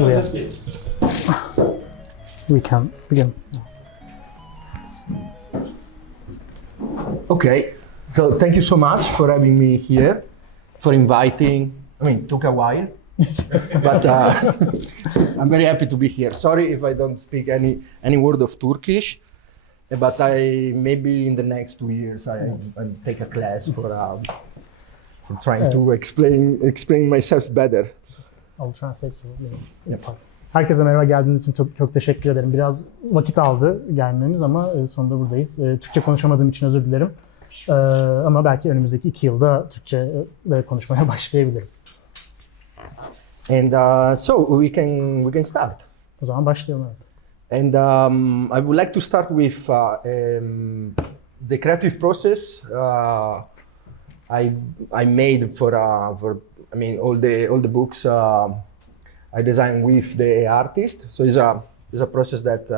buraya. We can begin. Okay, so thank you so much for having me here, for inviting. I mean, it took a while, but I'm very happy to be here. Sorry if I don't speak any word of Turkish, but I maybe in the next 2 years I'll take a class for trying to explain myself better. I'll translate. Herkese merhaba, geldiğiniz için çok teşekkür ederim. Biraz vakit aldı gelmemiz ama sonunda buradayız. Türkçe konuşamadığım için özür dilerim. Ama belki önümüzdeki 2 yılda Türkçe konuşmaya başlayabilirim. And so we can start. O zaman başlayalım. Evet. And I would like to start with the creative process I made for I mean all the books I designed with the artist. So it's a process that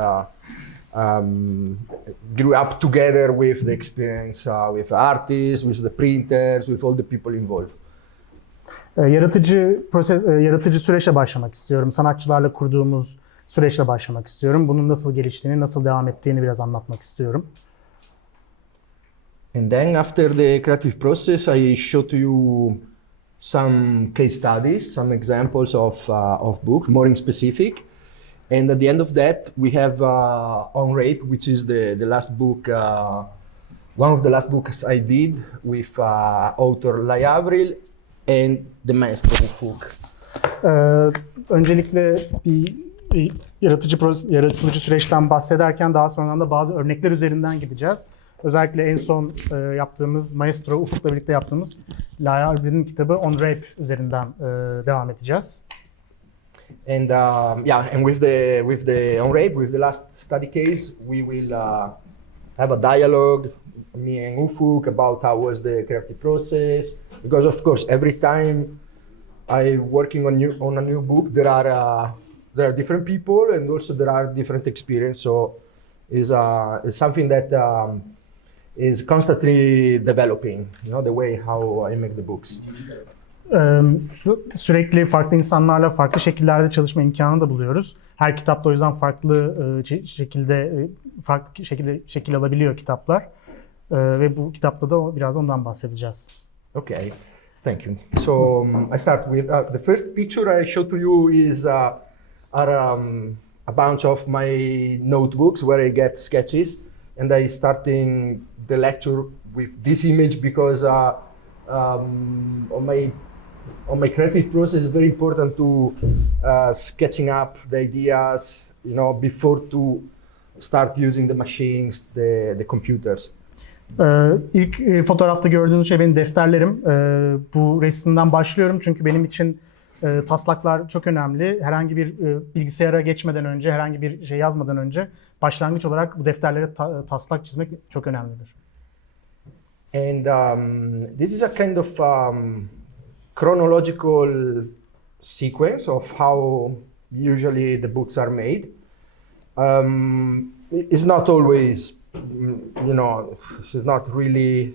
grew up together with the experience with the artists, with the printers, with all the people involved. Yaratıcı süreçle başlamak istiyorum. Sanatçılarla kurduğumuz süreçle başlamak istiyorum. Bunun nasıl geliştiğini, nasıl devam ettiğini biraz anlatmak istiyorum. And then after the creative process, I show to you some case studies, some examples of books, more in specific. And at the end of that, we have On Rape, which is the last book, one of the last books I did with author Lai Avril and the maestro Ufuk. Öncelikle bir yaratıcı süreçten bahsederken daha sonra da bazı örnekler üzerinden gideceğiz. Özellikle en son yaptığımız Maestro Ufuk'la birlikte yaptığımız Lai Avril'in kitabı On Rape üzerinden devam edeceğiz. And and with the On Rape, with the last study case, we will have a dialogue, me and Ufuk, about how was the creative process. Because of course, every time I'm working on a new book, there are different people and also there are different experiences. So it's something that is constantly developing, you know, the way how I make the books. Sürekli farklı insanlarla farklı şekillerde çalışma imkanı da buluyoruz. Her kitapta o yüzden farklı şekil alabiliyor kitaplar. Ve bu kitapta da biraz ondan bahsedeceğiz. Okay, thank you. So I start with the first picture I show to you is a bunch of my notebooks where I get sketches, and I starting the lecture with this image because on my creative process it's very important to sketching up the ideas, you know, before to start using the machines, the computers. İlk fotoğrafta gördüğünüz şey benim defterlerim. Bu resimden başlıyorum çünkü benim için taslaklar çok önemli. Herhangi bir bilgisayara geçmeden önce, herhangi bir şey yazmadan önce başlangıç olarak bu defterlere taslak çizmek çok önemlidir. And this is a kind of chronological sequence of how usually the books are made. It's not always, you know, it's not really,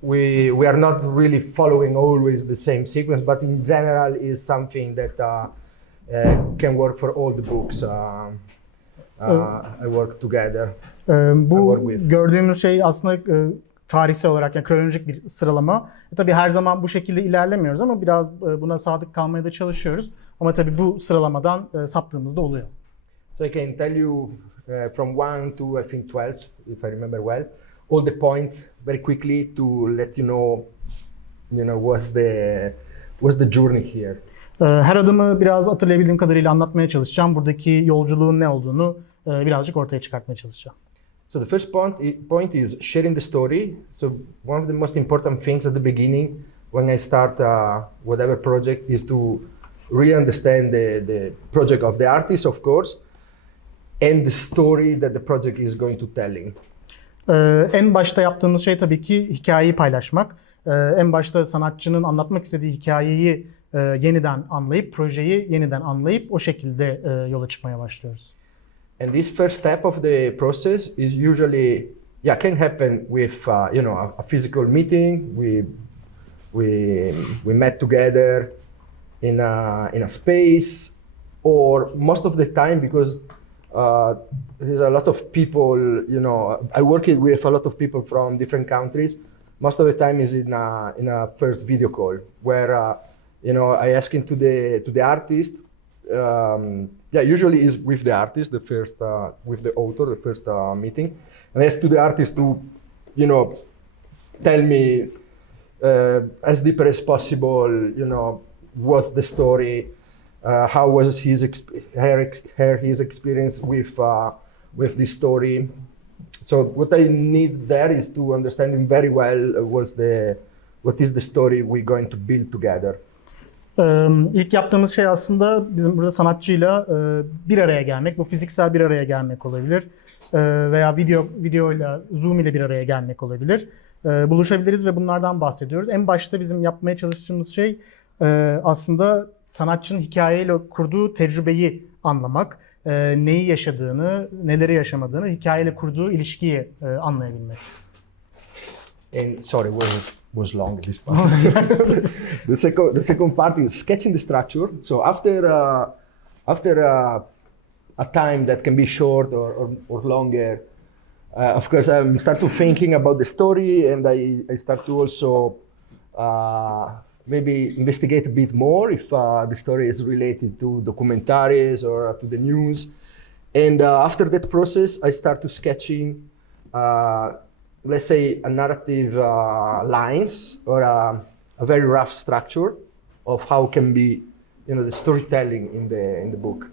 we are not really following always the same sequence, but in general is something that can work for all the books I work together. Bu gördüğümüz şey aslında tarihsel olarak, yani kronolojik bir sıralama. Tabii her zaman bu şekilde ilerlemiyoruz ama biraz buna sadık kalmaya da çalışıyoruz. Ama tabii bu sıralamadan saptığımız da oluyor. So I can tell you from 1 to I think 12, if I remember well, all the points very quickly to let you know what's the journey here. Her adımı biraz hatırlayabildiğim kadarıyla anlatmaya çalışacağım. Buradaki yolculuğun ne olduğunu birazcık ortaya çıkartmaya çalışacağım. So the first point is sharing the story. So one of the most important things at the beginning when I start whatever project is to really understand the project of the artist, of course, and the story that the project is going to telling. En başta yaptığımız şey tabii ki hikayeyi paylaşmak. En başta sanatçının anlatmak istediği hikayeyi yeniden anlayıp, projeyi yeniden anlayıp o şekilde yola çıkmaya başlıyoruz. And this first step of the process is usually, can happen with a physical meeting. We met together in a space, or most of the time because there's a lot of people, you know, I work with a lot of people from different countries. Most of the time is in a first video call where, you know, I ask into the artist. Usually is with the artist, the first, with the author, the first meeting. And I ask to the artist to, you know, tell me as deeper as possible, you know, what's the story, how was his experience with this story. So what I need there is to understand him very well what is the story we're going to build together. İlk yaptığımız şey aslında bizim burada sanatçıyla bir araya gelmek. Bu fiziksel bir araya gelmek olabilir. Veya videoyla, Zoom ile bir araya gelmek olabilir. Buluşabiliriz ve bunlardan bahsediyoruz. En başta bizim yapmaya çalıştığımız şey aslında sanatçının hikayeyle kurduğu tecrübeyi anlamak. Neyi yaşadığını, neleri yaşamadığını, hikayeyle kurduğu ilişkiyi anlayabilmek. And sorry, was long this part. The second part is sketching the structure. So after a time that can be short or longer, of course I start to thinking about the story, and I start to also maybe investigate a bit more if the story is related to documentaries or to the news. And after that process, I start to sketching, let's say, a narrative lines or a very rough structure of how can be, you know, the storytelling in the book.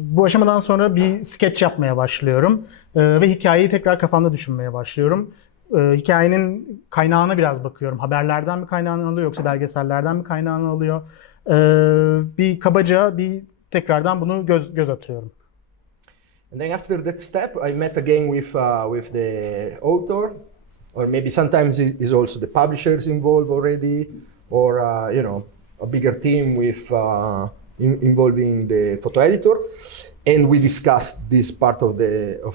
Bu aşamadan sonra bir sketch yapmaya başlıyorum ve hikayeyi tekrar kafamda düşünmeye başlıyorum. Hikayenin kaynağına biraz bakıyorum. Haberlerden mi kaynağını alıyor yoksa belgesellerden mi kaynağını alıyor? Bir kabaca tekrardan bunu göz atıyorum. And then after that step, I met again with the author, or maybe sometimes is also the publishers involved already, or you know, a bigger team with involving the photo editor, and we discussed this part of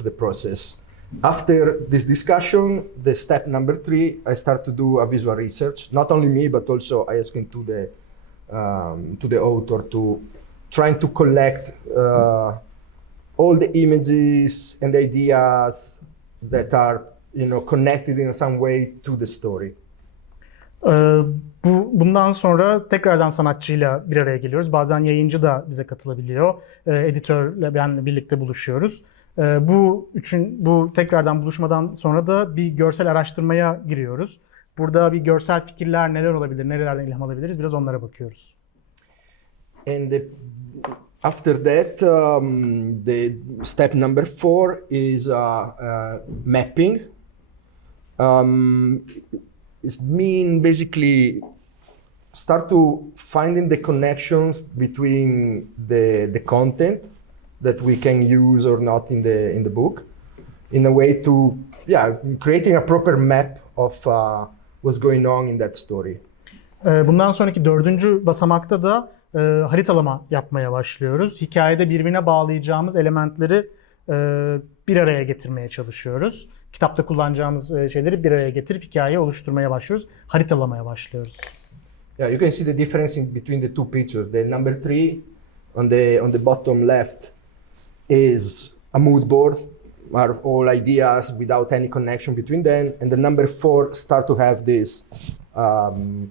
the process. After this discussion, the step number 3, I start to do a visual research. Not only me, but also I ask to the author to trying to collect all the images and the ideas that are, you know, connected in some way to the story. Bundan sonra tekrardan sanatçıyla bir araya geliyoruz. Bazen yayıncı da bize katılabiliyor. Editörle benle birlikte buluşuyoruz. Bu tekrardan buluşmadan sonra da bir görsel araştırmaya giriyoruz. Burada bir görsel fikirler neler olabilir, nerelerden ilham alabiliriz, biraz onlara bakıyoruz. And after that, the step number 4 is mapping. It means basically start to finding the connections between the content that we can use or not in the book, in a way to creating a proper map of what's going on in that story. Bundan sonraki 4. basamakta da haritalama yapmaya başlıyoruz. Hikayede birbirine bağlayacağımız elementleri bir araya getirmeye çalışıyoruz. Kitapta kullanacağımız şeyleri bir araya getirip hikayeyi oluşturmaya başlıyoruz. Haritalamaya başlıyoruz. Yeah, you can see the difference between the two pictures. The number 3 on the bottom left is a mood board, are all ideas without any connection between them, and the number 4 start to have this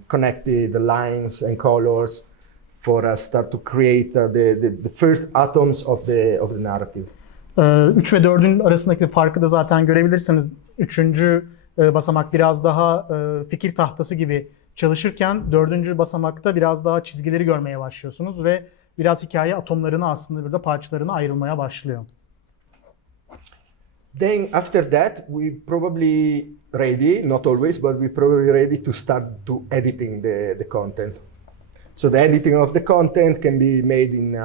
connected lines and colors for us start to create the first atoms of the narrative. 3 ve 4'ün arasındaki farkı da zaten görebilirsiniz. 3. basamak biraz daha fikir tahtası gibi çalışırken 4. basamakta biraz daha çizgileri görmeye başlıyorsunuz ve biraz hikaye atomlarını aslında burada parçalarına ayrılmaya başlıyor. Then after that we probably ready, not always, but we probably ready to start to editing the content. So the editing of the content can be made in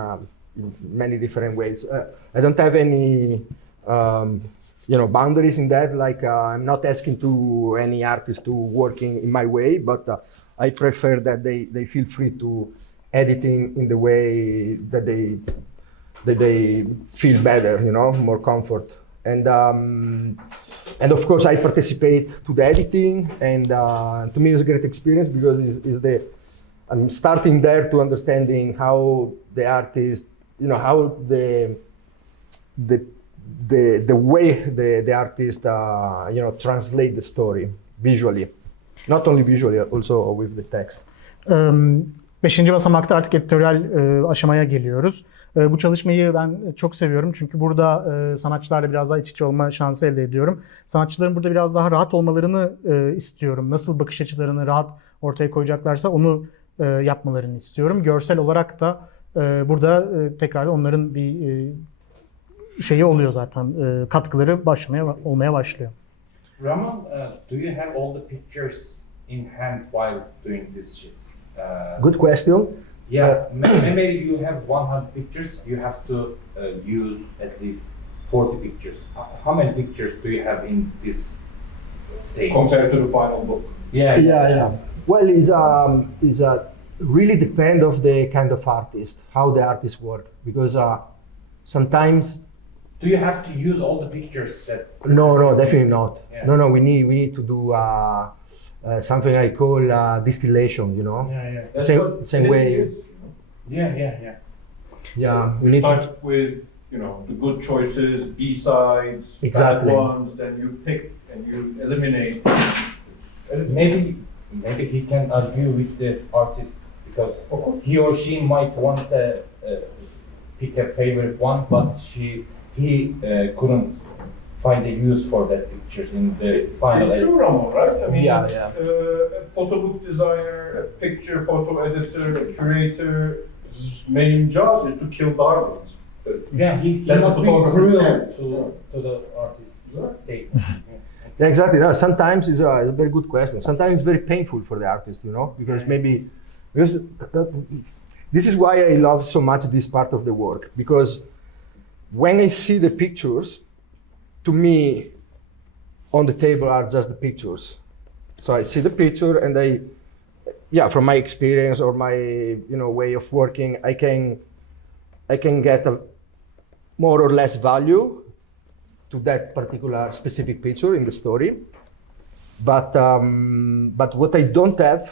many different ways. I don't have any boundaries in that. Like I'm not asking to any artist to working in my way, but I prefer that they feel free to editing in the way that they feel better, you know, more comfort. And of course I participate to the editing, and to me it's a great experience because it's the I'm starting there to understanding how the artist, how the way the artist, translate the story visually, not only visually, also with the text. Beşinci basamakta artık editörel aşamaya geliyoruz. Bu çalışmayı ben çok seviyorum çünkü burada sanatçılarla biraz daha iç içe olma şansı elde ediyorum. Sanatçıların burada biraz daha rahat olmalarını istiyorum. Nasıl bakış açılarını rahat ortaya koyacaklarsa onu yapmalarını istiyorum. Görsel olarak da burada tekrar onların bir şeyi oluyor zaten. Katkıları olmaya başlıyor. Ramon, do you have all the pictures in hand while doing this shit? Good question. Yeah, maybe you have 100 pictures. You have to use at least 40 pictures. How many pictures do you have in this stage? Compared to the final book. Yeah. Well, it's really depend of the kind of artist, how the artist work, because sometimes. Do you have to use all the pictures that? No, definitely not. Yeah. No, we need to do something I call distillation. Yeah. That's Same- what same editing way. is, Yeah. Yeah, we You need to. start with the good choices, B-sides, Exactly. bad ones, then you pick and you eliminate. It's editing. Maybe he can argue with the artist because he or she might want to pick a favorite one, but he couldn't find a use for that picture in the final It's edit. true, Ramon, right? I mean, Yeah. a photo book designer, a picture photo editor, a curator's main job is to kill darlings. Yeah, he Let must the be photographers cruel stand. to the artist's statement. Yeah, exactly. No, sometimes it's a very good question. Sometimes it's very painful for the artist, because this is why I love so much this part of the work, because when I see the pictures, to me, on the table are just the pictures. So I see the picture and from my experience or my way of working, I can get a more or less value to that particular specific picture in the story. But what I don't have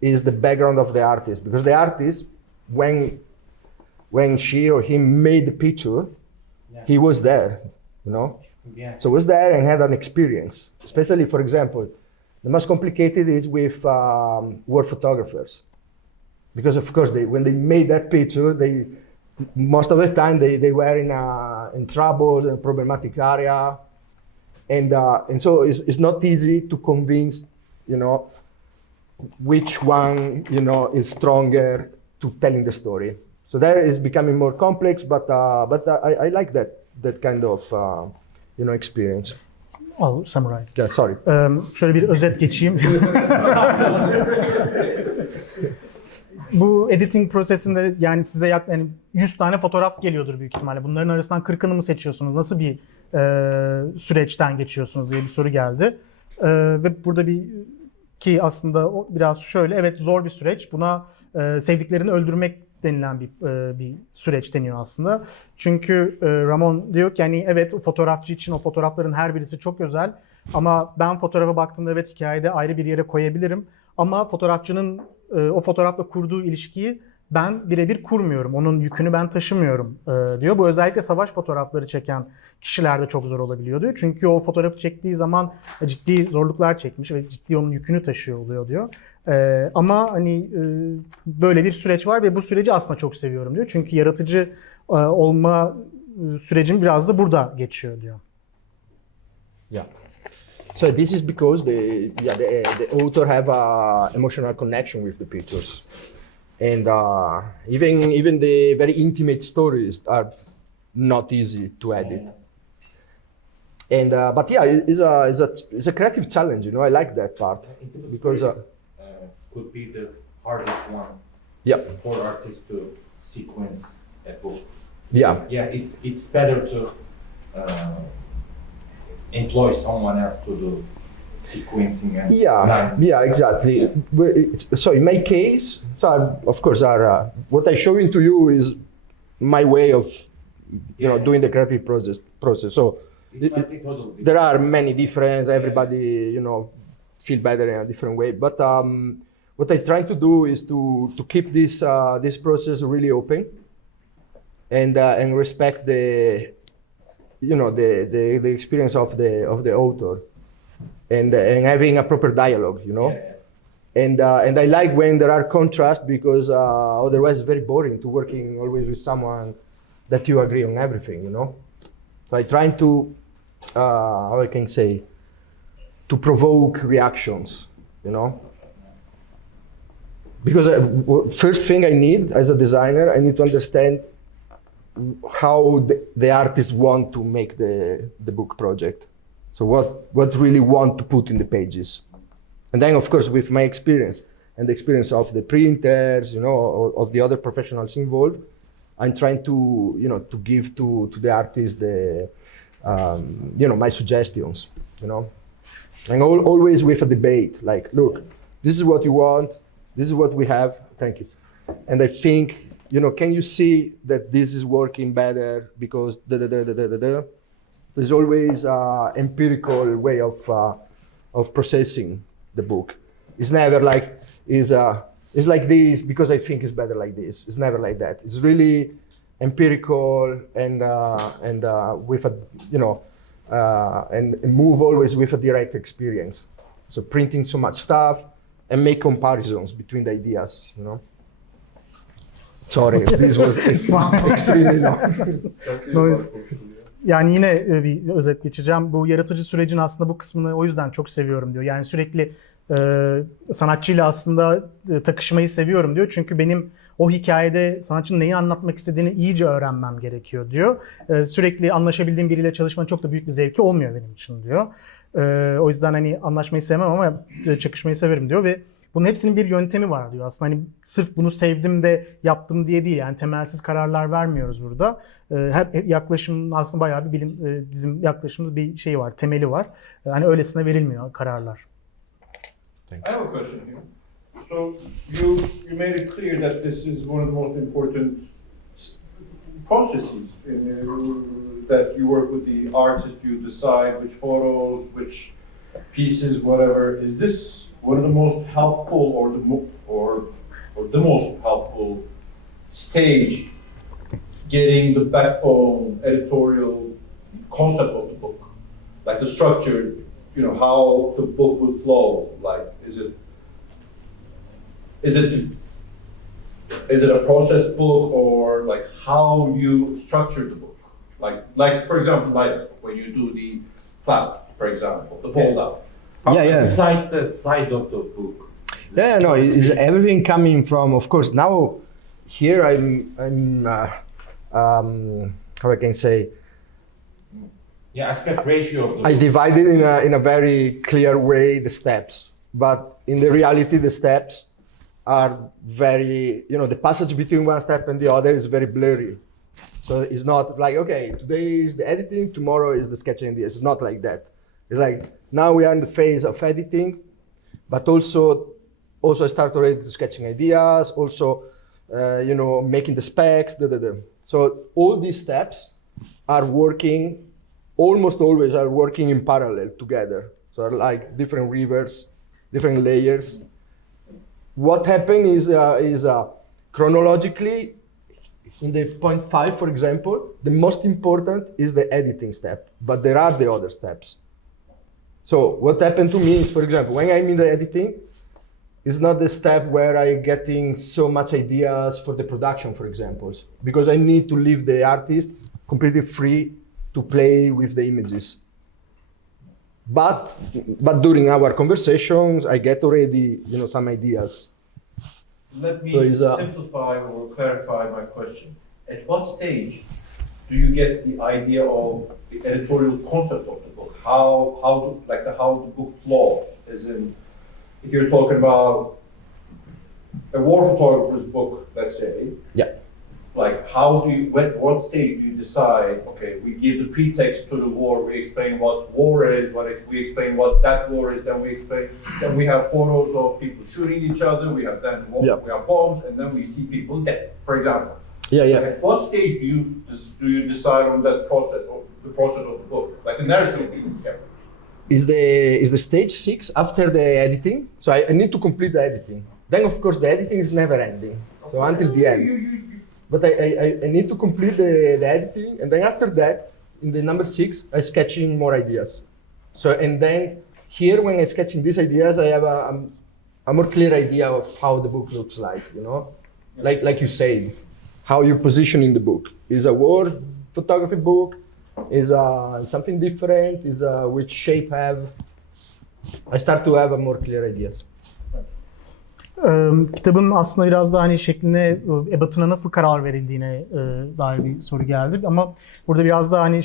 is the background of the artist, because the artist, when she or he made the picture, he was there, Yeah. So was there and had an experience. Especially, for example, the most complicated is with word photographers, because of course when they made that picture, most of the time they were in troubles and problematic area, and so it's not easy to convince which one is stronger to telling the story. So that is becoming more complex, but I like that kind of experience. I'll summarize. Yeah, sorry. Şöyle bir özet geçeyim. Bu editing prosesinde yani size yani 100 tane fotoğraf geliyordur büyük ihtimalle. Bunların arasından 40'ını mı seçiyorsunuz? Nasıl bir süreçten geçiyorsunuz diye bir soru geldi. Ve burada ki aslında biraz şöyle, evet zor bir süreç. Buna sevdiklerini öldürmek denilen bir süreç deniyor aslında. Çünkü Ramon diyor ki yani evet o fotoğrafçı için o fotoğrafların her birisi çok özel ama ben fotoğrafa baktığımda evet hikayede ayrı bir yere koyabilirim ama fotoğrafçının o fotoğrafla kurduğu ilişkiyi ben birebir kurmuyorum. Onun yükünü ben taşımıyorum diyor. Bu özellikle savaş fotoğrafları çeken kişilerde çok zor olabiliyor diyor. Çünkü o fotoğrafı çektiği zaman ciddi zorluklar çekmiş ve ciddi onun yükünü taşıyor oluyor diyor. Ama hani böyle bir süreç var ve bu süreci aslında çok seviyorum diyor. Çünkü yaratıcı olma sürecim biraz da burada geçiyor diyor. Yeah. So this is because the author have a emotional connection with the pictures, and even the very intimate stories are not easy to edit. And but yeah, it's a creative challenge. I like that part because could be the hardest one. Yeah. For artists to sequence a book. Yeah. Yeah, it's better to employ someone else to do sequencing and Yeah, exactly. So in my case, of course, what I showing to you is my way of, doing the creative process. So it might be totally there are many differences. Everybody, feel better in a different way. But what I try to do is to keep this process really open, and respect the experience of the author, and having a proper dialogue, you know. Yeah. And I like when there are contrasts, because otherwise it's very boring to working always with someone that you agree on everything, you know. So I try to, how I can say, to provoke reactions, you know. Because first thing I need as a designer, I need to understand how the artist want to make the book project. So what really want to put in the pages. And then, of course, with my experience and the experience of the printers, you know, of the other professionals involved, I'm trying to, you know, to give to the artist my suggestions, you know. And always with a debate, like, look, this is what you want, this is what we have, thank you. And I think, you know, can you see that this is working better because da-da-da-da-da-da? There's always an empirical way of processing the book. It's never like, it's like this because I think it's better like this. It's never like that. It's really empirical and with a, you know, and move always with a direct experience. So printing so much stuff and make comparisons between the ideas, you know. Sorry, this was extremely long. No, yani yine bir özet geçeceğim. Bu yaratıcı sürecin aslında bu kısmını o yüzden çok seviyorum diyor. Yani sürekli sanatçıyla aslında takışmayı seviyorum diyor. Çünkü benim o hikayede sanatçının neyi anlatmak istediğini iyice öğrenmem gerekiyor diyor. Sürekli anlaşabildiğim biriyle çalışmanın çok da büyük bir zevki olmuyor benim için diyor. O yüzden hani anlaşmayı sevmem ama çakışmayı severim diyor ve bunun hepsinin bir yöntemi var diyor. Aslında hani sırf bunu sevdim de yaptım diye değil, yani temelsiz kararlar vermiyoruz burada. Her yaklaşım aslında bayağı bir bilim, bizim yaklaşımımız bir şey var, temeli var. Hani öylesine verilmiyor kararlar. I have a question here. So you made it clear that this is one of the most important processes that you work with the artist. You decide which photos, which pieces, whatever. Is this one of the most helpful, or the most helpful stage, getting the backbone editorial concept of the book, like the structure, you know, how the book will flow? Like, is it a process book, or like how you structure the book? Like for example, when you do the flap, for example, the fold out. Yeah. Decide the size of the book. Yeah, no, is everything coming from, of course, now here I'm how I can say, Yeah, aspect ratio of the I book. divided in a very clear way the steps, but in the reality the steps are very, you know, the passage between one step and the other is very blurry. So it's not like, okay, today is the editing, tomorrow is the sketching. It's not like that. It's like, now we are in the phase of editing, but also I start already to sketching ideas, also, you know, making the specs, So all these steps are working, almost always are working in parallel together. So like different rivers, different layers. What happened is chronologically, in the point 5, for example, the most important is the editing step, but there are the other steps. So what happened to me is, for example, when I'm in the editing, it's not the step where I'm getting so much ideas for the production, for example, because I need to leave the artist completely free to play with the images. But during our conversations, I get already, you know, some ideas. Let me So simplify or clarify my question. At what stage do you get the idea of the editorial concept of the book? How the book flows? As in, if you're talking about a war photographer's book, let's say. Yeah. Like, what stage do you decide, okay, we give the pretext to the war, we explain what war is, we explain what that war is, then we have photos of people shooting each other, we have bombs, and then we see people dead, for example. Yeah. At what stage do you decide on that process, or the process of the book, like the narrative being Is the stage 6 after the editing? So I need to complete the editing. Then of course the editing is never ending. So until the end. But I need to complete the editing, and then after that, in the number 6, I'm sketching more ideas. So and then here when I'm sketching these ideas, I have a more clear idea of how the book looks like. You know, like you said, how you position in the book. Is a word photography book? Is something different? Is which shape have? I start to have a more clear ideas. Kitabın aslında biraz daha hani şekline, ebatına nasıl karar verildiğine dair bir soru geldi. Ama burada biraz daha hani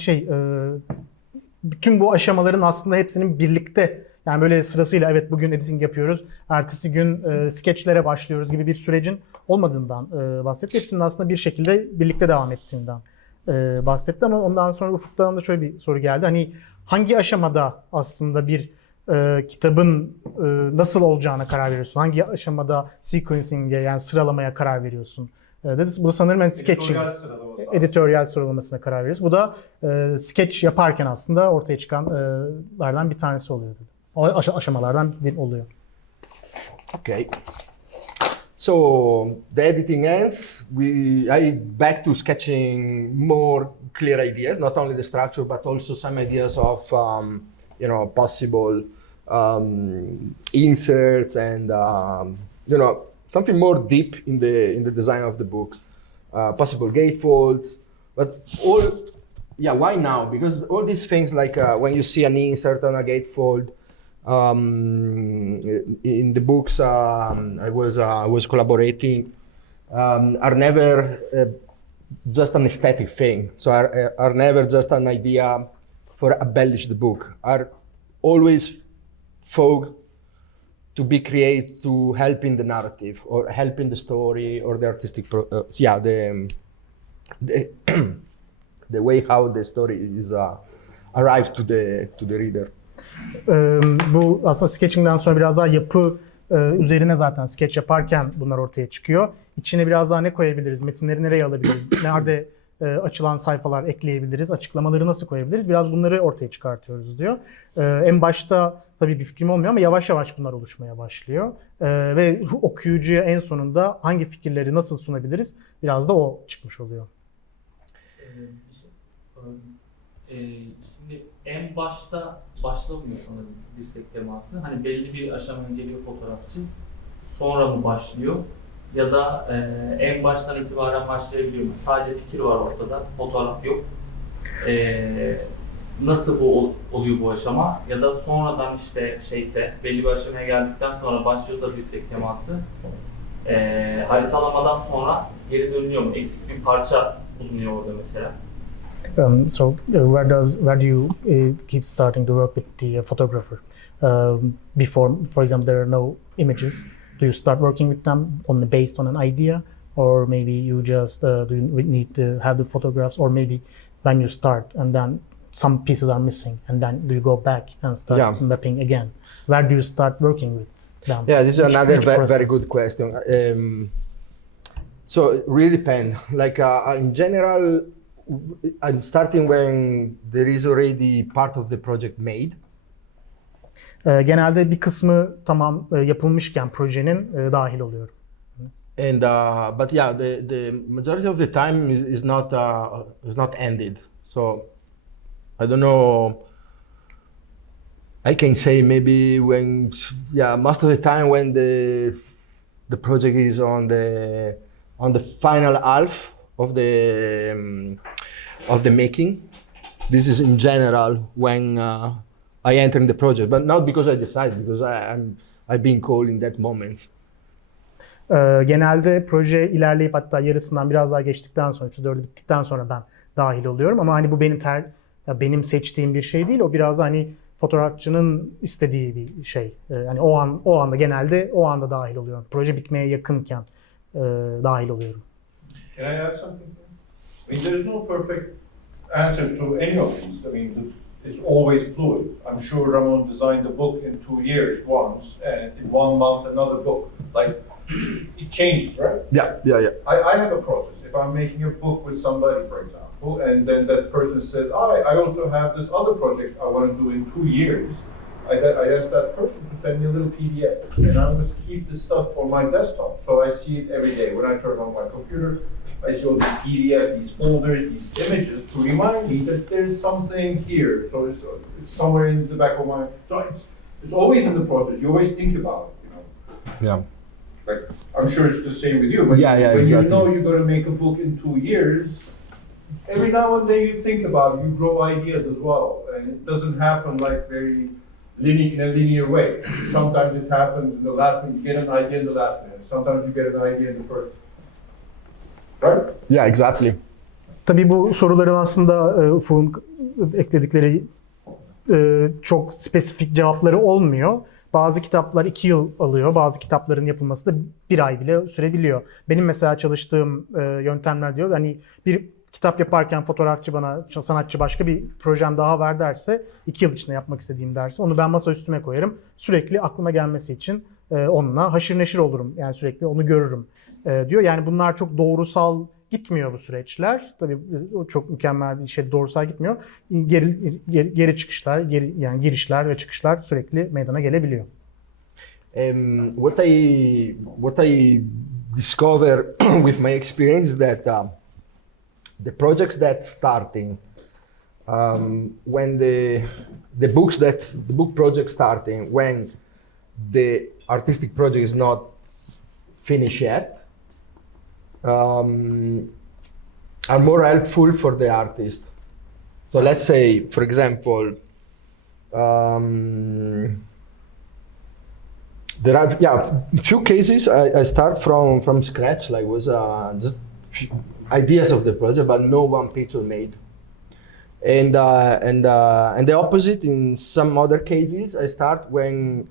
bütün bu aşamaların aslında hepsinin birlikte, yani böyle sırasıyla evet bugün editing yapıyoruz, ertesi gün skeçlere başlıyoruz gibi bir sürecin olmadığından bahsetti. Hepsinin aslında bir şekilde birlikte devam ettiğinden bahsetti. Ama ondan sonra Ufuk'tan da şöyle bir soru geldi. Hani hangi aşamada aslında bir kitabın nasıl olacağına karar veriyorsun? Hangi aşamada sequencing'e, yani sıralamaya karar veriyorsun? Dedi. Bu sanırım yani sketching, editörler sıralamasına karar veriyorsun. Bu da sketch yaparken aslında ortaya çıkanlardan bir tanesi oluyor dedi. O aşamalardan oluyor. Okay. So the editing ends. I back to sketching more clear ideas, not only the structure but also some ideas of possible inserts and something more deep in the design of the book, possible gatefolds, but why now? Because all these things, like when you see an insert on a gatefold in the books I was collaborating, are never just an aesthetic thing. So are never just an idea for embellish the book. Are always folk to be created to help in the narrative or help in the story or the artistic the way how the story is arrived to the reader. Bu aslında sketching'den sonra biraz daha yapı üzerine zaten sketch yaparken bunlar ortaya çıkıyor. İçine biraz daha ne koyabiliriz? Metinleri nereye alabiliriz? Nerede açılan sayfalar ekleyebiliriz? Açıklamaları nasıl koyabiliriz? Biraz bunları ortaya çıkartıyoruz diyor. En başta tabii bir fikrim olmuyor ama yavaş yavaş bunlar oluşmaya başlıyor. Ve okuyucuya en sonunda hangi fikirleri nasıl sunabiliriz? Biraz da o çıkmış oluyor. Şimdi en başta başlamıyor sanırım dirsek teması. Hani belli bir aşamaya geliyor fotoğrafçı. Sonra mı başlıyor? Ya da en baştan itibaren başlayabiliyor mu? Sadece fikir var ortada, fotoğraf yok. Nasıl bu oluyor bu aşama? Ya da sonradan belli bir aşamaya geldikten sonra başlıyorsa dirsek teması, haritalamadan sonra geri dönüyor mu? Eksik bir parça bulunuyor orada mesela. Where do you keep starting to work with the photographer? Before, for example, there are no images. Do you start working with them based on an idea, or maybe you just do you need to have the photographs, or maybe when you start and then some pieces are missing, and then do you go back and start mapping again? Where do you start working with them? Yeah, this is another very good question. So it really depends. Like in general, I'm starting when there is already part of the project made. Genelde bir kısmı tamam yapılmışken projenin dahil oluyorum. And but the majority of the time is not ended. So I don't know. I can say maybe when most of the time when the project is on the final half of the making. This is in general when I enter in the project, but not because I decide, because I've been called in that moment. Genelde proje ilerleyip hatta yarısından biraz daha geçtikten sonra, 3/4 bittikten sonra ben dahil oluyorum. Ama hani bu benim seçtiğim bir şey değil. O biraz hani fotoğrafçının istediği bir şey. Yani o anda genelde o anda dahil oluyorum. Proje bitmeye yakınken dahil oluyorum. Can I add something? I mean, there's no perfect answer to any of these. I mean, it's always fluid. I'm sure Ramon designed a book in 2 years once, and in 1 month another book. Like, it changes, right? Yeah. I have a process. If I'm making a book with somebody, for example, and then that person says, I also have this other project I want to do in 2 years, I asked that person to send me a little PDF, and I must keep this stuff on my desktop, so I see it every day. When I turn on my computer, I see all these PDF, these folders, these images to remind me that there's something here. So it's somewhere in the back of my. So it's always in the process. You always think about it, you know. Yeah. Like I'm sure it's the same with you. But Yeah, when exactly. you know you're going to make a book in 2 years, every now and then you think about it. You grow ideas as well, and it doesn't happen like very in a linear way. Sometimes it happens in the last minute. You get an idea in the last minute. Sometimes you get an idea in the first. Right? Yeah, exactly. Tabii bu soruların aslında Ufuk'un ekledikleri çok spesifik cevapları olmuyor. Bazı kitaplar 2 yıl alıyor, bazı kitapların yapılması da 1 ay bile sürebiliyor. Benim mesela çalıştığım yöntemler diyor, hani bir kitap yaparken fotoğrafçı bana, sanatçı başka bir projem daha ver derse, 2 yıl içinde yapmak istediğim derse, onu ben masa üstüme koyarım. Sürekli aklıma gelmesi için onunla haşır neşir olurum, yani sürekli onu görürüm diyor. Yani bunlar çok doğrusal gitmiyor bu süreçler. Tabii o çok mükemmel bir şey, doğrusal gitmiyor. Geri çıkışlar, yani girişler ve çıkışlar sürekli meydana gelebiliyor. What I discover with my experience is that the projects that starting when the book project starting when the artistic project is not finished yet are more helpful for the artist. So let's say, for example, there are few cases I start from scratch, like was just ideas of the project, but no one picture made. And the opposite in some other cases, I start when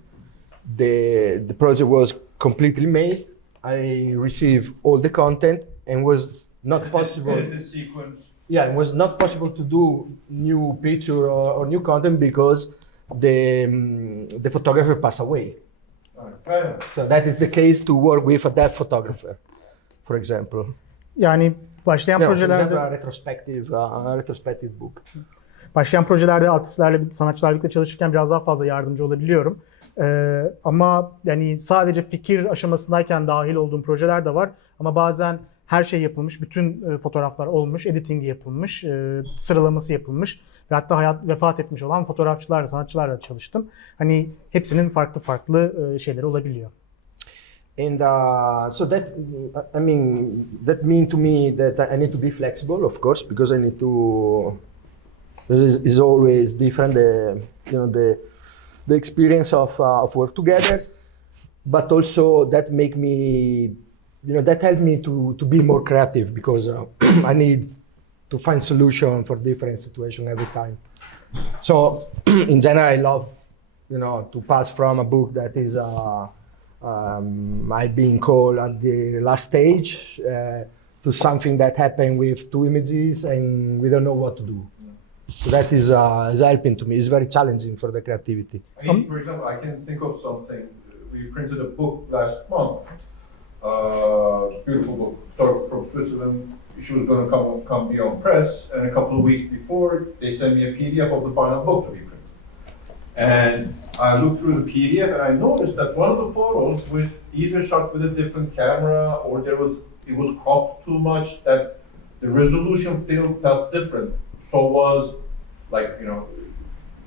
the project was completely made. I receive all the content and was not possible. The sequence. Yeah, it was not possible to do new picture or new content because the photographer passed away. Right. So that is the case to work with a dead photographer, for example. Yani başlayan Yeah, for example, projelerde a retrospective book. Başlayan projelerde artistlerle, sanatçılarla birlikte çalışırken biraz daha fazla yardımcı olabiliyorum. Ama yani sadece fikir aşamasındayken dahil olduğum projeler de var. Ama bazen her şey yapılmış, bütün fotoğraflar olmuş, editingi yapılmış, sıralaması yapılmış ve hatta vefat etmiş olan fotoğrafçılarla, sanatçılarla çalıştım. Hani hepsinin farklı farklı şeyleri olabiliyor. And so that mean to me that I need to be flexible, of course, because I need to. Is always different. The experience of work together, but also that make me, that help me to be more creative because I need to find solution for different situation every time. So in general, I love, to pass from a book that is I've been called at the last stage to something that happened with 2 images and we don't know what to do. So that is helping to me. It's very challenging for the creativity. I mean, for example, I can think of something. We printed a book last month, beautiful book, photographer from Switzerland. She was going to come be on press, and a couple of weeks before, they sent me a PDF of the final book to be printed. And I looked through the PDF, and I noticed that one of the photos was either shot with a different camera, or it was cropped too much, that the resolution felt different. So was the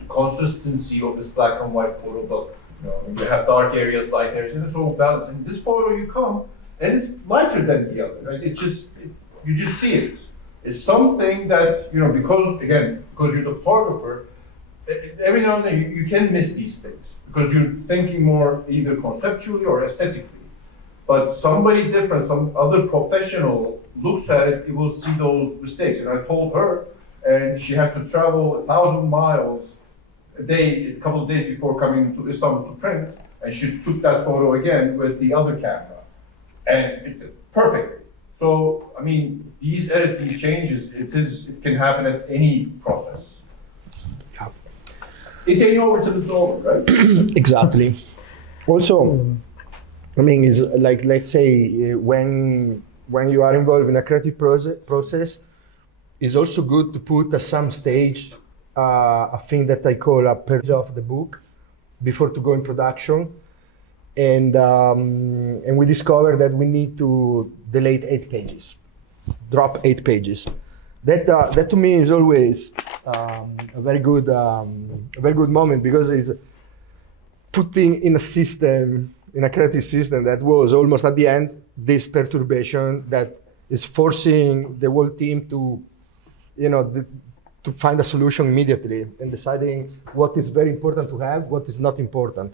consistency of this black and white photo book. You have dark areas, light areas, and it's all balanced. In this photo, you come and it's lighter than the other. Right? You just see it. It's something that because you're the photographer, every now and then you can miss these things because you're thinking more either conceptually or aesthetically. But somebody different, some other professional looks at it, will see those mistakes. And I told her. And she had to travel 1,000 miles a couple of days before coming to Istanbul to print. And she took that photo again with the other camera. And it did perfectly. So, I mean, these edits, these changes, it can happen at any process. Yeah. It's ain't over till it's over, right? Exactly. Also, I mean, it's like, let's say, when you are involved in a creative process, it's also good to put at some stage a thing that I call a purge of the book, before to go in production. And we discovered that we need to delete 8 pages, drop 8 pages. That to me is always a very good moment, because it's putting in a system, in a creative system that was almost at the end, this perturbation that is forcing the whole team to, to find a solution immediately and deciding what is very important to have, what is not important.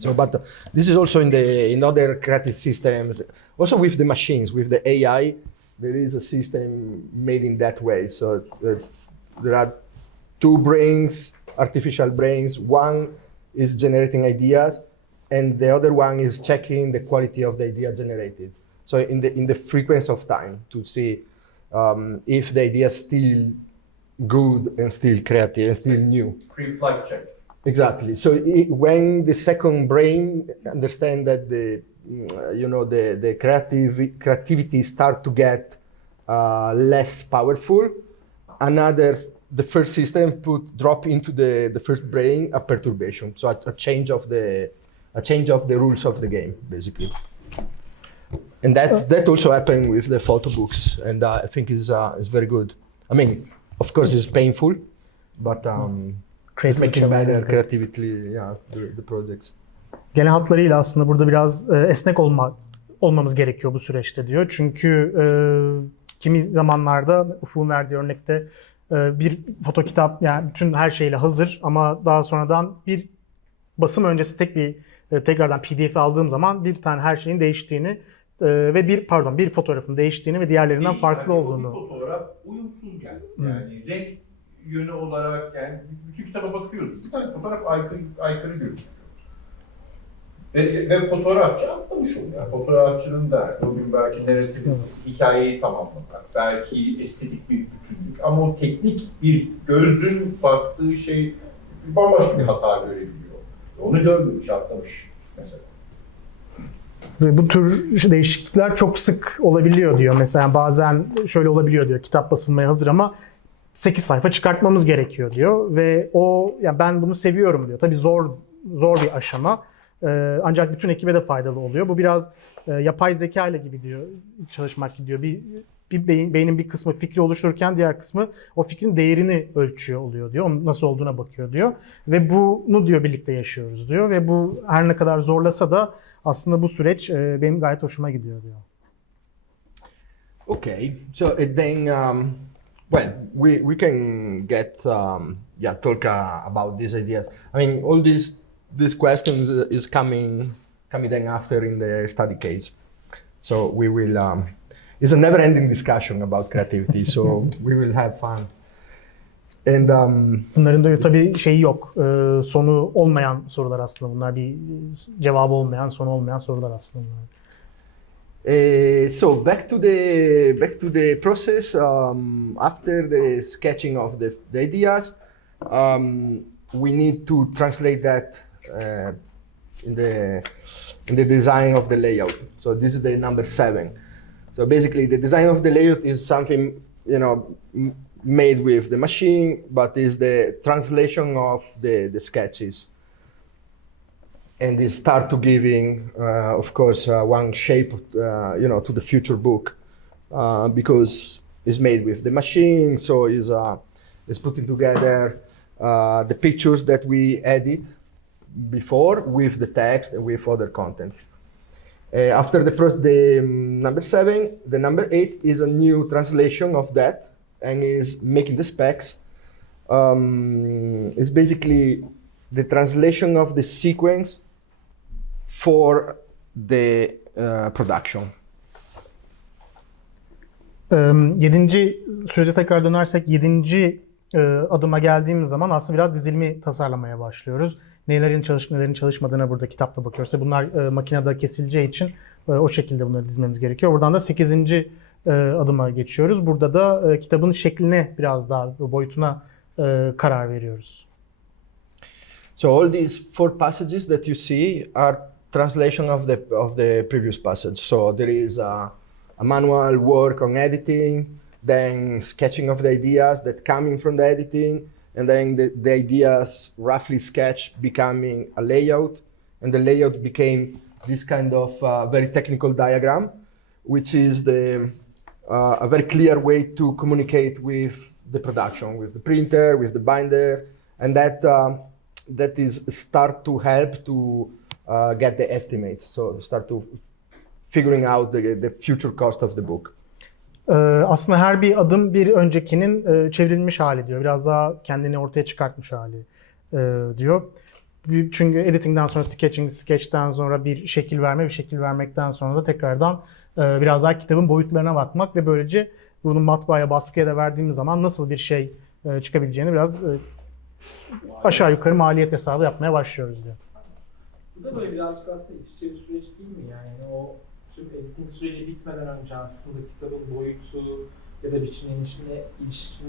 So, but this is also in other creative systems, also with the machines, with the AI, there is a system made in that way. So there are 2 brains, artificial brains. One is generating ideas, and the other one is checking the quality of the idea generated. So in the frequency of time to see if the idea is still good and still creative and still new. Pre-flight check. Exactly. So when the second brain understands that the creativity start to get less powerful, the first system drop into the first brain a perturbation. So a change of the rules of the game, basically. And that also happened with the photo books, and I think is very good. I mean, of course, it's painful, but it's making better creatively, the projects. Genel hatlarıyla aslında burada biraz esnek olmamız gerekiyor bu süreçte diyor. Çünkü kimi zamanlarda Ufuk'un verdiği örnekte bir foto kitap, yani bütün her şeyle hazır, ama daha sonradan bir basım öncesi tekrardan PDF aldığım zaman bir tane her şeyin değiştiğini ve bir fotoğrafın değiştiğini ve diğerlerinden farklı olduğunu. Bir fotoğraf uyumsuz geldi. Yani renk yönü olarak, yani bütün kitaba bakıyorsun. Bir tane fotoğraf aykırı gözüküyor. Ve fotoğrafçı atlamış oluyor. Yani fotoğrafçının da bugün belki narratif hikayeyi tamamlamak, belki estetik bir bütünlük, ama o teknik bir gözün baktığı şey bambaşka bir hata görebiliyor. Onu görmemiş, atlamış mesela. Ve bu tür değişiklikler çok sık olabiliyor diyor. Mesela bazen şöyle olabiliyor diyor. Kitap basılmaya hazır ama 8 sayfa çıkartmamız gerekiyor diyor. Ve yani ben bunu seviyorum diyor. Tabii zor bir aşama. Ancak bütün ekibe de faydalı oluyor. Bu biraz yapay zeka ile gibi diyor, çalışmak gidiyor. Beynin bir kısmı fikri oluştururken diğer kısmı o fikrin değerini ölçüyor oluyor diyor. Onun nasıl olduğuna bakıyor diyor. Ve bunu diyor birlikte yaşıyoruz diyor. Ve bu her ne kadar zorlasa da aslında bu süreç benim gayet hoşuma gidiyor diyor. Okay, so then, well, we can get talk about these ideas. I mean, all these questions is coming then after in the study case. So we will. It's a never-ending discussion about creativity. So we will have fun. And bunların da tabii şeyi yok. Sonu olmayan sorular aslında bunlar. Bir cevabı olmayan, sonu olmayan sorular aslında bunlar. So back to the process. After the sketching of the ideas, we need to translate that in the design of the layout. So this is the number 7. So basically, the design of the layout is something made with the machine, but is the translation of the sketches. And they start to giving, of course, one shape, to the future book, because it's made with the machine. So it's putting together the pictures that we edit before with the text and with other content. After the number 7, the number 8 is a new translation of that, and is making the specs. It's basically the translation of the sequence for the production. 7. sürece tekrar dönersek 7. adıma geldiğimiz zaman aslında biraz dizilimi tasarlamaya başlıyoruz. Nelerin çalışıp nelerin çalışmadığına burada kitapta bakıyoruz. Bunlar makinede kesileceği için o şekilde bunları dizmemiz gerekiyor. Buradan da 8. adıma geçiyoruz. Burada da kitabın şekline biraz daha, boyutuna karar veriyoruz. So all these 4 passages that you see are translation of the previous passage. So there is a manual work on editing, then sketching of the ideas that coming from the editing, and then the ideas roughly sketched becoming a layout, and the layout became this kind of very technical diagram, which is a very clear way to communicate with the production, with the printer, with the binder, and that is start to help to get the estimates, so start to figuring out the future cost of the book. Aslında her bir adım bir öncekinin çevrilmiş hali diyor. Biraz daha kendini ortaya çıkartmış hali diyor. Çünkü editingden sonra sketching, sketch'ten sonra bir şekil verme, bir şekil vermekten sonra da tekrardan biraz daha kitabın boyutlarına bakmak ve böylece bunu matbaaya, baskıya da verdiğimiz zaman nasıl bir şey çıkabileceğini biraz aşağı yukarı maliyet hesabı yapmaya başlıyoruz diyor. Bu da böyle birazcık aslında iç içe bir süreç değil mi? Yani o tüm editing süreci bitmeden önce aslında kitabın boyutu ya da biçimlenişine ilişkin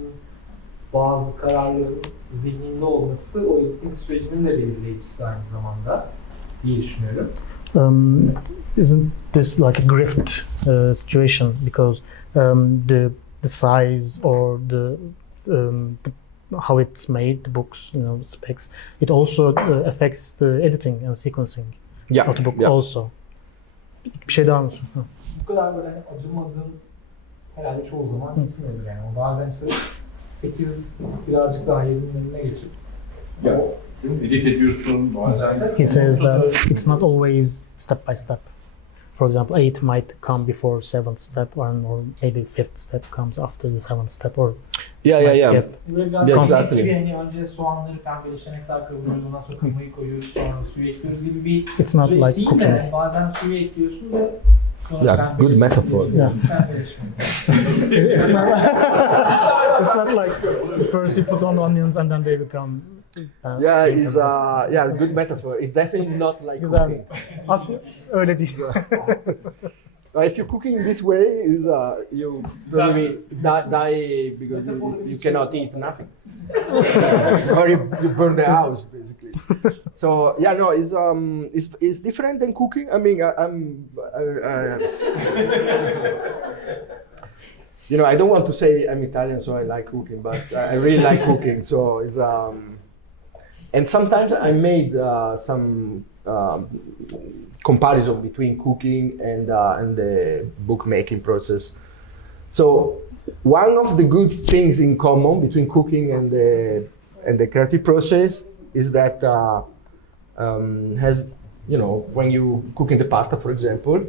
bazı kararların zihninde olması o editing sürecinin de belirleyicisi aynı zamanda diye düşünüyorum. Isn't this like a grift situation because the size or the how it's made, the books, specs, it also affects the editing and sequencing of the book also. Bir şey daha mı? Bu kadar böyle adım adım herhalde çoğu zaman gitmiyordur yani. O bazen mesela 8 birazcık daha 7'nin önüne geçip Edit ediyorsun bazen. He says that it's not always step by step. For example, 8 might come before 7th step, or maybe 5th step comes after the 7th step, or Yeah. böyle biraz Exactly. gibi hani önce soğanları pembeleşene kadar kavuruyoruz, ondan sonra kıymayı koyuyoruz, sonra suyu ekliyoruz gibi bir it's not süreç like değil cooking. de bazen suyu ekliyorsun ve sonra Yeah, good metaphor. pembeleşsin. It's not like first you put on onions and then they become. It's good metaphor. It's definitely not like Güzel. cooking. Aslında öyle değil. If you're cooking this way, you probably die because you cannot eat nothing, or you burn the house basically. So it's different than cooking. I mean, I don't want to say I'm Italian, so I like cooking, but I really like cooking. So it's and sometimes I made some comparison between cooking and the bookmaking process. So one of the good things in common between cooking and the creative process is that when you cooking the pasta, for example.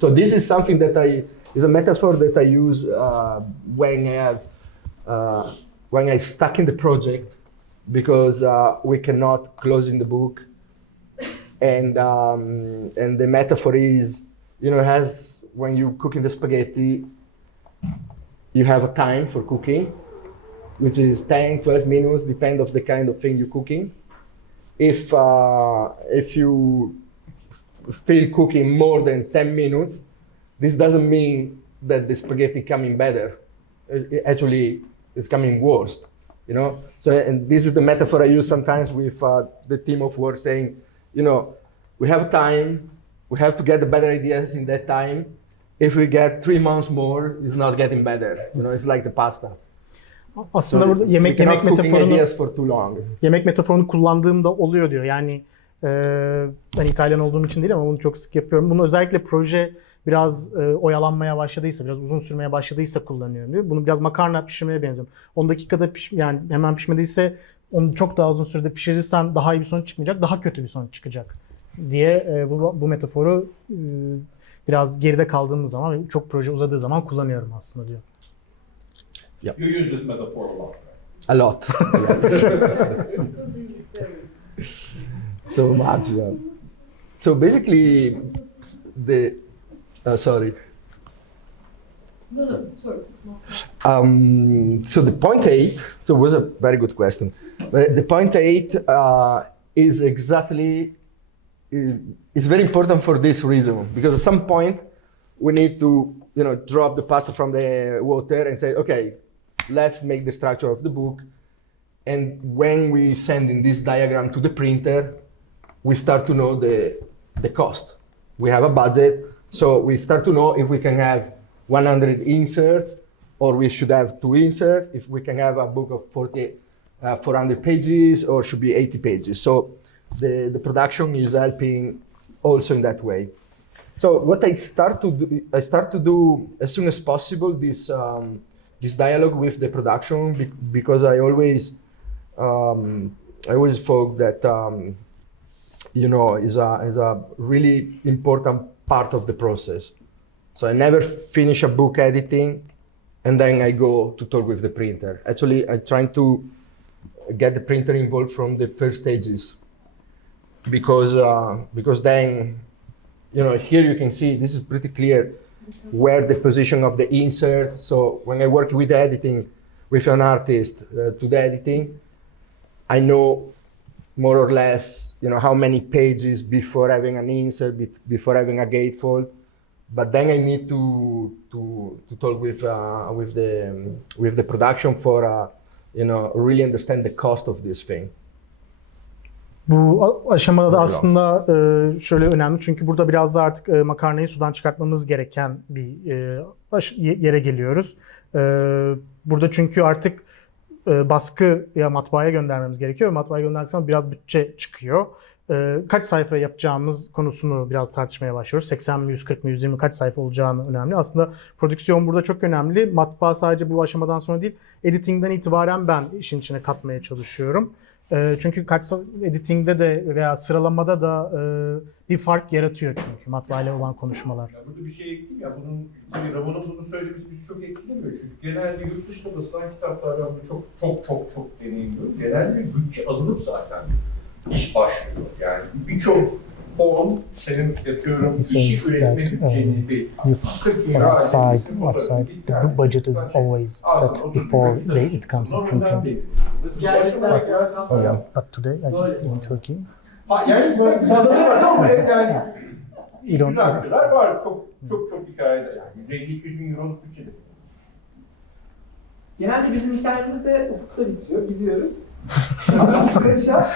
So this is something that is a metaphor that I use when I stuck in the project because we cannot close in the book. And the metaphor is, when you cooking the spaghetti, you have a time for cooking, which is 10, 12 minutes, depend of the kind of thing you're cooking. If you still cooking more than 10 minutes, this doesn't mean that the spaghetti coming better. Actually, it's coming worse, So, and this is the metaphor I use sometimes with the team of work saying, we have time, we have to get the better ideas in that time. If we get 3 months more, it's not getting better. It's like the pasta. Aslında burada yemek metaforunu kullandığımda oluyor diyor. Yani ben İtalyan olduğum için değil ama bunu çok sık yapıyorum. Bunu özellikle proje biraz oyalanmaya başladıysa, biraz uzun sürmeye başladıysa kullanıyorum diyor. Bunu biraz makarna pişirmeye benziyorum. 10 dakikada yani hemen pişmediyse onu çok daha uzun sürede pişirirsen daha iyi bir sonuç çıkmayacak, daha kötü bir sonuç çıkacak diye bu metaforu biraz geride kaldığımız zaman ve çok proje uzadığı zaman kullanıyorum aslında diyor. You use this metaphor a lot. A lot. So much. Yeah. So basically, sorry. No, sorry. So the point 8. So it was a very good question. The point 8 is exactly. It's very important for this reason because at some point we need to drop the pasta from the water and say, okay, let's make the structure of the book. And when we send in this diagram to the printer, we start to know the cost. We have a budget, so we start to know if we can have 100 inserts or we should have 2 inserts, if we can have a book of 40 400 pages or should be 80 pages. So the production is helping also in that way. So what I start to do as soon as possible this dialogue with the production because I always thought that is a really important part of the process. So I never finish a book editing and then I go to talk with the printer. Actually, I'm trying to get the printer involved from the first stages because then, here you can see this is pretty clear where the position of the insert. So when I work with editing with an artist to the editing, I know more or less, how many pages before having an insert, before having a gatefold. But then I need to talk with the production for really understand the cost of this thing. Bu aşamada da aslında şöyle önemli çünkü burada biraz da artık makarnayı sudan çıkartmamız gereken bir yere geliyoruz. Burada çünkü artık baskıya matbaaya göndermemiz gerekiyor. Matbaaya gönderdikten sonra biraz bütçe çıkıyor. Kaç sayfa yapacağımız konusunu biraz tartışmaya başlıyoruz. 80 mi, 140 mi, 120 kaç sayfa olacağını önemli. Aslında prodüksiyon burada çok önemli. Matbaa sadece bu aşamadan sonra değil, editingden itibaren ben işin içine katmaya çalışıyorum. Çünkü editingde de veya sıralamada da bir fark yaratıyor çünkü matbaayla olan konuşmalar. Ya burada bir şey ekleyeyim ya, tabii Ramon'un bunu söylemesi bizi çok etkilemiyor çünkü genelde yurt dışında basılan kitaplardan bunu çok deneyimliyoruz. Genelde bir bütçe alınıp zaten iş başlıyor. Yani birçok fon senin yapıyorum işi üretme bütçeni bir 40 bin lira outside the budget is always set before it comes to printing. But today in Turkey, yani sanırım var ama yani güzelciler var. Çok hikayede yani 150-200 bin euroluk bütçede. Genelde bizim hikayemizde ufukta bitiyor, gidiyoruz. Arkadaşlar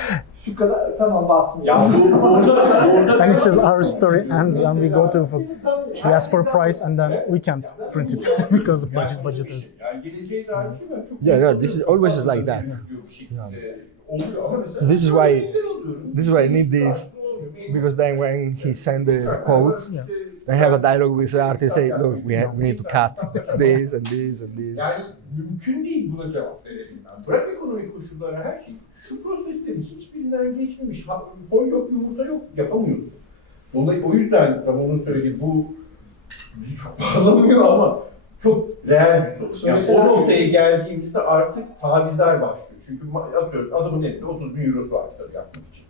şu kadar tamam basmıyor. and it says our story ends when we go to we ask for a price and then we can't print it because the budget is. Yani geleceğe dair bir şey var. Çok Yeah, this is always like that. So this is why I need this because then when he send the quotes, I have a dialogue with the artist. Say, look, we need to cut this and this and this. Yani mümkün değil buna cevap verelim. Bırak ekonomik koşullara her şey. Şu proseslerin hiçbirinden geçmemiş. Fol yok, yumurta yok, yapamıyorsun. O yüzden Ramon'un söylediği bu bizi çok bağlamıyor ama çok reel bir sonuç. Yani o noktaya geldiğimizde artık tavizler başlıyor. Çünkü atıyorum adamın elinde 30 bin eurosu var kitabı yapmak için.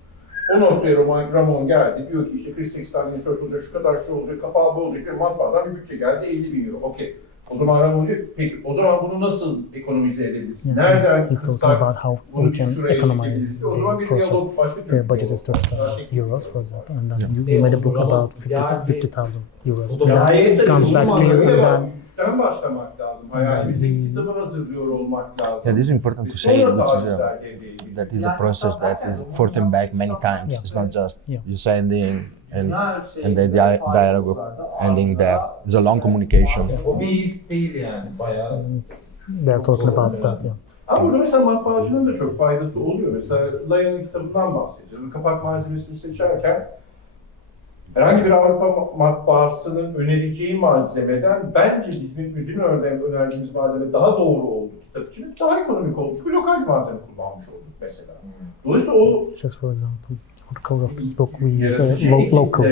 O noktaya Ramon geldi, diyor ki işte 48 tane insert olacak, şu kadar şey olacak, kapağı bu olacak ve matbaadan bir bütçe geldi 50 bin euro. Okey. O zaman Ramon diyor, peki o zaman bunu nasıl ekonomize edebiliriz? Nereden He's talking about how we can economize the process. The budget is 30,000 euros, for example, and then you made a book about 50,000 euros. And then it comes back to you and then üstten başlamak lazım. Hayalimizdeki kitabı hazırlıyor olmak lazım. Yeah, this is important to say, that is a process that is forthing back many times. It's not just you sending and the dialogue ending there. It's a long communication. O bir his değil yani bayağı. they're talking about that. Ama burada mesela matbaacının da çok faydası oluyor. Mesela Laya'nın kitabından bahsedeceğiz. Kapak malzemesini seçerken herhangi bir Avrupa matbaasının önereceği malzemeden bence bizim önerdiğimiz malzeme daha doğru oldu kitap için. Daha ekonomik oldu. Çünkü lokal bir malzeme kullanmış olduk mesela. Dolayısıyla o It says, for example, for the cover of this book, we use a local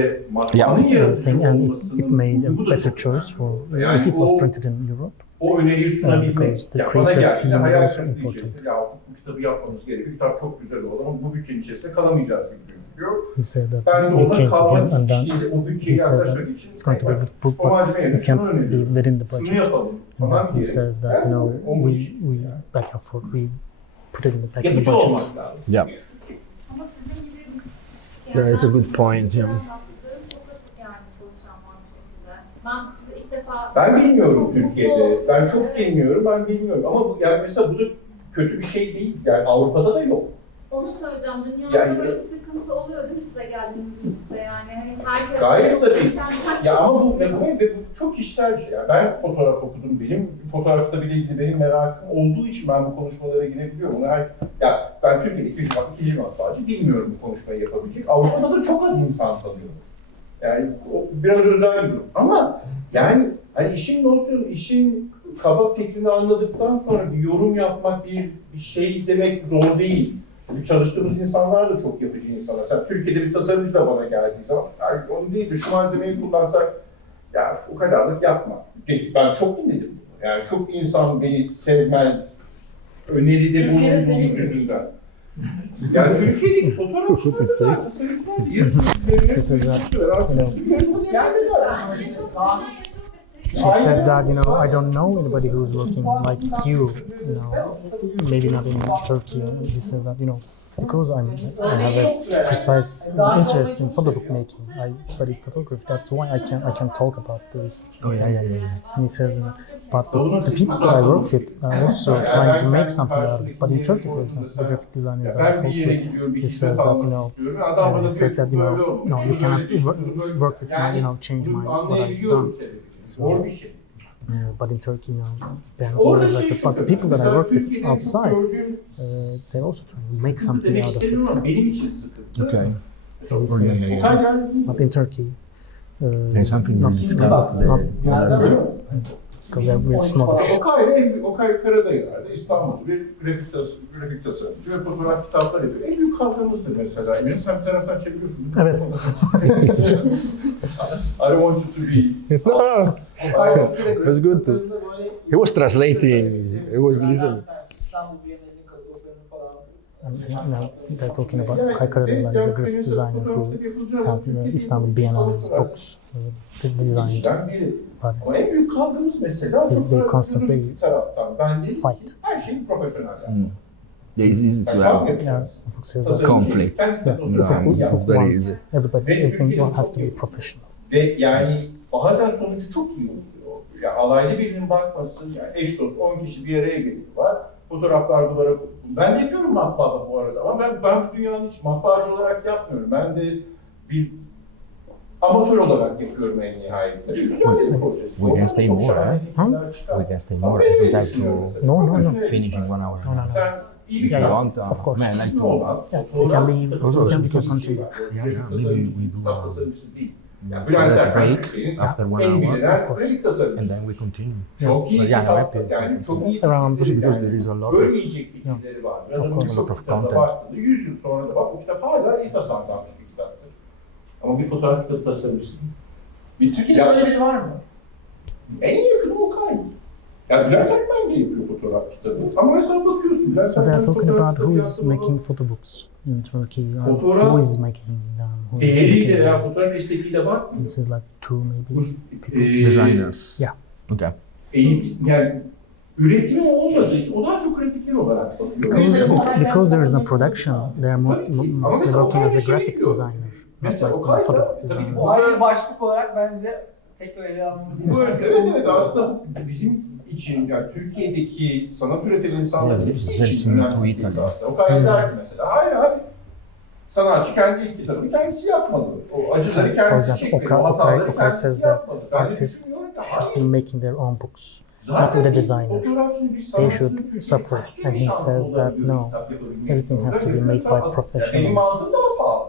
thing, and it made a better choice for if it was printed in Europe. O öneriyi sunabilmek. Because the creative team is also important. Ya bu kitabı yapmamız gerekiyor. Kitap çok güzel oldu ama bu bütçenin içerisinde kalamayacağız gibi gözüküyor. He said that Ben de you orada came to him kalmak and then işte o he bütçeye said that yaklaşmak için it's going to be a good book, o malzeme but yerine it şunu can't be öneriyorum. within the Şunu budget. yapalım. And Falan then he says that we back and forth, we put it back in the yapıcı budget. olmak lazım. Yeah. Ama sizin gibi Yeah, it's a good point. Yeah. yani çalışan var bu şekilde. Ben sizi ilk defa Ben bilmiyorum çok Türkiye'de. mutlu Ben çok oldum. bilmiyorum, ben bilmiyorum. Ama bu, yani mesela bu da kötü bir şey değil. Yani Avrupa'da da yok. Onu söyleyeceğim. Dünyada Yani- böyle bir sıkıntı sıkıntı oluyor değil mi size geldiğinizde yani? Hani herkes Gayet tabii. kaç Ya ama bu çok kişisel bir şey. Yani ben fotoğraf okudum, benim fotoğrafta bile ilgili benim merakım olduğu için ben bu konuşmalara girebiliyorum. Ya ben Türkiye'de ikinci matbaacı, bilmiyorum bu konuşmayı yapabilecek. Avrupa'da da çok az insan tanıyorum. Yani o biraz özel bir durum. Ama yani hani işin nosyonu, işin kaba fikrini anladıktan sonra bir yorum yapmak, bir şey demek zor değil. Çünkü çalıştığımız insanlar da çok yapıcı insanlar. Sen Türkiye'de bir tasarımcı da bana geldiği zaman, yani onu değil de şu malzemeyi kullansak, ya o kadarlık yapma. Ben çok dinledim bunu. Yani çok insan beni sevmez, öneride bulunduğumuz yüzünden. Yani Türkiye'deki fotoğrafçılar da, tasarımcılar da She said that, you know, I don't know anybody who's working like you know, maybe not in Turkey. He says that, you know, because I have a precise interest in photo book making. I studied photography. That's why I can talk about this. Oh yeah. And he says, but the people that I work with are also trying to make something out of it. But in Turkey, for example, the graphic designers that I talk with, he says that, you know, he said that, you know, no, you cannot work with my, you know, change my what I've done. So, but in Turkey, you know, they're always like that. But the people that I work with outside, they're also trying to make something out of it. Okay. But in Turkey, There's something we discussed because they're very snobbish. Okay Karadayı'larda İstanbul'da bir grafik tasarımcı ve fotoğraf kitapları yapıyor. En büyük kavgamızdır mesela. Emin sen bir taraftan çeviriyorsun. Evet. I don't want you to be... It was good too. He was translating. He was listening. Now they're talking about Ankara'daydı is a graphic designer who had Istanbul Biennale's books designed. But Ama en büyük kavgamız mesela they constantly fight. Her şey profesyonel yani. Yeah, it's easy to have Yeah, Ufuk says that. conflict. Ufuk very wants easy. everything has to be professional. Ve yani bazen sonucu çok iyi oluyor. Yani alaylı birinin bakması, yani eş dost 10 kişi bir araya geliyorlar. Fotoğraflar duvara koyuyor. Ben de yapıyorum matbaada bu arada ama ben bu dünyanın hiç matbaacı olarak yapmıyorum. Ben de bir amatör olarak yapıyorum en nihayetinde. Güzel bir proses. We can stay more, right? We can stay more. I don't have to No. finish in 1 hour. No. Sen iyi bir If you Yeah, want, of course. man, I like to. Yeah, they can leave. You can continue. Yeah, maybe we do Bülent break after 1 en hour, bilinen grafik tasarımcısı. and then we continue. Çok iyi But yeah, I kitaplar, like to. yani çok iyi Around fikirleri, because yani there is a lot ölmeyecek fikirleri var. Of course, Birçok a lot of kitaba content. baktığında 100 yıl sonra da bak o kitap hala iyi tasarlanmış bir kitaptır. Ama bir fotoğraf kitabı tasarımcısı. Türkiye'de böyle biri var mı? En yakını Okay. Yani Bülent Akmen de yapıyor fotoğraf kitabı. Ama mesela bakıyorsun Bülent So they're Akmen talking fotoğraf about kitabı who is yaptı mı? making photo books in Turkey. Fotoğraf- Who is making them? Who is Değeriyle editing veya them? fotoğraf estetiğiyle bak. He says like two maybe. Designers. Yeah. Okay. Eğitim, yani üretimi olmadığı için o daha çok kritiker olarak bakıyor. Because there is no production, they are mostly working as a graphic designer, not Mesela like a Okay photo da book designer. O ayrı bir başlık olarak bence tekrar ele almamız Evet aslında bizim için yani Türkiye'deki sanat üreten insanların Yeah, hepsi it's very için similar önemli to bir Italy. şey aslında. Okay der ki mesela hayır abi sanatçı kendi ilk kitabını kendisi yapmalı. O acıları For kendisi example, çekmeli, o hataları Okay kendisi says that yapmalı. Ben de artists düşünüyorum ki should hayır. be making their own books, not Zaten the bir designer. fotoğrafçının, bir They sanatçının should Türkiye'de suffer. kaç kere And he şansı says that olabiliyor no, kitap yapabilmek everything için? has to be made by Yani benim professionals. aldığım daha pahalı.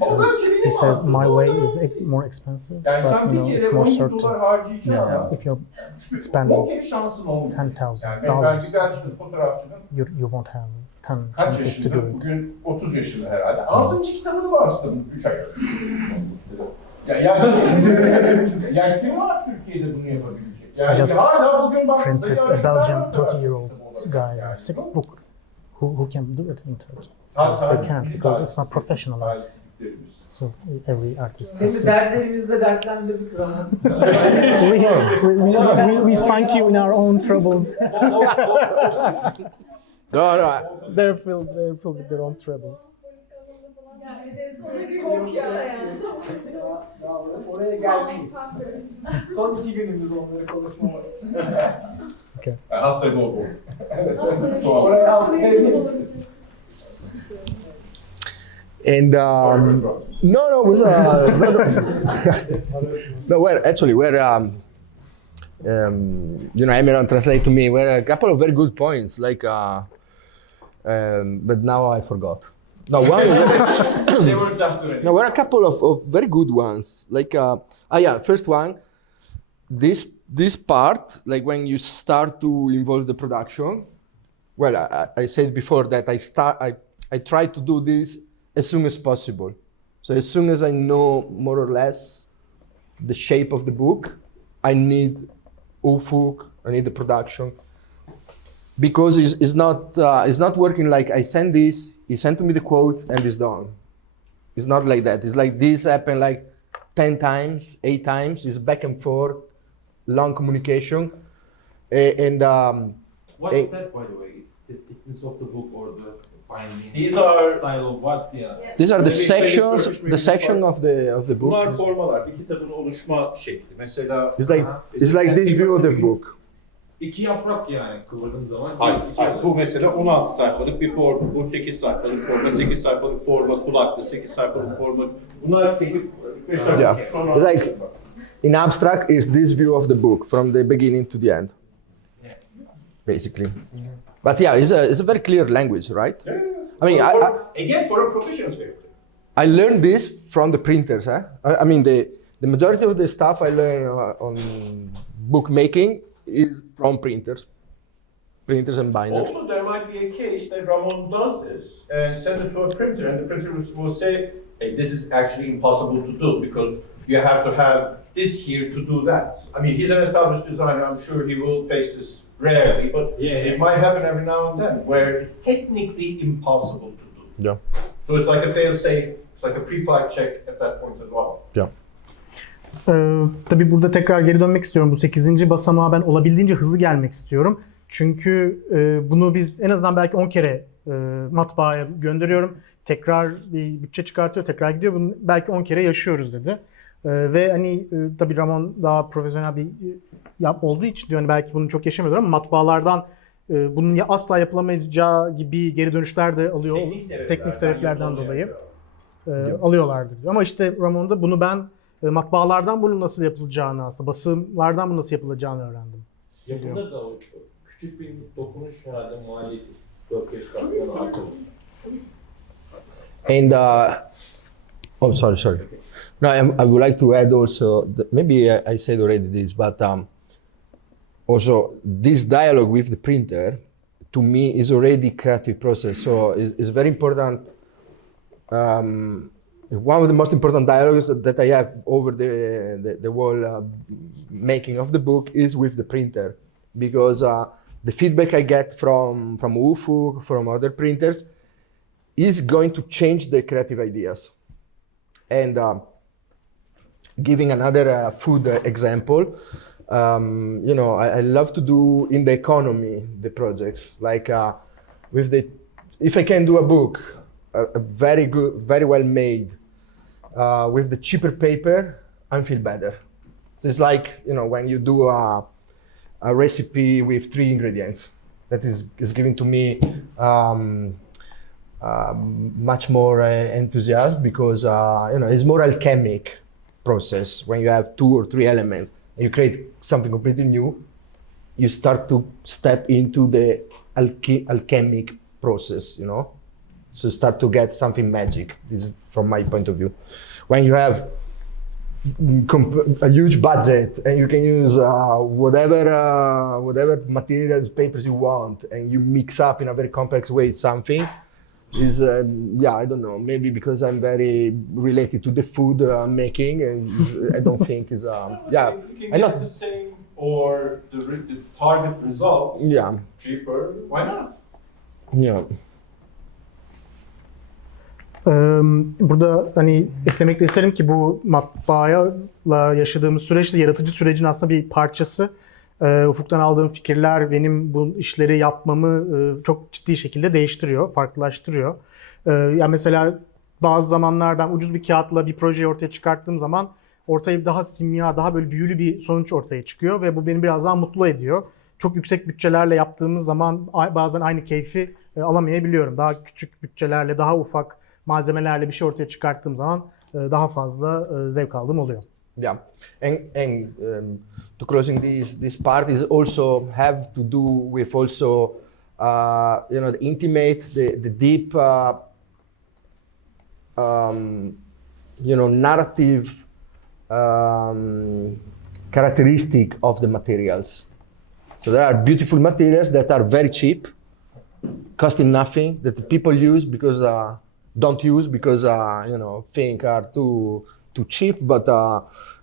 Ama bence benim He says aldığım my daha way pahalı. is more expensive, Yani but sen you bir know kere it's more 10 certain. dolar harcayacağına If you're çünkü 10 spending kere şansın olmuyor. $10,000, Yani belki Belçika'da fotoğrafçının you won't have 10 kaç chances to do yaşında? it. Bugün 30 yaşında herhalde. 6. kitabını bastım 3 ay önce. Yani kim var Türkiye'de bunu yapabilecek? Yani Just hala bugün Printed a Belgian 30-year-old guy, a sixth book, who can do it in Turkey. They can't because it's not professionalized. So every artist has Seni to. dertlerimizde dertlendirdik Ramon. We sunk you in our own troubles. No, no. They're filled with their own troubles. Oraya gelmeyiz. Son 2 günümüz onları konuşmamak için. Hafta bol bol. Oraya alsaydık. And no, it was no, where actually where you know, Emerald translate to me were a couple of very good points, like but now I forgot. No, one. They were that good. No, were a couple of very good ones. Like first one, this part, like when you start to involve the production. Well, I said before that I try to do this as soon as possible. So as soon as I know more or less the shape of the book, I need ufuk, I need the production, because it's not working like I send this, he sent to me the quotes and it's done. It's not like that. It's like this happened like 10 times, 8 times. It's back and forth, long communication, and What's that, by the way? It's the thickness of the book or the binding? These are style of what? Yeah. these are the Maybe sections, maybe the section of the book. bunlar formalar, bir kitabın oluşma şekli. Mesela It's like this view of the book. İki yaprak yani kıvırdığın zaman. hayır, bu mesela 16 sayfalık bir forma, bu 8 sayfalık forma, 8 sayfalık forma, kulaklı, 8 sayfalık forma. Bunlar teknik Yeah, it's like in abstract is this view of the book from the beginning to the end, basically. But yeah, it's a very clear language, right? I mean, again, for a professional speaker. I learned this from the printers. I mean, the majority of the stuff I learned on bookmaking is from printers and binders. Also, there might be a case that Ramon does this and send it to a printer, and the printer will say, hey, this is actually impossible to do because you have to have this here to do that. I mean, he's an established designer. I'm sure he will face this rarely, but it might happen every now and then where it's technically impossible to do. Yeah. So it's like a fail-safe, it's like a pre-flight check at that point as well. Yeah. Tabii burada tekrar geri dönmek istiyorum. Bu 8. basamağa ben olabildiğince hızlı gelmek istiyorum. Çünkü bunu biz en azından belki 10 kere matbaaya gönderiyorum. Tekrar bir bütçe çıkartıyor, tekrar gidiyor. Bunu belki 10 kere yaşıyoruz dedi. Ve hani tabii Ramon daha profesyonel bir olduğu için diyor, hani belki bunu çok yaşamıyordur ama matbaalardan bunun asla yapılamayacağı gibi geri dönüşler de alıyor. Teknik sebeplerden dolayı alıyorlardı diyor. Ama işte Ramon'da bunu ben matbaalardan bunun nasıl yapılacağını, aslında basımlardan bunun nasıl yapılacağını öğrendim. Yapımda da o küçük bir dokunuş herhalde maliyeti 4-5 katlarına arttı. And sorry. No, I would like to add also. Maybe I said already this, but also this dialogue with the printer, to me, is already creative process. So it's very important. One of the most important dialogues that I have over the whole making of the book is with the printer, because the feedback I get from Ufuk, from other printers, is going to change the creative ideas. And giving another food example, you know, I love to do in the economy the projects, like if I can do a book, a very good, very well made, with the cheaper paper, I feel better. It's like, you know, when you do a recipe with 3 ingredients, that is giving to me much more enthusiasm, because you know, it's more alchemic process. When you have 2 or 3 elements and you create something completely new, you start to step into the alchemic process, you know, so start to get something magic. This is from my point of view. When you have a huge budget and you can use whatever materials, papers you want, and you mix up in a very complex way something, is I don't know, maybe because I'm very related to the food making, and I don't think is If you can get the same or the target result cheaper, why not? Yeah. Burada hani eklemek de isterim ki bu matbaayla yaşadığımız süreçte yaratıcı sürecin aslında bir parçası. Ufuk'tan aldığım fikirler benim bu işleri yapmamı çok ciddi şekilde değiştiriyor, farklılaştırıyor. Yani mesela bazı zamanlar ben ucuz bir kağıtla bir projeyi ortaya çıkarttığım zaman ortaya daha simya, daha böyle büyülü bir sonuç ortaya çıkıyor ve bu beni biraz daha mutlu ediyor. Çok yüksek bütçelerle yaptığımız zaman bazen aynı keyfi alamayabiliyorum. Daha küçük bütçelerle, daha ufak malzemelerle bir şey ortaya çıkarttığım zaman daha fazla zevk aldığım oluyor. Yeah, and to closing this part is also have to do with also the intimate, the deep, narrative characteristic of the materials. So there are beautiful materials that are very cheap, costing nothing, that people use because don't use because think are too cheap. But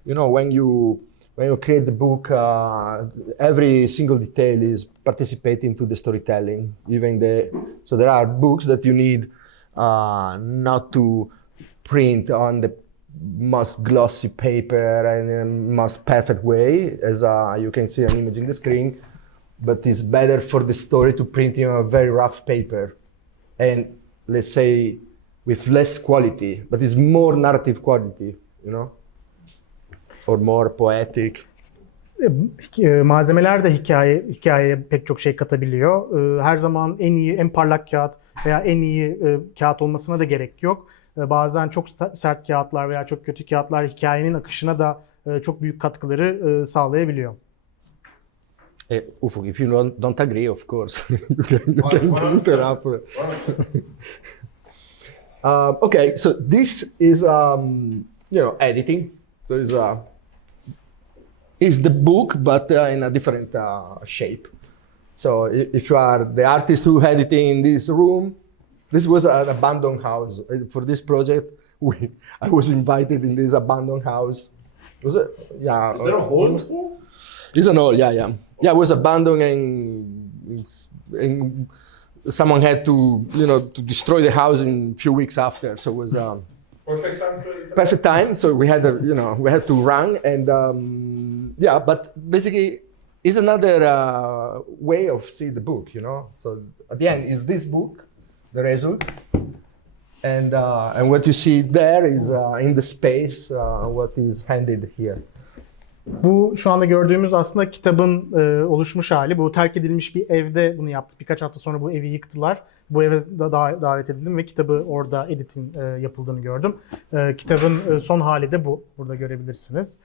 when you create the book, every single detail is participating to the storytelling. So there are books that you need not to print on the most glossy paper and in most perfect way, as you can see an image in the screen. But it's better for the story to print on a very rough paper, and let's say with less quality, but it's more narrative quality, or more poetic. Malzemeler de hikayeye pek çok şey katabiliyor. Her zaman en iyi, en parlak kağıt veya en iyi kağıt olmasına da gerek yok. Bazen çok sert kağıtlar veya çok kötü kağıtlar hikayenin akışına da çok büyük katkıları sağlayabiliyor. Ufuk, if you don't agree, of course, you can interrupt. Okay, so this is editing. So it's the book, but in a different shape. So if you are the artist who editing in this room, this was an abandoned house. For this project, I was invited in this abandoned house. Was it? Yeah. Is there a hole in the wall? It's an hole, yeah. Yeah, it was abandoned and someone had to destroy the house in a few weeks after. So it was perfect time. So we had to run and but basically it's another way of seeing the book, So at the end is this book, the result, and what you see there is in the space what is handed here. Bu şu anda gördüğümüz aslında kitabın oluşmuş hali. Bu terk edilmiş bir evde bunu yaptık. Birkaç hafta sonra bu evi yıktılar. Bu eve davet edildim ve kitabı orada editin yapıldığını gördüm. Kitabın son hali de bu. Burada görebilirsiniz.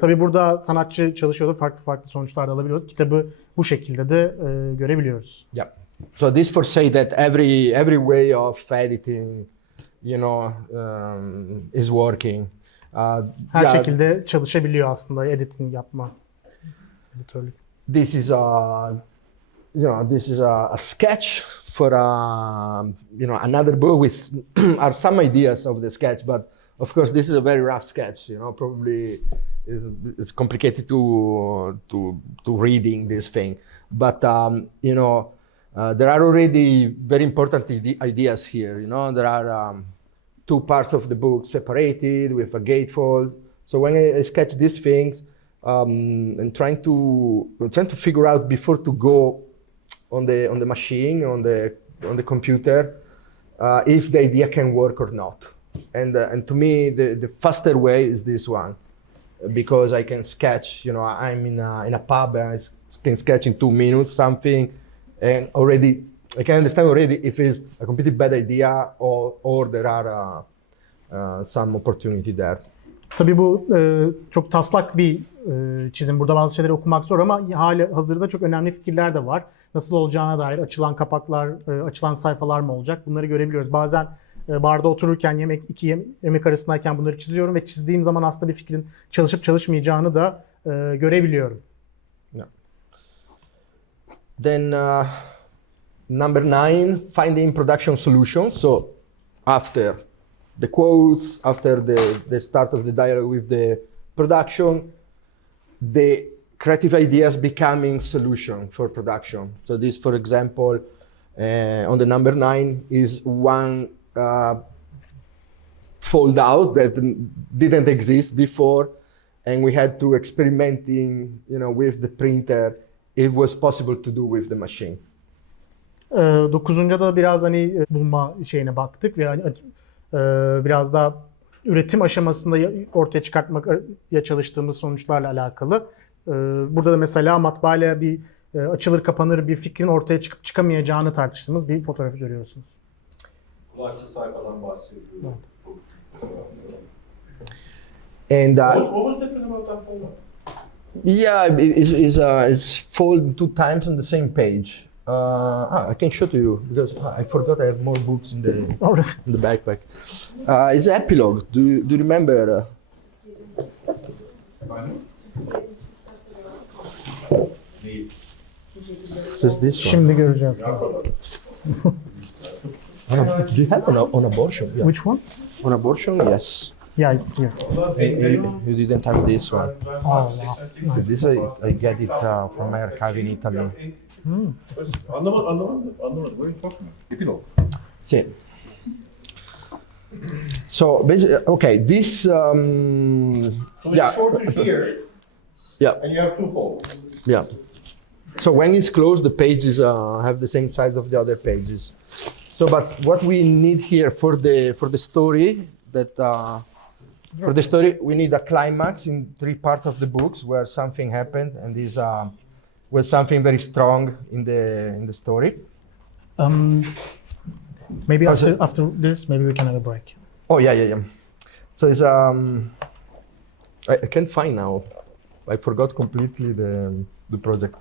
Tabii burada sanatçı çalışıyordu. Farklı sonuçlar da alabiliyordu. Kitabı bu şekilde de görebiliyoruz. Yeah. So this for say that every way of editing, is working. Her şekilde çalışabiliyor aslında editing yapma, editörlük. This is a sketch for another book with are some ideas of the sketch, but of course this is a very rough sketch. Probably it's complicated to reading this thing, but there are already very important ideas here. There are two parts of the book separated with a gatefold. So when I sketch these things, I'm trying to figure out before to go on the machine, on the computer, if the idea can work or not. And to me, the faster way is this one, because I can sketch. I'm in a pub and I can sketch in 2 minutes something, and already I can understand already if it's a completely bad idea or there are some opportunity there. Tabii bu çok taslak bir çizim. Burada bazı şeyleri okumak zor ama hali hazırda çok önemli fikirler de var. Nasıl olacağına dair açılan kapaklar, açılan sayfalar mı olacak? Bunları görebiliyoruz. Bazen barda otururken iki yemek arasındayken bunları çiziyorum ve çizdiğim zaman aslında bir fikrin çalışıp çalışmayacağını da görebiliyorum. Yeah. Then number 9, finding production solutions. So after the quotes, after the start of the dialogue with the production, the creative ideas becoming solution for production. So this, for example, on the number 9 is one fold out that didn't exist before, and we had to experimenting, with the printer. It was possible to do with the machine. 9'unca da biraz bulma şeyine baktık ve biraz daha üretim aşamasında ortaya çıkartmaya çalıştığımız sonuçlarla alakalı. Burada da mesela matbaayla bir açılır kapanır bir fikrin ortaya çıkıp çıkamayacağını tartıştığımız bir fotoğrafı görüyorsunuz. Kullanıcı sayfadan bahsediyor. And What was different about that format? yeah, it's folded 2 times on the same page. I can show to you because I forgot I have more books in the backpack. It's epilogue. Do you remember? Just this one. Şimdi göreceğiz. Do you have on abortion? Yeah. Which one? On abortion, yes. Yeah, it's here. You didn't have this one. Oh, So this I get it from my archive in Italy. Anlamadım. What are you talking about? Epilog. See. So basically, okay, this So it's yeah, shorter here, yeah, and you have 2 folds. yeah. So when it's closed, the pages have the same size of the other pages. So, but what we need here for the story for the story we need a climax in 3 parts of the books where something happened, and this was something very strong in the story. Maybe Oh, so- after this, maybe we can have a break. Oh yeah. So it's I can't find now. I forgot completely the project.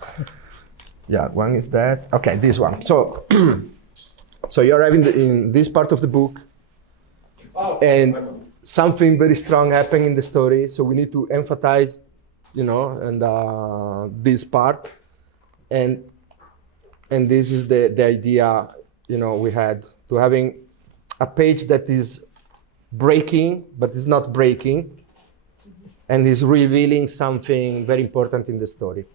Yeah, one is that. Okay, this one. So so you're having in this part of the book, and something very strong happening in the story. So we need to emphasize, and this part, and this is the idea, we had to having a page that is breaking, but it's not breaking, and is revealing something very important in the story.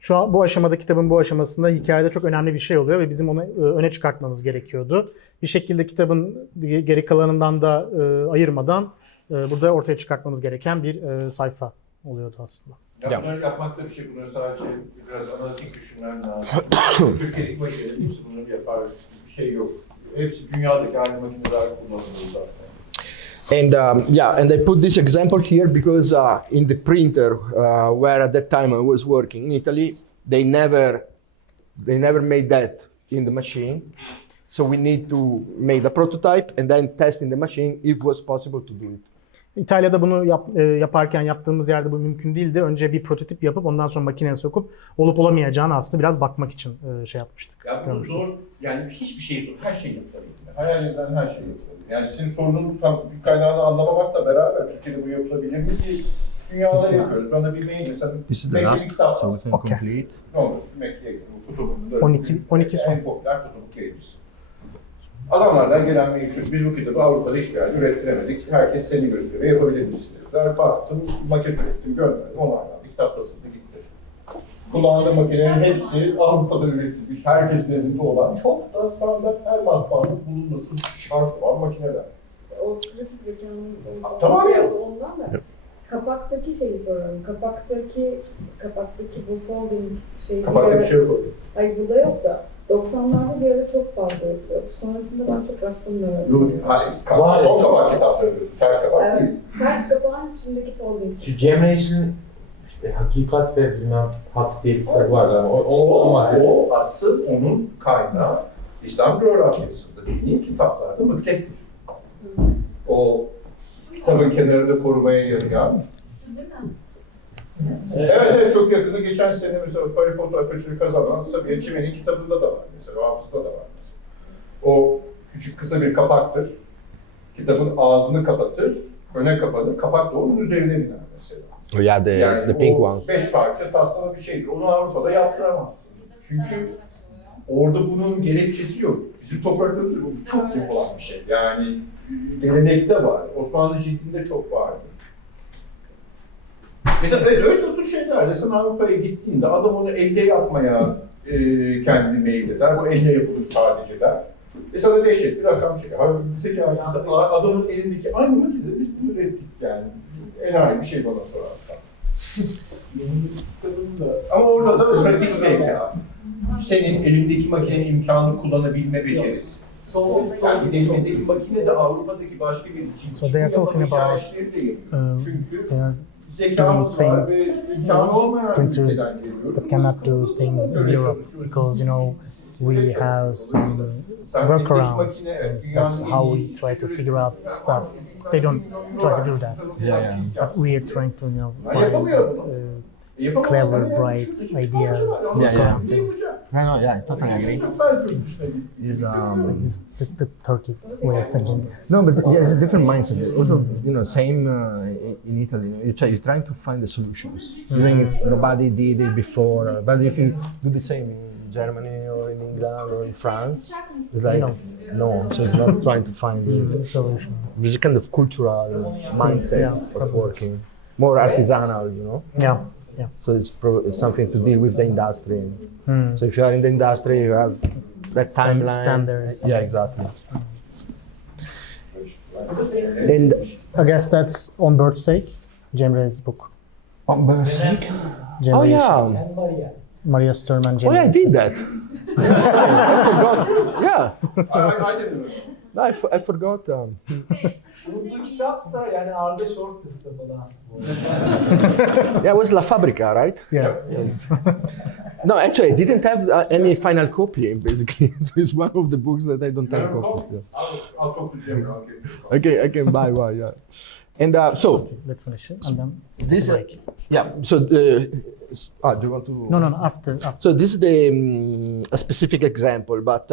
Şu an bu aşamada, kitabın bu aşamasında hikayede çok önemli bir şey oluyor ve bizim onu öne çıkartmamız gerekiyordu. Bir şekilde kitabın geri kalanından da ayırmadan burada ortaya çıkartmamız gereken bir sayfa oluyordu aslında. Ya bunları yapmakta bir şey, bunları sadece biraz analitik düşünmen lazım. Türkiye'deki makineler hepsi bunları yapar, bir şey yok. Hepsi dünyadaki aynı makineler kullanılıyor zaten. And and I put this example here because in the printer where at that time I was working in Italy, they never made that in the machine. So we need to make the prototype and then test in the machine if it was possible to do it. İtalya'da bunu yaparken yaptığımız yerde bu mümkün değildi. Önce bir prototip yapıp ondan sonra makineye sokup olup olamayacağını aslında biraz bakmak için şey yapmıştık. Ya bu zor, yani hiçbir şey zor, her şey yapılabilir. Hayal edilen her şey yapılabilir. Yani senin sorunun tam bir kaynağını anlamamakla beraber Türkiye'de bu yapılabilir mi ki dünyada yapıyoruz. Bana bir mail mesela, This is the last, so we can complete. Ne olur, Mekke'ye gidelim, kutubunda. 12 son. En popüler kutubu yayıncısı. Adamlardan gelen mail şu, biz bu kitabı Avrupa'da hiçbir yerde ürettiremedik, herkes seni gösteriyor, yapabilir misin dediler. Baktım, maket ürettim, gönderdim, onaylandı, kitap basıldı, gitti. Kullandığım makinelerin hepsi Avrupa'da üretilmiş, herkesin elinde olan çok da standart her matbaanın bulunması şart olan makineler. O kritik zekanın Tamam ya. biraz ondan da. Kapaktaki şeyi soralım. Kapaktaki bu folding şeyi Kapakta bir şey yok. Hayır burada yok da 90'larda bir ara çok fazla yapıyordu. Sonrasında ben çok rastlamıyorum. Yok, hayır. Ton kapak kitapları diyorsun, sert kapak değil. Sert kapağın içindeki folding. Şu Cem Reis'in işte Hakikat ve bilmem Hak diye bir kitabı vardı ama O asıl onun kaynağı İslam coğrafyasında dini kitaplarda mıktektir. O kitabın kenarında korumaya yarayan. Evet, çok yakında geçen sene mesela Parifoto Aperçürü kazanan Sabiha Çimen'in kitabında da var mesela, Hafız'da da var mesela. O küçük kısa bir kapaktır. Kitabın ağzını kapatır, öne kapanır, kapak da onun üzerine biner mesela. Oh yeah, the pink one. 5 parça taslama bir şeydir. Onu Avrupa'da yaptıramazsın. Çünkü orada bunun gerekçesi yok. Bizim topraklarımızda bu çok yapılan bir şey. Yani gelenekte var. Osmanlı cildinde çok vardı. Mesela öyle o tür şeylerde sen Avrupa'ya gittiğinde adam onu elde yapmaya kendini meyleder. Bu elle yapılır sadece der. Ve sana dehşet bir rakam çeker. Bizdeki adamın elindeki aynı makinede biz bunu ürettik yani. Enayi bir şey bana sorarsan. Ama orada da pratik zeka. Senin elindeki makinenin imkanını kullanabilme becerisi. Yani bizim elimizdeki makine de Avrupa'daki başka bir So they are talking about işleri değil. Çünkü they are zekamız var ve imkanı olmayan printers ülkeden geliyoruz. that cannot do things in Europe because we have some workarounds. That's how we try to figure out stuff. They don't try to do that. Yeah. But we are trying to, find clever, bright ideas to work around things. I totally agree. It's the Turkey way of thinking. No, but it's a different mindset. Also, same in Italy. You're trying to find the solutions, even if nobody did it before. But if you do the same in Germany or in England or in France, it's like no. So it's not trying to find the Solution. There's a kind of cultural mindset of working, more artisanal, Yeah. So it's something to deal with the industry. So if you are in the industry, you have that timeline. Standards. Yeah, exactly. And I guess that's On Bird's Sake, Cemre's book. on birthday? Cemre Oh yeah. And Maria. Maria Sturman. Oh yeah, I did that. I forgot. Yeah, I didn't know. no, I forgot. Unuttuğu kitap da yani Arda Short kısmı da. Yeah, it was La Fabrica, right? Yeah. No, actually, I didn't have any final copy, basically. So it's one of the books that I don't have a copy. Yeah. I'll talk to Jim. I'll get you. I can buy one. Yeah. And so Let's finish it. And then this, break. yeah. So do you want to? No. After. So this is the a specific example, but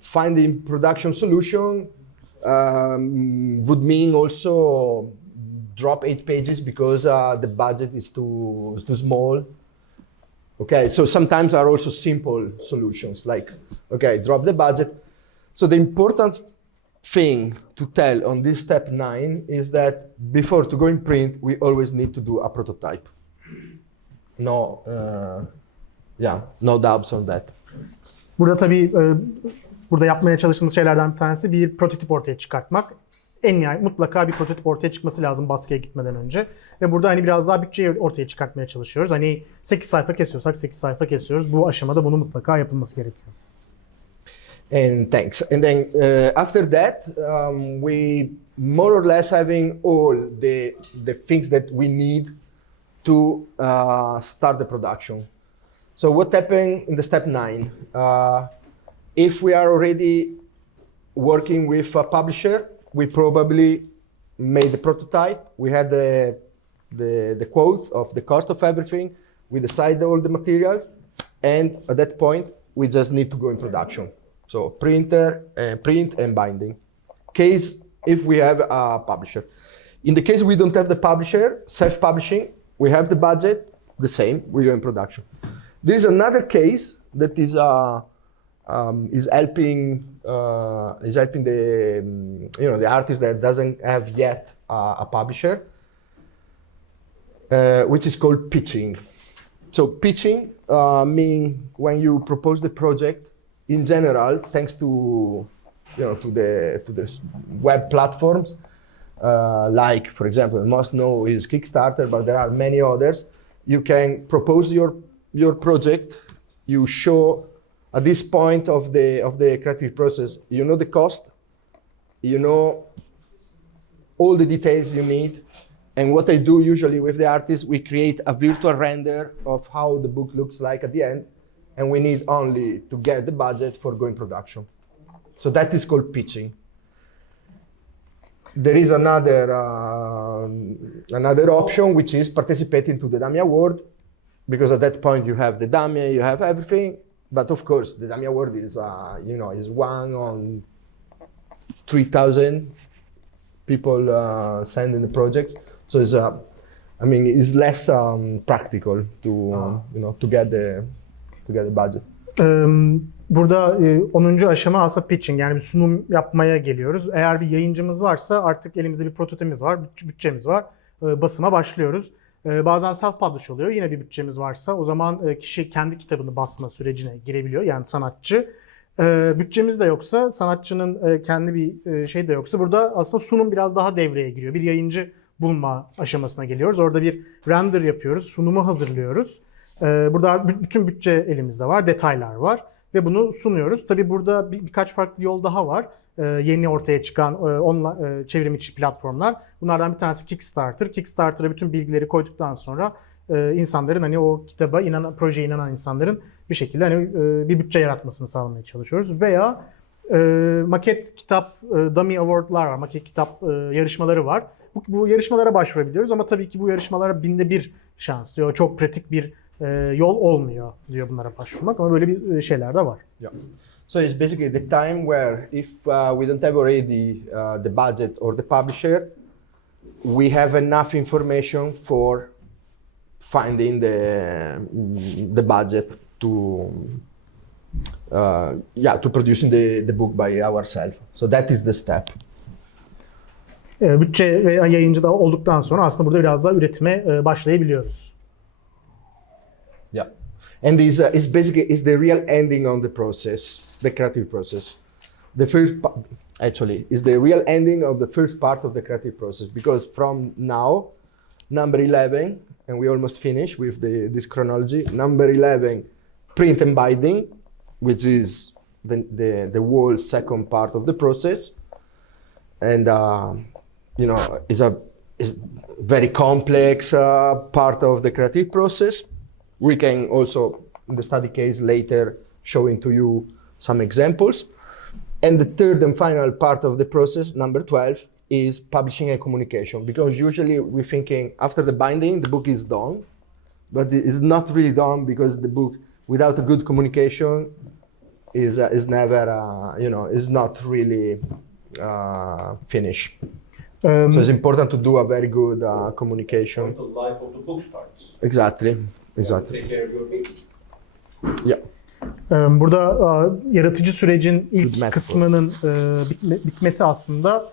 finding production solution would mean also drop 8 pages because the budget is too small. Okay, so sometimes are also simple solutions like, okay, drop the budget. So the important thing to tell on this step 9 is that before to go in print, we always need to do a prototype. No doubts on that. Burada tabii burada yapmaya çalıştığımız şeylerden bir tanesi bir prototip ortaya çıkartmak. En nihayet mutlaka bir prototip ortaya çıkması lazım baskıya gitmeden önce. Ve burada hani biraz daha bütçeyi ortaya çıkartmaya çalışıyoruz. Hani 8 sayfa kesiyorsak 8 sayfa kesiyoruz. Bu aşamada bunu mutlaka yapılması gerekiyor. And thanks. And then after that, we more or less having all the things that we need to start the production. So what happened in the step 9? If we are already working with a publisher, we probably made the prototype. We had the quotes of the cost of everything. We decided all the materials, and at that point, we just need to go in production. So print and binding. Case if we have a publisher. In the case we don't have the publisher, self-publishing, we have the budget, the same, we go in production. There is another case that is helping the artist that doesn't have yet a publisher, which is called pitching. So pitching means when you propose the project. In general, thanks to the web platforms, like for example, most know is Kickstarter, but there are many others. You can propose your project. You show at this point of the creative process, you know the cost, you know all the details you need. And what I do usually with the artist, we create a virtual render of how the book looks like at the end. And we need only to get the budget for going production. So that is called pitching. There is another option, which is participating to the Dummy Award, because at that point you have the dummy, you have everything. But of course, the Dummy Award is is 1 on 3,000 people sending the projects. So it's less practical to get the budget. Burada 10. aşama aslında pitching, yani bir sunum yapmaya geliyoruz. Eğer bir yayıncımız varsa artık elimizde bir prototipimiz var, bütçemiz var, basıma başlıyoruz. Bazen self-publish oluyor, yine bir bütçemiz varsa o zaman kişi kendi kitabını basma sürecine girebiliyor, yani sanatçı. Bütçemiz de yoksa, sanatçının kendi bir şey de yoksa burada aslında sunum biraz daha devreye giriyor. Bir yayıncı bulma aşamasına geliyoruz. Orada bir render yapıyoruz, sunumu hazırlıyoruz. Burada bütün bütçe elimizde var, detaylar var ve bunu sunuyoruz. Tabii burada birkaç farklı yol daha var. Yeni ortaya çıkan online çevrim içi platformlar. Bunlardan bir tanesi Kickstarter. Kickstarter'a bütün bilgileri koyduktan sonra insanların hani o kitaba inanan, projeye inanan insanların bir şekilde hani bir bütçe yaratmasını sağlamaya çalışıyoruz. Veya maket kitap dummy award'lar var, maket kitap yarışmaları var. Bu yarışmalara başvurabiliyoruz ama tabii ki bu yarışmalara binde bir şans diyor. Çok pratik bir yol olmuyor diyor bunlara başvurmak ama böyle bir şeyler de var. Yeah. So it's basically the time where if we don't have already the budget or the publisher, we have enough information for finding the budget to to producing the book by ourselves. So that is the step. Bütçe ve yayıncı da olduktan sonra aslında burada biraz daha üretime başlayabiliyoruz. Yeah, and is basically is the real ending on the process, the creative process. The first actually is the real ending of the first part of the creative process, because from now, number 11, and we almost finish with this chronology. Number 11, print and binding, which is the whole second part of the process, and is very complex part of the creative process. We can also, in the study case later, showing to you some examples. And the third and final part of the process, number 12, is publishing and communication. Because usually we're thinking after the binding, the book is done, but it is not really done, because the book without a good communication is never, is not really finished. So it's important to do a very good communication. The life of the book starts. Exactly. Take care of your baby. Yeah. Burada yaratıcı sürecin ilk Bitmez kısmının bitmesi aslında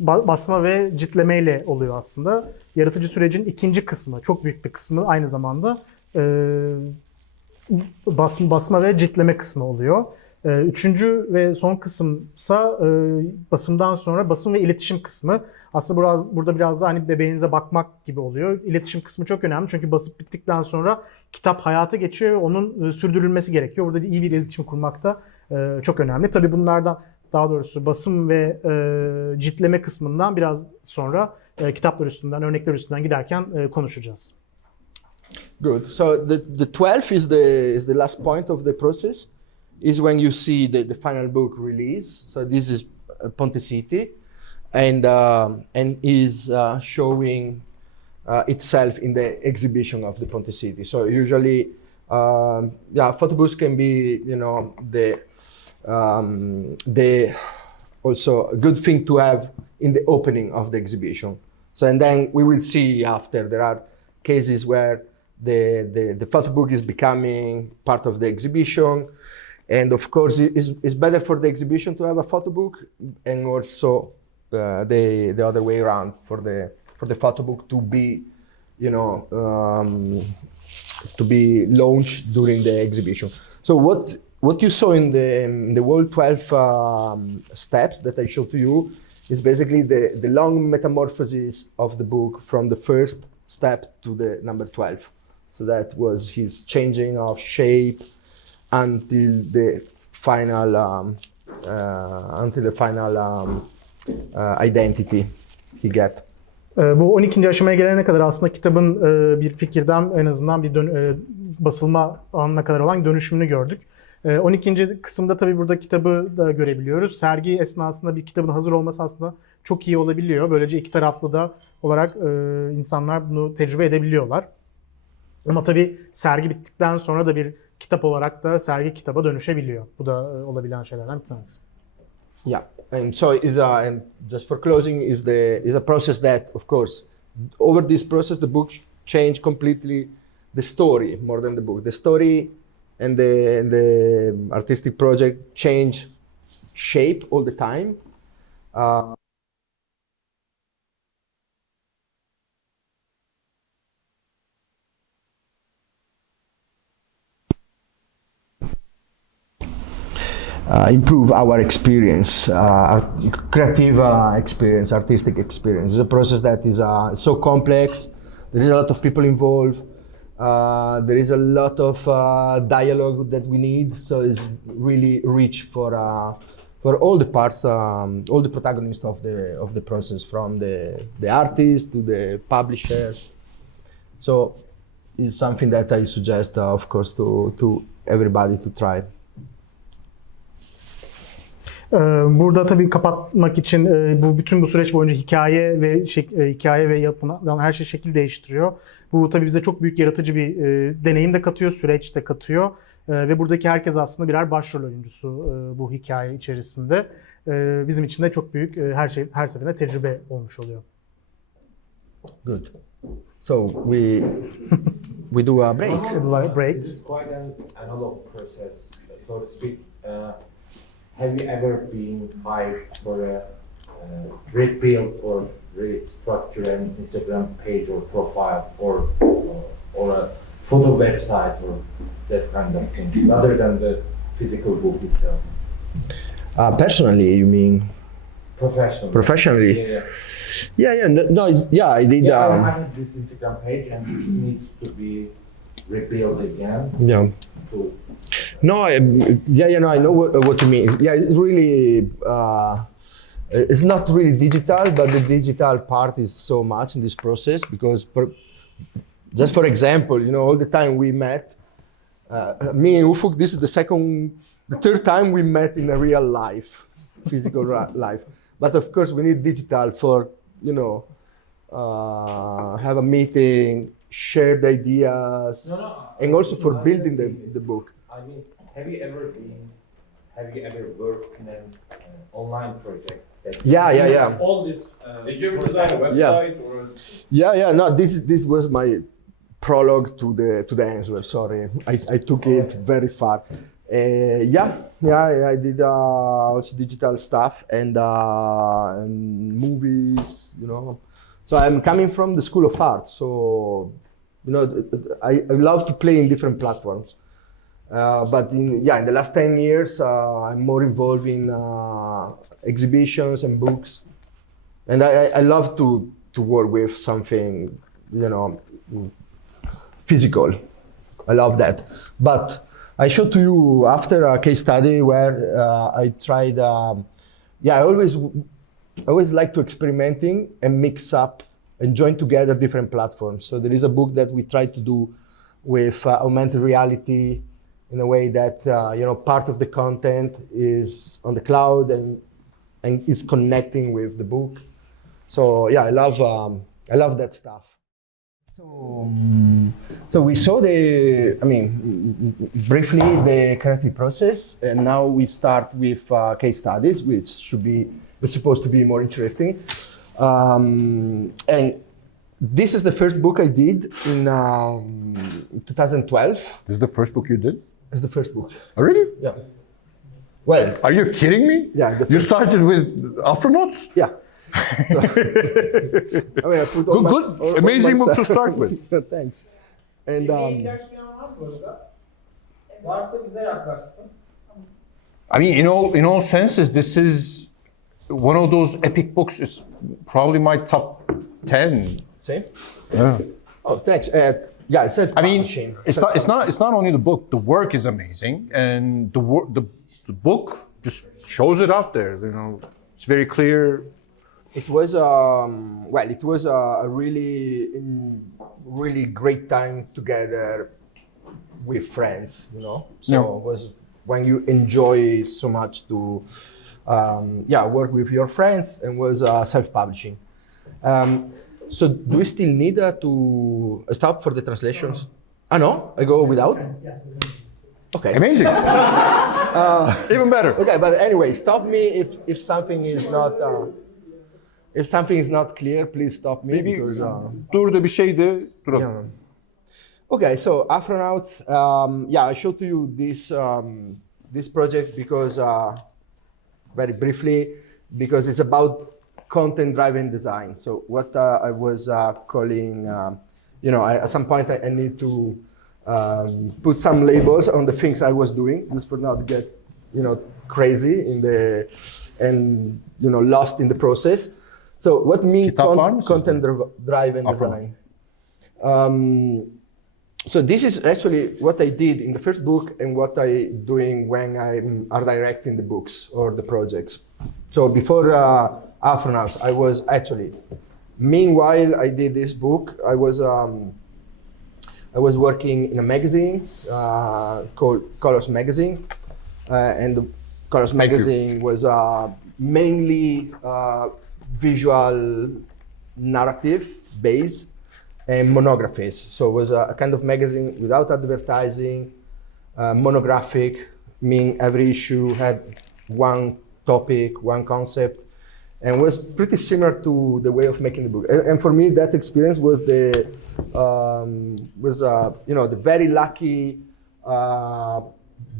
basma ve ciltlemeyle oluyor aslında. Yaratıcı sürecin ikinci kısmı, çok büyük bir kısmı aynı zamanda basma ve ciltleme kısmı oluyor. Üçüncü ve son kısımsa basımdan sonra basım ve iletişim kısmı. Aslında burada biraz da hani bebeğinize bakmak gibi oluyor. İletişim kısmı çok önemli çünkü basıp bittikten sonra kitap hayata geçiyor ve onun sürdürülmesi gerekiyor. Burada iyi bir iletişim kurmak da çok önemli. Tabii bunlardan, daha doğrusu basım ve ciltleme kısmından biraz sonra kitaplar üstünden, örnekler üstünden giderken konuşacağız. Good. So the 12 is the last point of the process. Is when you see the final book release. So this is Ponte City, and is showing itself in the exhibition of the Ponte City. So usually, photo books can be, the also a good thing to have in the opening of the exhibition. So and then we will see after there are cases where the photo book is becoming part of the exhibition. And of course, it's better for the exhibition to have a photo book, and also the other way around for the photo book to be, to be launched during the exhibition. So what you saw in the whole 12 steps that I showed to you is basically the long metamorphosis of the book from the first step to the number 12. So that was his changing of shape until the final identity he get. Bu 12. aşamaya gelene kadar aslında kitabın bir fikirden en azından bir basılma anına kadar olan dönüşümünü gördük. 12. kısımda tabii burada kitabı da görebiliyoruz. Sergi esnasında bir kitabın hazır olması aslında çok iyi olabiliyor. Böylece iki taraflı da olarak insanlar bunu tecrübe edebiliyorlar. Ama tabii sergi bittikten sonra da bir kitap olarak da sergi kitaba dönüşebiliyor. Bu da olabilen şeylerden bir tanesi. Yeah, and so and just for closing is a process that, of course, over this process the book changed completely the story more than the book. The story and the artistic project change shape all the time. Improve our experience, our creative experience, artistic experience. It's a process that is so complex. There is a lot of people involved. There is a lot of dialogue that we need. So it's really rich for all the parts, all the protagonists of the process, from the artist to the publisher. So it's something that I suggest, of course, to everybody to try. Burada tabii kapatmak için bütün bu süreç boyunca hikaye ve yapılan her şey şekil değiştiriyor. Bu tabii bize çok büyük yaratıcı bir deneyim de katıyor, süreç de katıyor. Ve buradaki herkes aslında birer başrol oyuncusu bu hikaye içerisinde. Bizim için de çok büyük her seferinde tecrübe olmuş oluyor. Good. So we do a break. This is quite an analog process, so to speak. Have you ever been hired for a rebuild or restructure an Instagram page or profile or a photo website or that kind of thing, rather than the physical book itself? Personally, you mean? Professionally? Yeah. I did. I have this Instagram page and it needs to be rebuilt again. Yeah. No, I know what you mean. Yeah, it's really, it's not really digital, but the digital part is so much in this process because, just for example, all the time we met, me and Ufuk, this is the third time we met in a real life, physical life. But of course, we need digital for, have a meeting, share the ideas, and also for building the book. I mean, have you ever worked in an online project? Yeah. All this. Did you ever design a website or? Yeah. No, this was my prologue to the answer. Sorry, I took it very far. I did also digital stuff and movies. So I'm coming from the School of Art, so I love to play in different platforms. But in the last 10 years, I'm more involved in exhibitions and books, and I love to work with something, physical. I love that. But I showed to you after a case study where I tried. I always like to experimenting and mix up and join together different platforms. So there is a book that we tried to do with augmented reality in a way that part of the content is on the cloud and is connecting with the book. So I love that stuff. So we saw briefly the creative process, and now we start with case studies, which is supposed to be more interesting. And this is the first book I did in 2012. This is the first book you did? It's the first book. Oh, really? Yeah. Well, are you kidding me? Yeah. You started with astronauts? Yeah. So, I put good. Amazing book to start with. Thanks. And I mean, in all senses, this is one of those epic books. It's probably my top 10. Same. Yeah. Oh, thanks. It's I mean, it's not only the book. The work is amazing, and the book just shows it out there. It's very clear. It was a really great time together with friends. So it was when you enjoy so much to work with your friends, and was self-publishing. So do we still need to stop for the translations? No, I go without? Okay. Amazing. Even better. Okay, but anyway, stop me if something is not clear, please stop me. Because, Durdu bir şeydi. Duralım. Yeah. Okay, so astronauts. I showed to you this project because very briefly, because it's about content-driven design. So what I was calling, at some point I need to put some labels on the things I was doing, just for not get, crazy lost in the process. So what means content-driven design? So this is actually what I did in the first book and what I'm doing when I'm art directing the books or the projects. So before Astronauts, I was actually, meanwhile I did this book, I was I was working in a magazine called Colors Magazine, and the Colors Magazine was mainly visual narrative based and monographies. So it was a kind of magazine without advertising, monographic, meaning every issue had one topic, one concept, and was pretty similar to the way of making the book. And for me, that experience was the very lucky,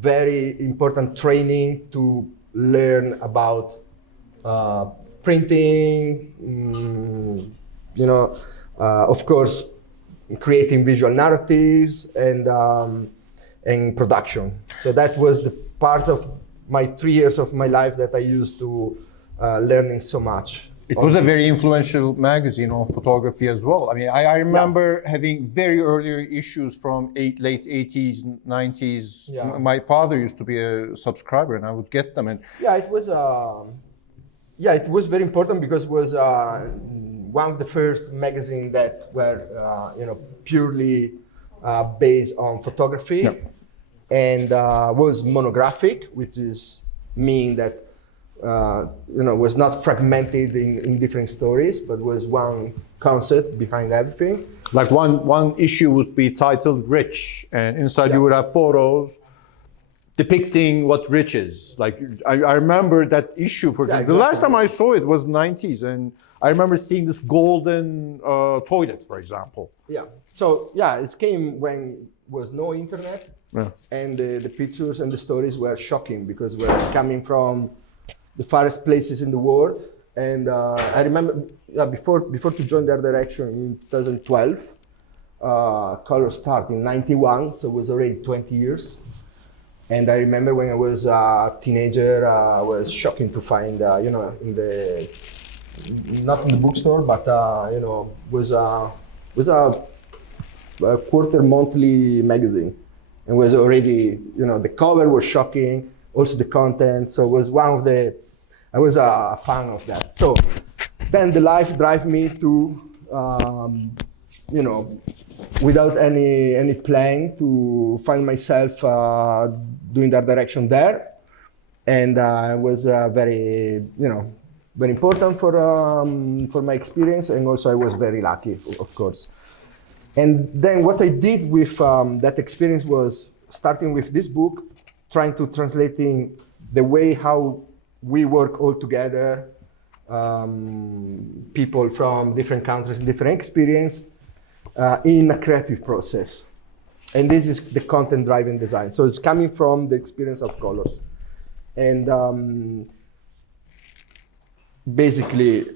very important training to learn about printing, of course, creating visual narratives and production. So that was the part of my 3 years of my life that I used to learning so much. It was a very influential magazine on photography as well. I mean, I remember having very early issues from late 80s, 90s. Yeah. My father used to be a subscriber, and I would get them. And It was very important because it was one of the first magazines that were purely based on photography, and was monographic, which is mean that was not fragmented in different stories, but was one concept behind everything. like one issue would be titled "Rich," and inside you would have photos depicting what rich is. Like I remember that issue. For example, the last time I saw it was 90s, and I remember seeing this golden toilet, for example. Yeah. So it came when was no internet, and the pictures and the stories were shocking because we're coming from the farthest places in the world. And I remember before to join their direction in 2012, Color started in 91, so it was already 20 years. And I remember when I was a teenager, it was shocking to find, in the, not in the bookstore, but, was a quarter monthly magazine. And was already, the cover was shocking, also the content. So it was I was a fan of that. So then the life drive me to, without any plan, to find myself doing that direction there. And it was very important for my experience. And also I was very lucky, of course. And then what I did with that experience was starting with this book, trying to translating the way how we work all together, people from different countries, different experience, in a creative process. And this is the content-driven design. So it's coming from the experience of colors. And basically,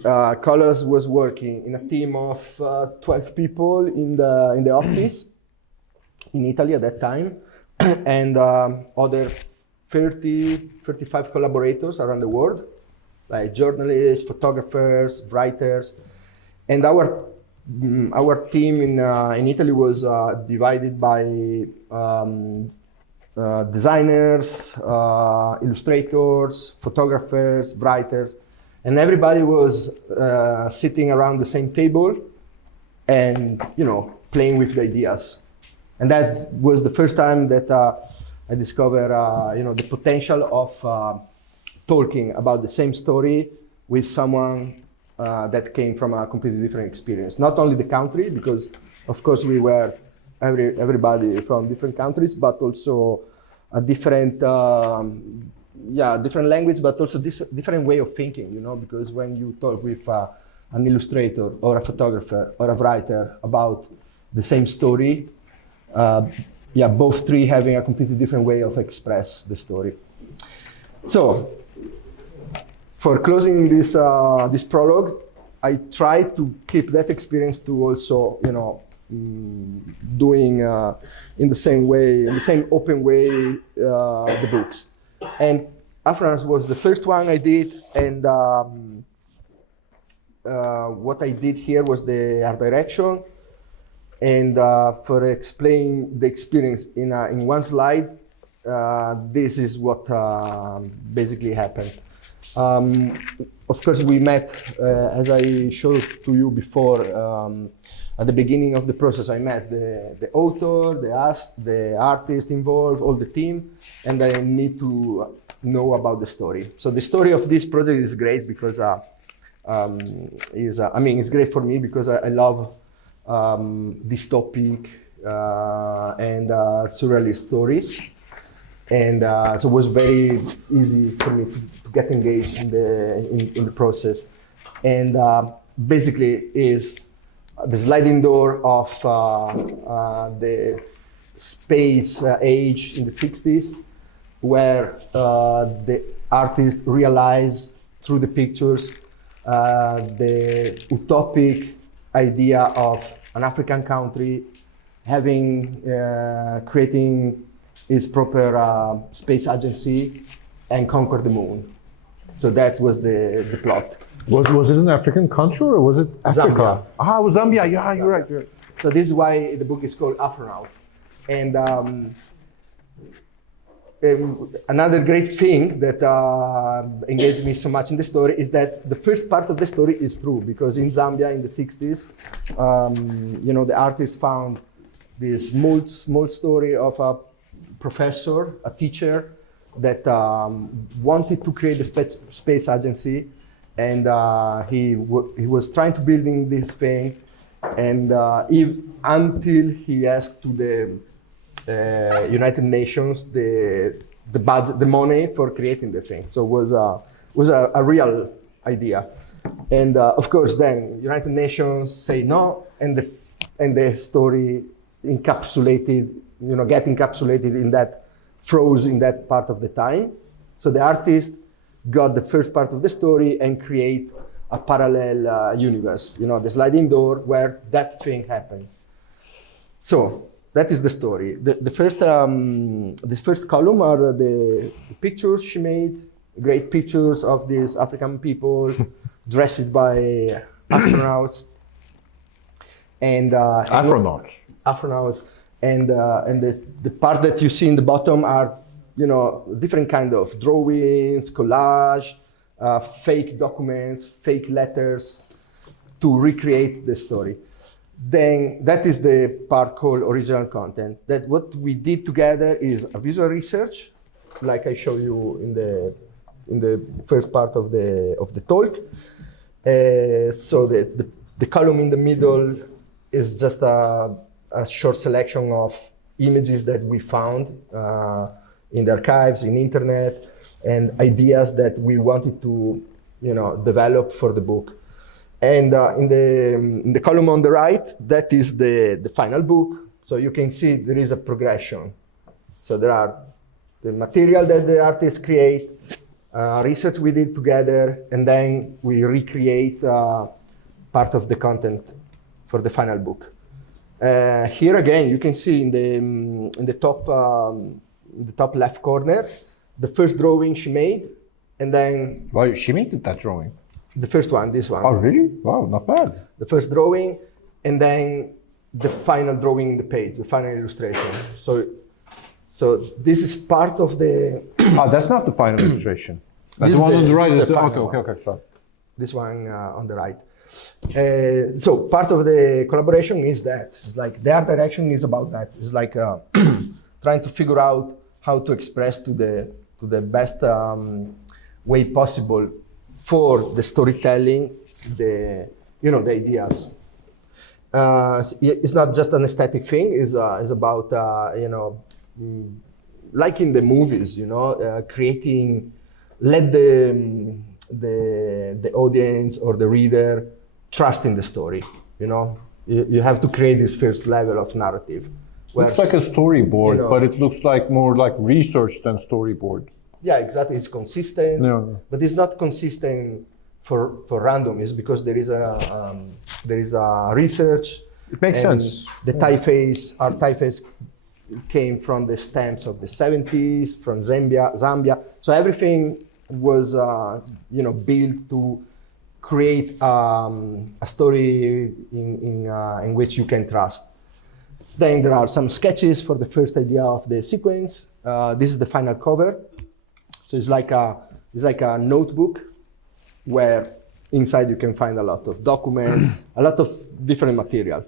Colors was working in a team of 12 people in the office in Italy at that time, and other 35 collaborators around the world, like journalists, photographers, writers. And our team in Italy was divided by designers, illustrators, photographers, writers, and everybody was sitting around the same table and playing with the ideas. And that was the first time that I discovered the potential of talking about the same story with someone that came from a completely different experience. Not only the country, because of course we were everybody from different countries, but also a different different language, but also different way of thinking, because when you talk with an illustrator or a photographer or a writer about the same story, both three having a completely different way of express the story. So, for closing this this prologue, I try to keep that experience to also, doing in the same way, in the same open way, the books. And Afrans was the first one I did, and what I did here was the art direction. And for explain the experience in one slide, this is what basically happened. Of course, we met, as I showed to you before, at the beginning of the process. I met the author, the artist involved, all the team, and I need to know about the story. So the story of this project is great because it's great for me because I love dystopic and surrealist stories. And so it was very easy for me to get engaged in the process. And basically is the sliding door of the space age in the 60s, where the artist realized through the pictures the utopic idea of an African country creating its proper space agency and conquer the moon. So that was the plot. Was it an African country or was it Africa? Zambia. Ah, it was Zambia. Yeah, you're right. So this is why the book is called Afronauts. And another great thing that engaged me so much in the story is that the first part of the story is true, because in Zambia in the 60s, the artist found this small story of a professor, a teacher, that wanted to create a space agency, and he was trying to building this thing, and until he asked to the United Nations the budget, the money for creating the thing. So it was a real idea, and of course then United Nations say no, and the story get encapsulated in that, froze in that part of the time. So the artist got the first part of the story and create a parallel universe, the sliding door where that thing happened. So that is the story. This first column are the pictures she made, great pictures of these African people dressed by astronauts. And astronauts. And the part that you see in the bottom are, different kind of drawings, collage, fake documents, fake letters to recreate the story. Then that is the part called original content. That what we did together is a visual research, like I show you in the first part of the talk. So the column in the middle is just a short selection of images that we found in the archives, in internet, and ideas that we wanted to, develop for the book. And in the column on the right, that is the final book. So you can see there is a progression. So there are the material that the artists create, research we did together, and then we recreate part of the content for the final book. Here again, you can see in the top left corner, the first drawing she made, and then... Wow, she made that drawing? The first one, this one. Oh, really? Wow, not bad. The first drawing, and then the final drawing in the page, the final illustration. So this is part of the... Oh, that's not the final illustration. That's the one on the right. Okay, sorry. This one on the right. So part of the collaboration is that. It's like the art direction is about that. It's like trying to figure out how to express to the best way possible for the storytelling, the ideas. It's not just an aesthetic thing. It's about like in the movies, creating, let the audience or the reader trust in the story. You have to create this first level of narrative. Looks like a storyboard, but it looks like more like research than storyboard. Yeah, exactly. It's consistent, but it's not consistent for random. It's because there is a research. It makes sense. The our typeface came from the stamps of the 70s, from Zambia. So everything was built to create a story in which you can trust. Then there are some sketches for the first idea of the sequence. This is the final cover. So it's like a It's like a notebook where inside you can find a lot of documents, a lot of different material.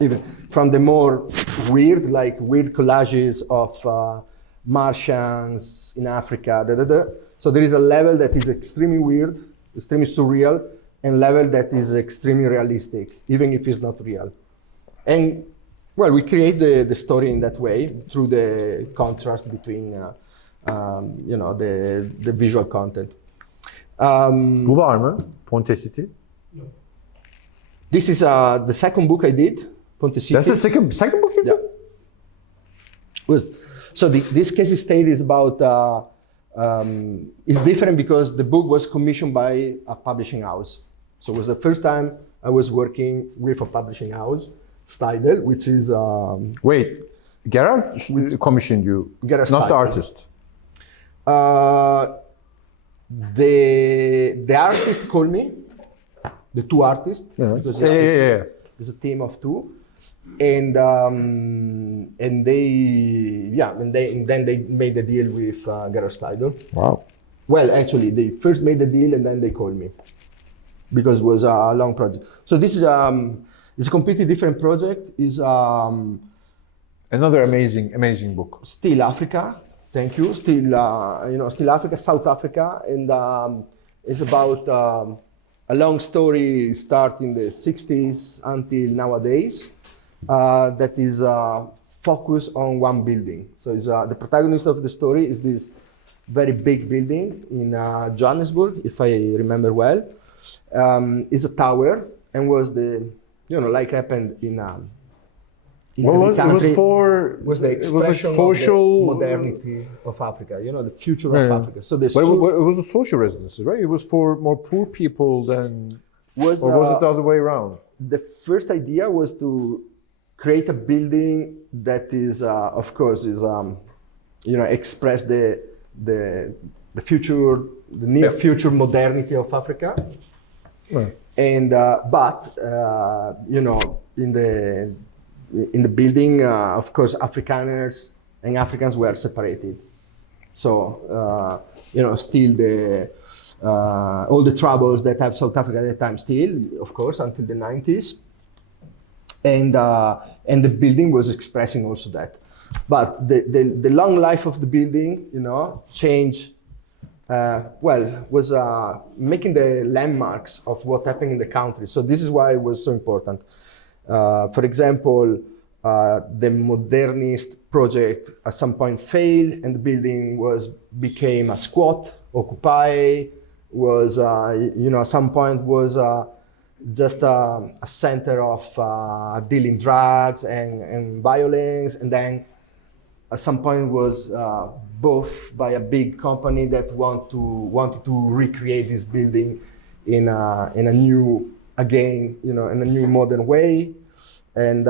Even from the more weird, like weird collages of Martians in Africa. So there is a level that is extremely weird, extremely surreal, and level that is extremely realistic, even if it's not real. And well, we create the story in that way through the contrast between, the visual content. Bu var mı? Pontesity. This is the second book I did, Pontesity. That's the second book you did? Yeah. So this case study is about, it's different because the book was commissioned by a publishing house. So it was the first time I was working with a publishing house, Steidel, which is... Wait, Gerard commissioned you, Gerard not the Steidel. artist. The artist called me, the two artists, because Yeah. it's a team of two, and then they made the deal with Gerard Steidel. Wow. Well, actually, they first made the deal and then they called me because it was a long project. So this is it's a completely different project. It's Another amazing book. still Africa. Thank you. Still, still Africa, South Africa, and it's about a long story start in the 60s until nowadays. That is focused on one building. So it's, the protagonist of the story is this very big building in Johannesburg, if I remember well. It's a tower and was the, like happened in every country, was the expression social of the modernity of Africa, the future of Africa. So the But it was a social residency, right? It was for more poor people than, or was it the other way around? The first idea was to create a building that is, of course, is express the future, the near future modernity of Africa. Right. And in the building, of course, Afrikaners and Africans were separated. So still the all the troubles that have South Africa at that time, still, of course, until the 90s. And the building was expressing also that. But the long life of the building, changed. Was making the landmarks of what happened in the country. So this is why it was so important. For example, the modernist project at some point failed, and the building became a squat, occupy. Was at some point was just a center of dealing drugs and violence, and then at some point was both by a big company that wanted to recreate this building in a new, again, in a new modern way, and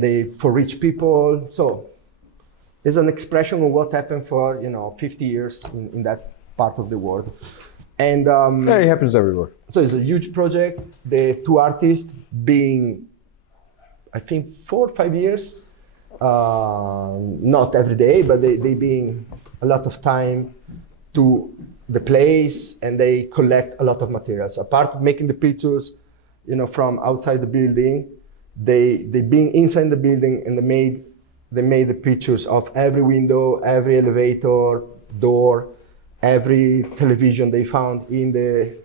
they for rich people. So it's an expression of what happened for 50 years in that part of the world. And it happens everywhere. So it's a huge project. The two artists being, I think, 4 or 5 years. Not every day, but they being a lot of time to the place, and they collect a lot of materials. Apart from making the pictures, from outside the building, they being inside the building, and they made the pictures of every window, every elevator, door, every television they found in the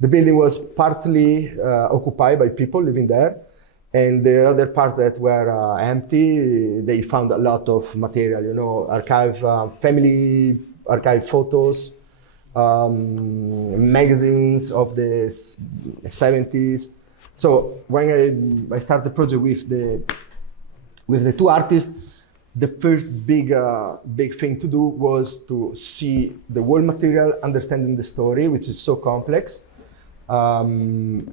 building was partly occupied by people living there. And the other parts that were empty, they found a lot of material, family archive photos, magazines of the 70s. So when I started the project with the two artists, the first big thing to do was to see the whole material, understanding the story, which is so complex. And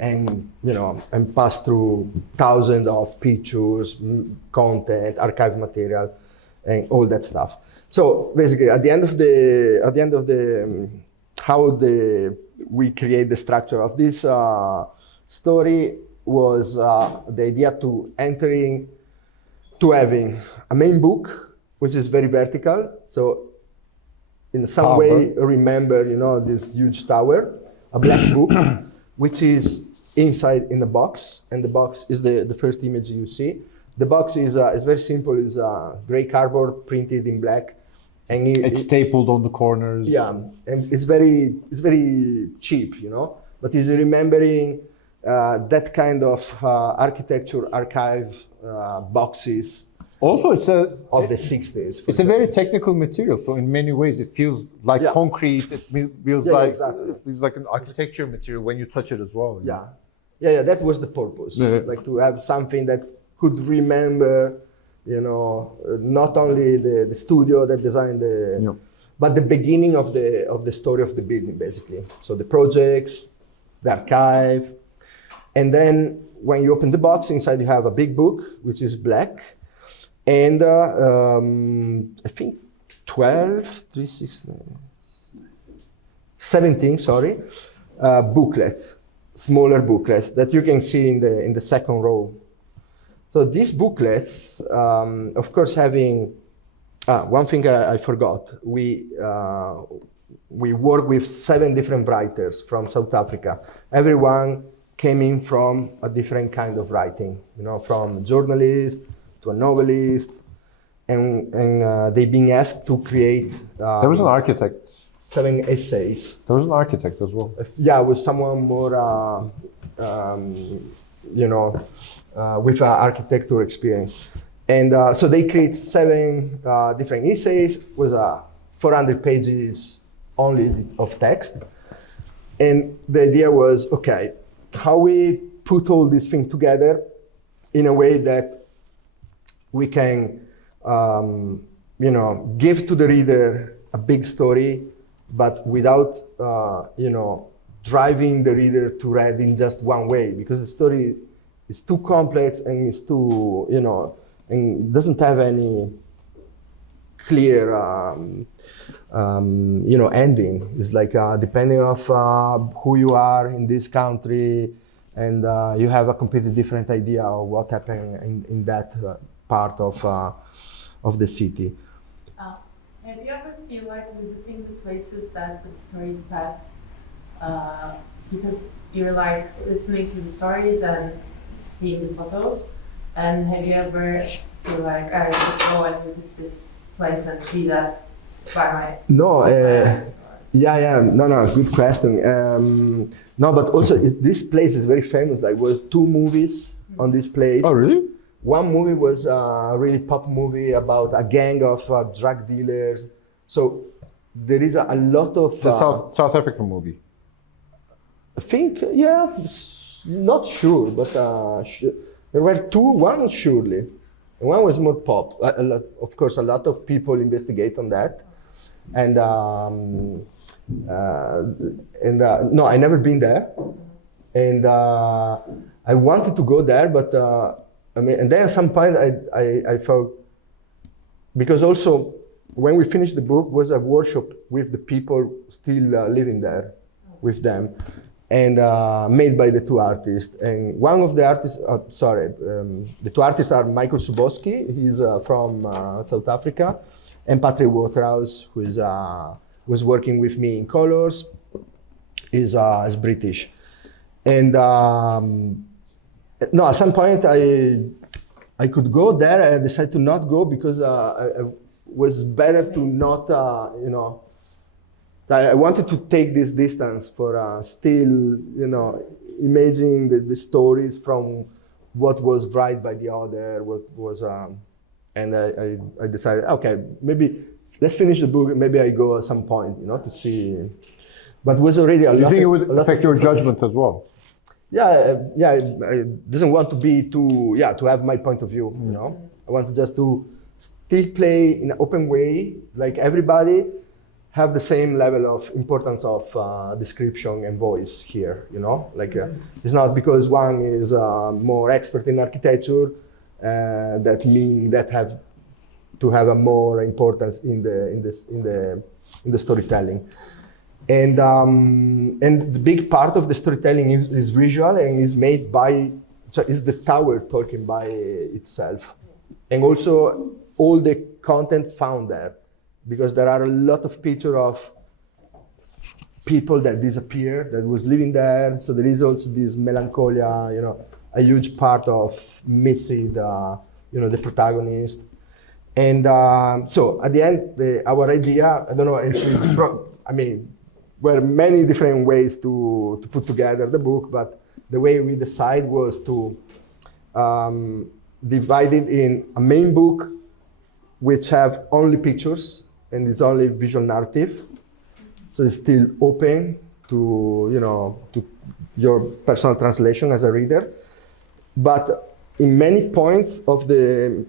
pass through thousands of pictures, content, archive material, and all that stuff. So basically, at the end of the we create the structure of this story was the idea to having a main book, which is very vertical. So in some Tower. way remember, you know, this huge tower, a black book, which is inside in a box, and the box is the first image you see. The box is very simple. It's gray cardboard printed in black, and It's stapled on the corners. yeah, and it's very cheap, you know. But it's remembering that kind of architecture archive boxes Also, of the 60s. for it's a very example. technical material. So in many ways, it feels like Yeah. concrete. It feels Yeah, like exactly. it's like an architecture material when you touch it as well. you know? Yeah. That was the purpose. Yeah. Like to have something that could remember, you know, not only the studio that designed Yeah. but the beginning of the story of the building, basically. So the projects, the archive, and then when you open the box, inside you have a big book which is black, and I think 17, sorry, booklets, smaller booklets that you can see in the second row. So these booklets, of course, having one thing I forgot. We work with 7 different writers from South Africa. Everyone came in from a different kind of writing, you know, from a journalist to a novelist, and they've been asked to create There was an architect. 7 essays. There was an architect as well. Yeah, with someone more, you know, with architecture experience. And so they create 7 different essays with 400 pages only of text. And the idea was, okay, how we put all this thing together in a way that we can, you know, give to the reader a big story, but without, you know, driving the reader to read in just one way, because the story is too complex and it's too, you know, and doesn't have any clear, you know, ending. It's like depending of who you are in this country, and you have a completely different idea of what happened in that part of the city. Have you ever feel like visiting the places that the stories pass because you're like listening to the stories and seeing the photos? And have you ever feel like I should go and visit this place and see that by my No, eyes? no, good question. No, but also this place is very famous. Like, was 2 movies on this place. Oh, really? One movie was a really pop movie about a gang of drug dealers. So there is a lot of. The South African movie. I think, yeah, not sure, but there were 2. One surely, and one was more pop. Of course, a lot of people investigate on that, and no, I never been there, and I wanted to go there, but I mean, and then at some point I felt, because also when we finished the book was a workshop with the people still living there, with them. And made by the 2 artists. And one of the artists, the 2 artists are Michael Suboski, he's from South Africa, and Patrick Waterhouse, who was working with me in colors, is British. And no, at some point I could go there. I decided to not go because it was better to not, you know, I wanted to take this distance for still, you know, imagining the stories from what was right by the other, what was, and I decided, okay, maybe let's finish the book. Maybe I go at some point, you know, to see. But it was already a lot. Do you think it would affect your judgment as well? Yeah. I doesn't want to be too, to have my point of view. You know, I want just to still play in an open way, like everybody. Have the same level of importance of description and voice here, you know? Like, it's not because one is more expert in architecture that have to have a more importance in the storytelling. And the big part of the storytelling is visual and is made by, so is the tower talking by itself. And also all the content found there. because there are a lot of pictures of people that disappeared, that was living there. So there is also this melancholia, you know, a huge part of missing the, you know, the protagonist. And so at the end, our idea, I don't know if it's, I mean, were many different ways to put together the book, but the way we decided was to divide it in a main book, which have only pictures and it's only visual narrative. So it's still open to, you know, to your personal translation as a reader. But in many points of the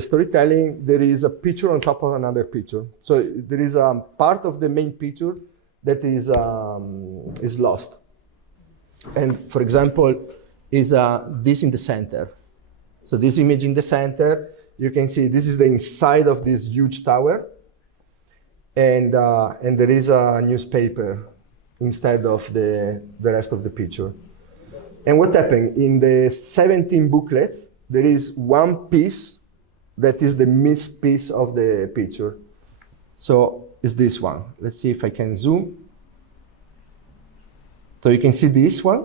storytelling, there is a picture on top of another picture. So there is a part of the main picture that is lost. And for example, is this in the center. So this image in the center, you can see this is the inside of this huge tower. And there is a newspaper instead of the rest of the picture. And what happened? In the 17 booklets, there is one piece that is the missed piece of the picture. So it's this one. Let's see if I can zoom. So you can see this one.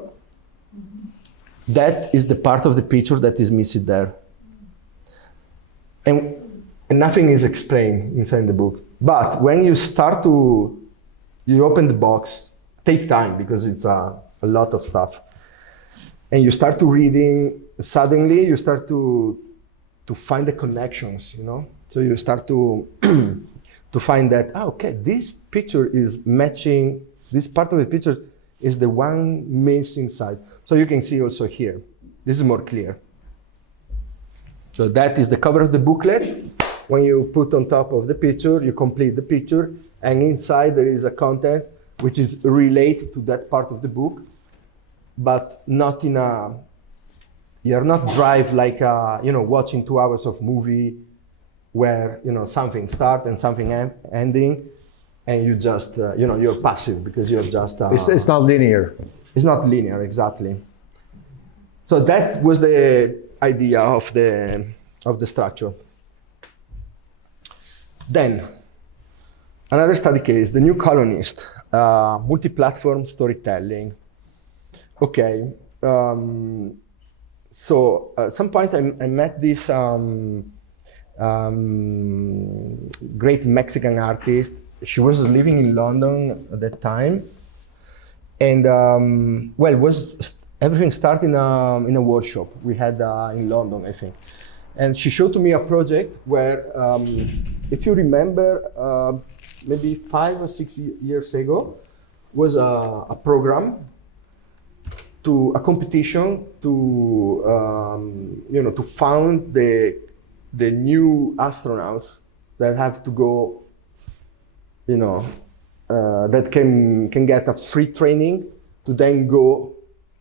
That is the part of the picture that is missing there. And nothing is explained inside the book. But when you start you open the box, take time because it's a lot of stuff. And you start to reading, suddenly you start to find the connections, you know? So you start to find that, okay, this picture is matching, this part of the picture is the one missing side. So you can see also here, this is more clear. So that is the cover of the booklet. When you put on top of the picture, you complete the picture, and inside there is a content which is related to that part of the book, but not in a, you're not drive like, you know, watching 2 hours of movie where, you know, something start and something ending, and you just, you know, you're passive because you're just... It's not linear. It's not linear, exactly. So that was the idea of the structure. Then, another study case, the new colonist, multi-platform storytelling. Okay, so at some point I met this great Mexican artist. She was living in London at that time. And well, everything started in a workshop we had in London, I think. And she showed to me a project where, if you remember, maybe 5 or 6 years ago, was a program, a competition to, you know, to found the new astronauts that have to go, you know, that can get a free training to then go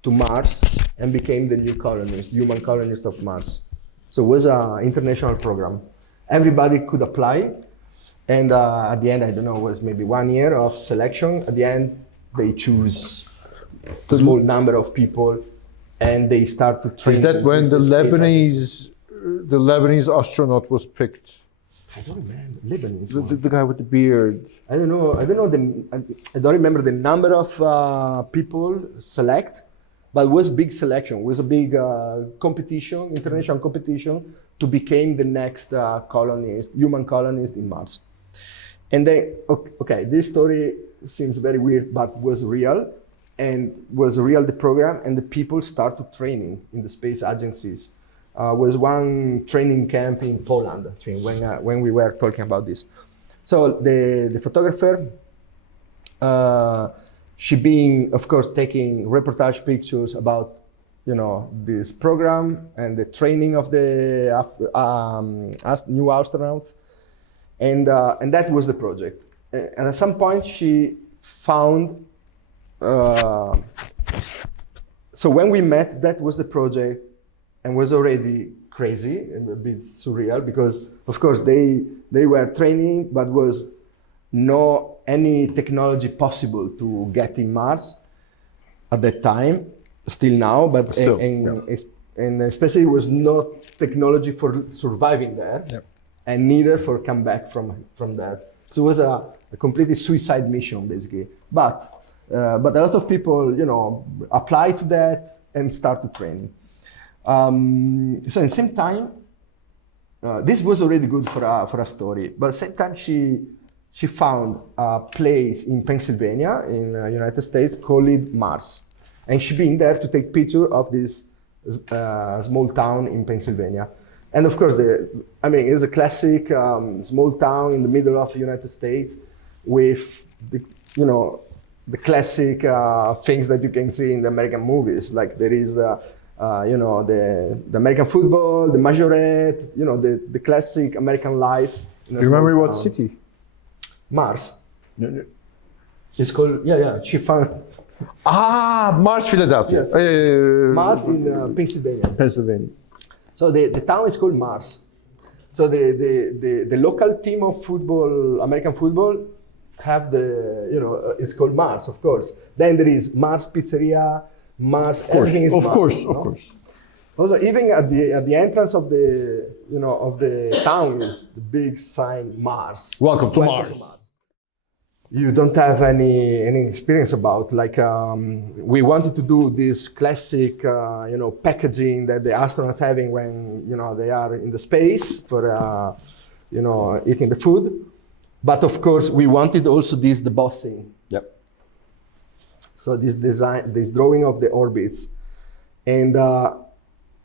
to Mars and become the new colonist, human colonist of Mars. So it was an international program. Everybody could apply. And at the end, I don't know, it was maybe 1 year of selection. At the end, they choose a small number of people and they start to train. Is that when the Lebanese astronaut was picked? I don't remember. Lebanese. The guy with the beard. I don't know. I don't remember the number of people select, but it was a big selection. It was a big competition, international competition to become the next colonist, human colonist in Mars. And then, okay, this story seems very weird, but was real, and was real the program, and the people started training in the space agencies. Was one training camp in Poland, I think, when we were talking about this. So the photographer, she being, of course, taking reportage pictures about, you know, this program and the training of the new astronauts, and that was the project. And at some point, she found. So when we met, that was the project. And was already crazy and a bit surreal because, of course, they were training, but was no any technology possible to get in Mars at that time. Still now, but Still, and especially was no technology for surviving there, and neither for come back from there. So it was a completely suicide mission, basically. But a lot of people, you know, apply to that and start to train. So at the same time, this was already good for a story. But at the same time, she found a place in Pennsylvania, in the United States, called Mars. And she been there to take picture of this small town in Pennsylvania. And of course, it's a classic small town in the middle of the United States with the classic things that you can see in the American movies. Like there is the American football, the majorette, the classic American life. Do you remember what city? Mars. No. It's called, she found. Mars, Philadelphia. Yes. Mars in Pennsylvania. So the town is called Mars. So the local team of football, American football, have it's called Mars, of course. Then there is Mars Pizzeria, Mars. Everything is of Mars, course. Also, even at the entrance of the town is the big sign Mars. Welcome to Mars. You don't have any experience about, like, we wanted to do this classic packaging that the astronauts having when they are in the space for eating the food, but of course we wanted also this debossing. Yep. So this drawing of the orbits, and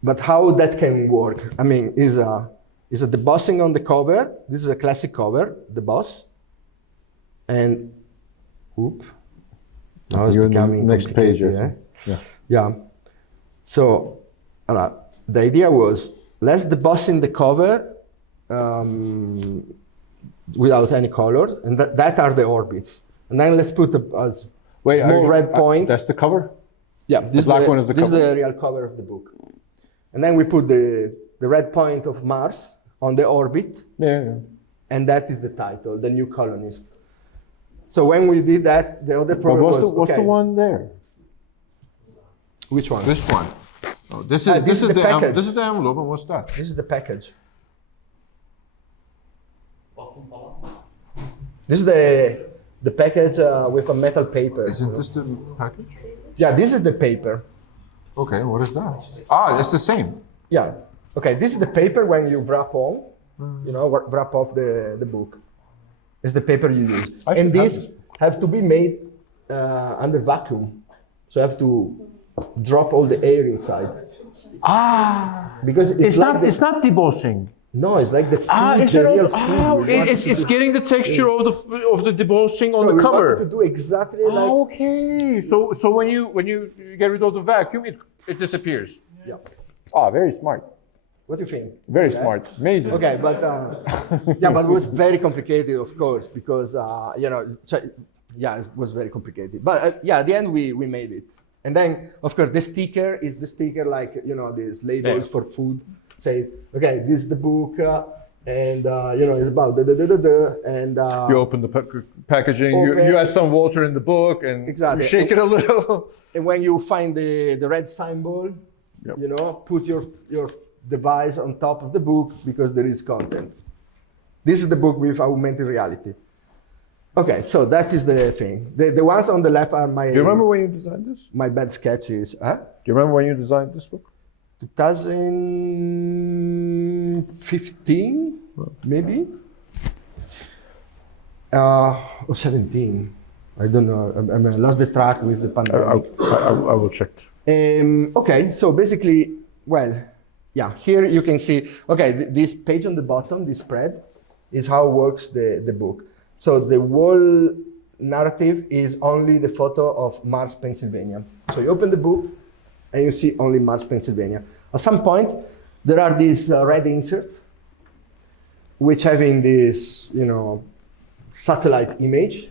but how that can work? I mean, is a debossing on the cover. This is a classic cover, deboss. And now it's becoming next page. Yeah. So the idea was, let's debossing the cover without any color, and that are the orbits. And then let's put a small red point. That's the cover? Yeah, this black one is the cover. This is the real cover of the book. And then we put the red point of Mars on the orbit. Yeah. And that is the title, The New Colonist. So when we did that, the other problem was, what's the one there? Which one? This one. Oh, this is the package. This is the envelope, and what's that? This is the package. This is the package with a metal paper. Isn't this the package? Yeah, this is the paper. Okay, what is that? It's the same. Yeah. Okay, this is the paper when you wrap on, wrap off the book. It's the paper you use. And these have to be made under vacuum. So you have to drop all the air inside. Because it's not debossing. No, it's like the food, it's getting the texture of the debossing on the cover. We wanted to do exactly like. Okay, so when you get rid of the vacuum, it disappears. Yeah. Very smart. What do you think? Very smart, amazing. Okay, but but it was very complicated, of course, because it was very complicated. But at the end we made it, and then of course the sticker is the sticker like these labels for food. Say, okay, this is the book, and it's about and you open the packaging. You add some water in the book, and exactly. You shake it a little. And when you find the red symbol, put your device on top of the book because there is content. This is the book with augmented reality. Okay, so that is the thing. The ones on the left are my. Do you remember when you designed this? My bad sketches. Huh? Do you remember when you designed this book? 2015, maybe, or 17. I don't know. I lost the track with the pandemic. I will check. Okay, so basically, here you can see. Okay, this page on the bottom, this spread, is how works the book. So the whole narrative is only the photo of Mars, Pennsylvania. So you open the book, and you see only Mars, Pennsylvania. At some point, there are these red inserts, which having this, satellite image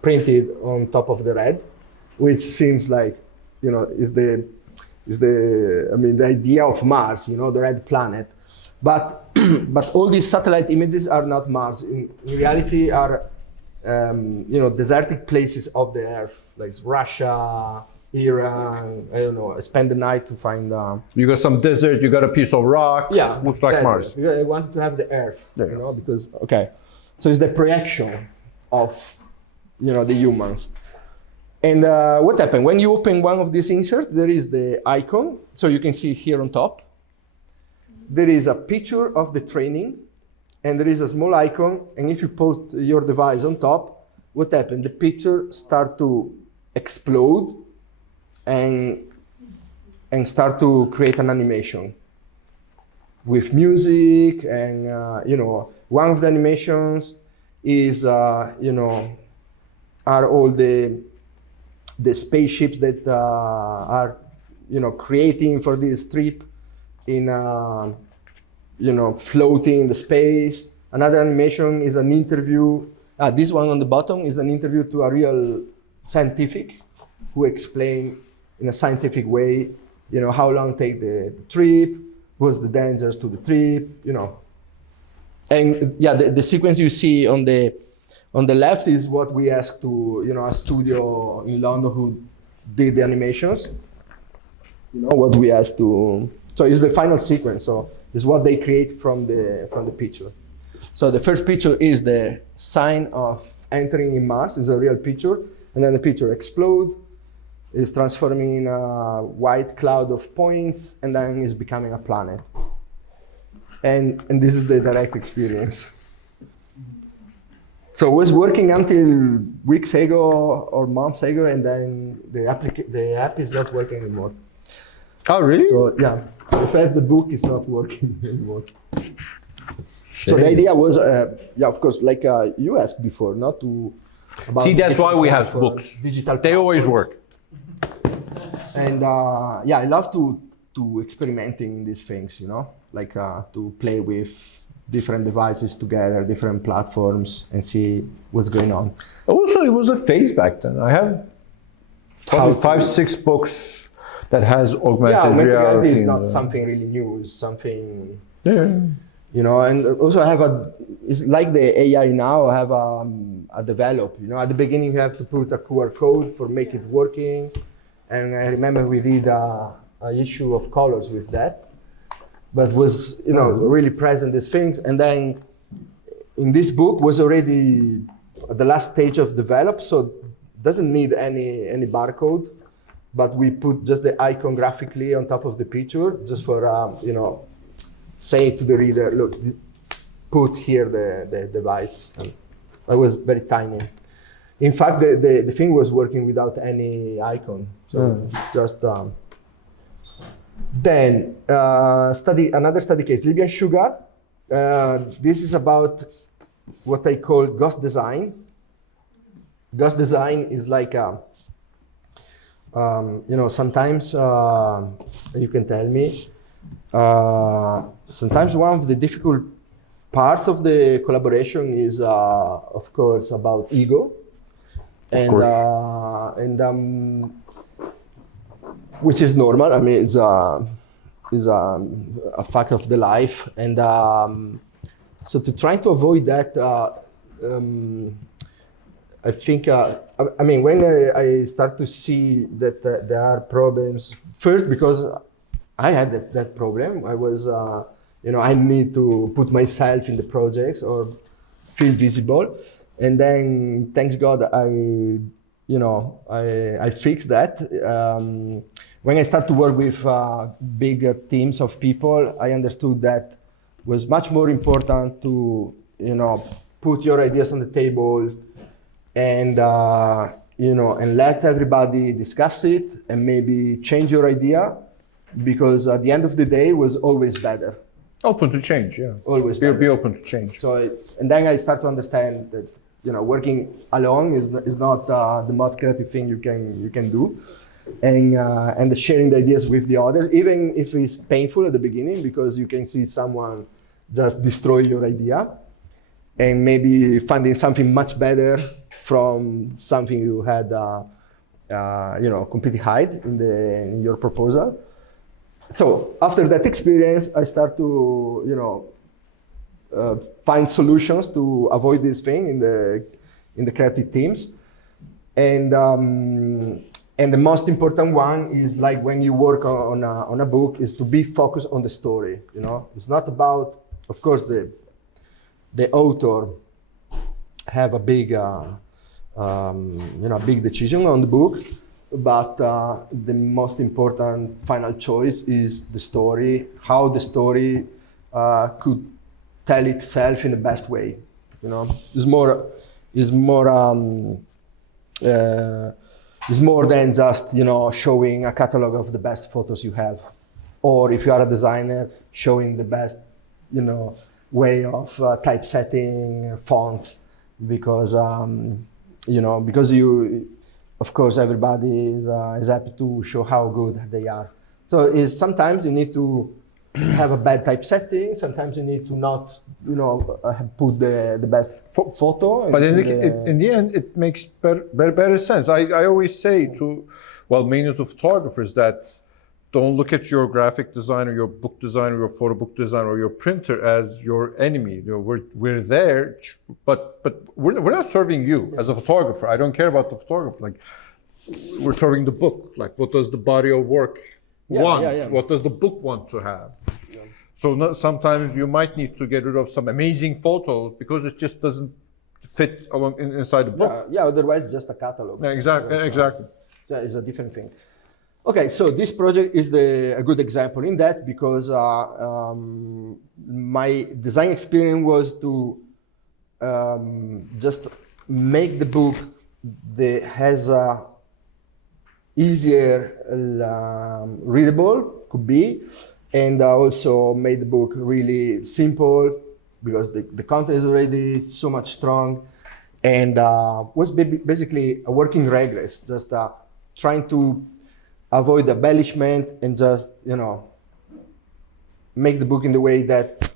printed on top of the red, which seems like, is the idea of Mars, the red planet. But all these satellite images are not Mars. In reality, are desertic places of the Earth, like Russia, Iran, I don't know. I spent the night to find. You got some desert. You got a piece of rock. Yeah, looks like desert. Mars. I wanted to have the Earth, because okay. So it's the projection of, the humans. And what happened? When you open one of these inserts, there is the icon. So you can see here on top. There is a picture of the training, and there is a small icon. And if you put your device on top, what happened? The picture start to explode and start to create an animation with music. And, one of the animations is, are all the spaceships that are, creating for this trip in, floating in the space. Another animation is an interview. This one on the bottom is an interview to a real scientific who explain in a scientific way, how long take the trip, what's the dangers to the trip, And yeah, the sequence you see on the left is what we asked to, a studio in London who did the animations. What we asked to, so it's the final sequence. So it's what they create from the picture. So the first picture is the sign of entering in Mars. It's a real picture, and then the picture explodes. It's transforming in a white cloud of points, and then it's becoming a planet. And this is the direct experience. So I was working until weeks ago or months ago, and then the app is not working anymore. Oh, really? So yeah, in fact, the book is not working anymore. So the idea was, of course, like you asked before, not to. See, that's why we have books. Digital. They always work. And I love to experimenting in these things, like to play with different devices together, different platforms, and see what's going on. Also, it was a phase back then. I have probably 5-6 books that has augmented reality. Is not something really new. It's something. Yeah. And also I have it's like the AI now. I have a develop. At the beginning you have to put a QR code for make it working, and I remember we did a issue of colors with that, but was really present these things. And then in this book was already at the last stage of develop, so doesn't need any barcode, but we put just the icon graphically on top of the picture, just for say to the reader, look, put here the device. And it was very tiny. In fact, the thing was working without any icon. So just then another study case, Libyan sugar. This is about what I call ghost design. Ghost design is like sometimes you can tell me. Sometimes one of the difficult parts of the collaboration is, of course, about ego, and which is normal. I mean, it's a fact of the life, and so to try to avoid that, I think. When I start to see that there are problems, first because I had that problem. I was, I need to put myself in the projects or feel visible. And then, thanks God, I fixed that. When I started to work with big teams of people, I understood that was much more important to, put your ideas on the table and, and let everybody discuss it and maybe change your idea. Because at the end of the day, it was always better. Open to change, yeah. Always be open to change. So, and then I start to understand that working alone is not the most creative thing you can do, and sharing the ideas with the others, even if it's painful at the beginning, because you can see someone just destroy your idea, and maybe finding something much better from something you had, completely hide in your proposal. So after that experience, I start to, find solutions to avoid this thing in the creative teams, and the most important one is like when you work on a book is to be focused on the story. It's not about, of course, the author have a big, big decision on the book. But the most important final choice is the story, how the story could tell itself in the best way. It's more than just showing a catalog of the best photos you have, or if you are a designer, showing the best way of typesetting fonts, because of course everybody is happy to show how good they are. So sometimes you need to have a bad typesetting. Sometimes you need to not put the best photo. But in the end, it makes better sense. I always say mainly to photographers, that don't look at your graphic designer, your book designer, your photo book designer, or your printer as your enemy. We're there, but we're not serving you as a photographer. I don't care about the photographer. Like, we're serving the book. Like, what does the body of work want? Yeah. What does the book want to have? So sometimes you might need to get rid of some amazing photos because it just doesn't fit inside the book. Yeah, otherwise just a catalog. Yeah, exactly. So it's a different thing. Okay, so this project is a good example in that, because my design experience was to just make the book that has easier readable, could be, and also made the book really simple, because the content is already so much strong, and was basically a working regress, just trying to avoid embellishment and just make the book in the way that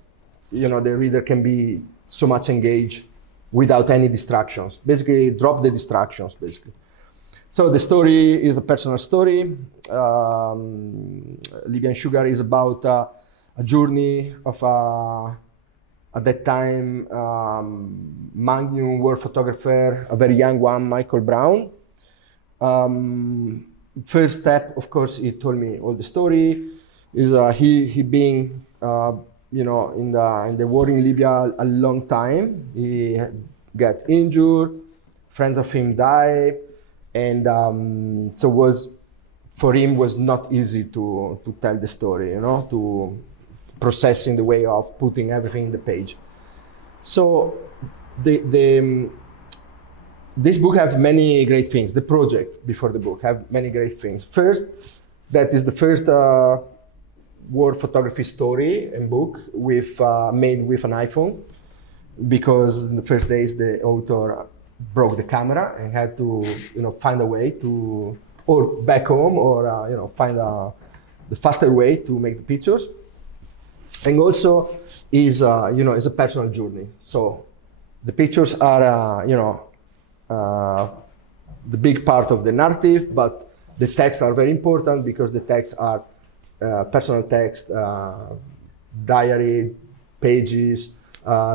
the reader can be so much engaged without any distractions. Basically, drop the distractions. Basically, so the story is a personal story. Libyan Sugar is about a journey of at that time magnum world photographer, a very young one, Michael Brown. First step, of course, he told me all the story. Is he being in the war in Libya a long time. He got injured, friends of him died, and so for him was not easy to tell the story, to process in the way of putting everything in the page. So this book has many great things. The project before the book have many great things. First, that is the first war photography story and book made with an iPhone, because in the first days the author broke the camera and had to find a way to, or back home, or find the faster way to make the pictures. And also is a personal journey. So the pictures are the big part of the narrative, but the texts are very important, because the texts are personal text, diary pages,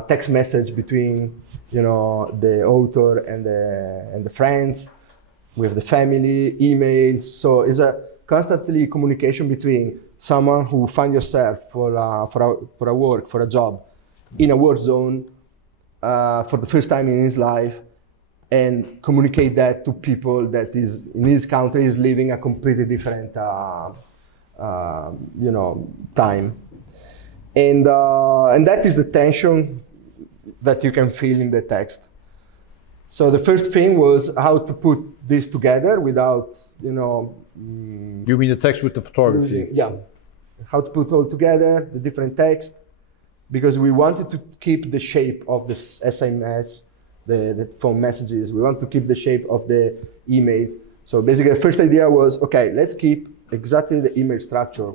text message between the author and the friends, with the family, emails. So it's a constantly communication between someone who finds yourself for a work, for a job, in a war zone for the first time in his life, and communicate that to people that is in his country is living a completely different time, and that is the tension that you can feel in the text. So the first thing was how to put this together without You mean the text with the photography? Yeah, how to put all together the different text, because we wanted to keep the shape of the SMS. The phone messages, we want to keep the shape of the emails. So basically the first idea was, okay, let's keep exactly the email structure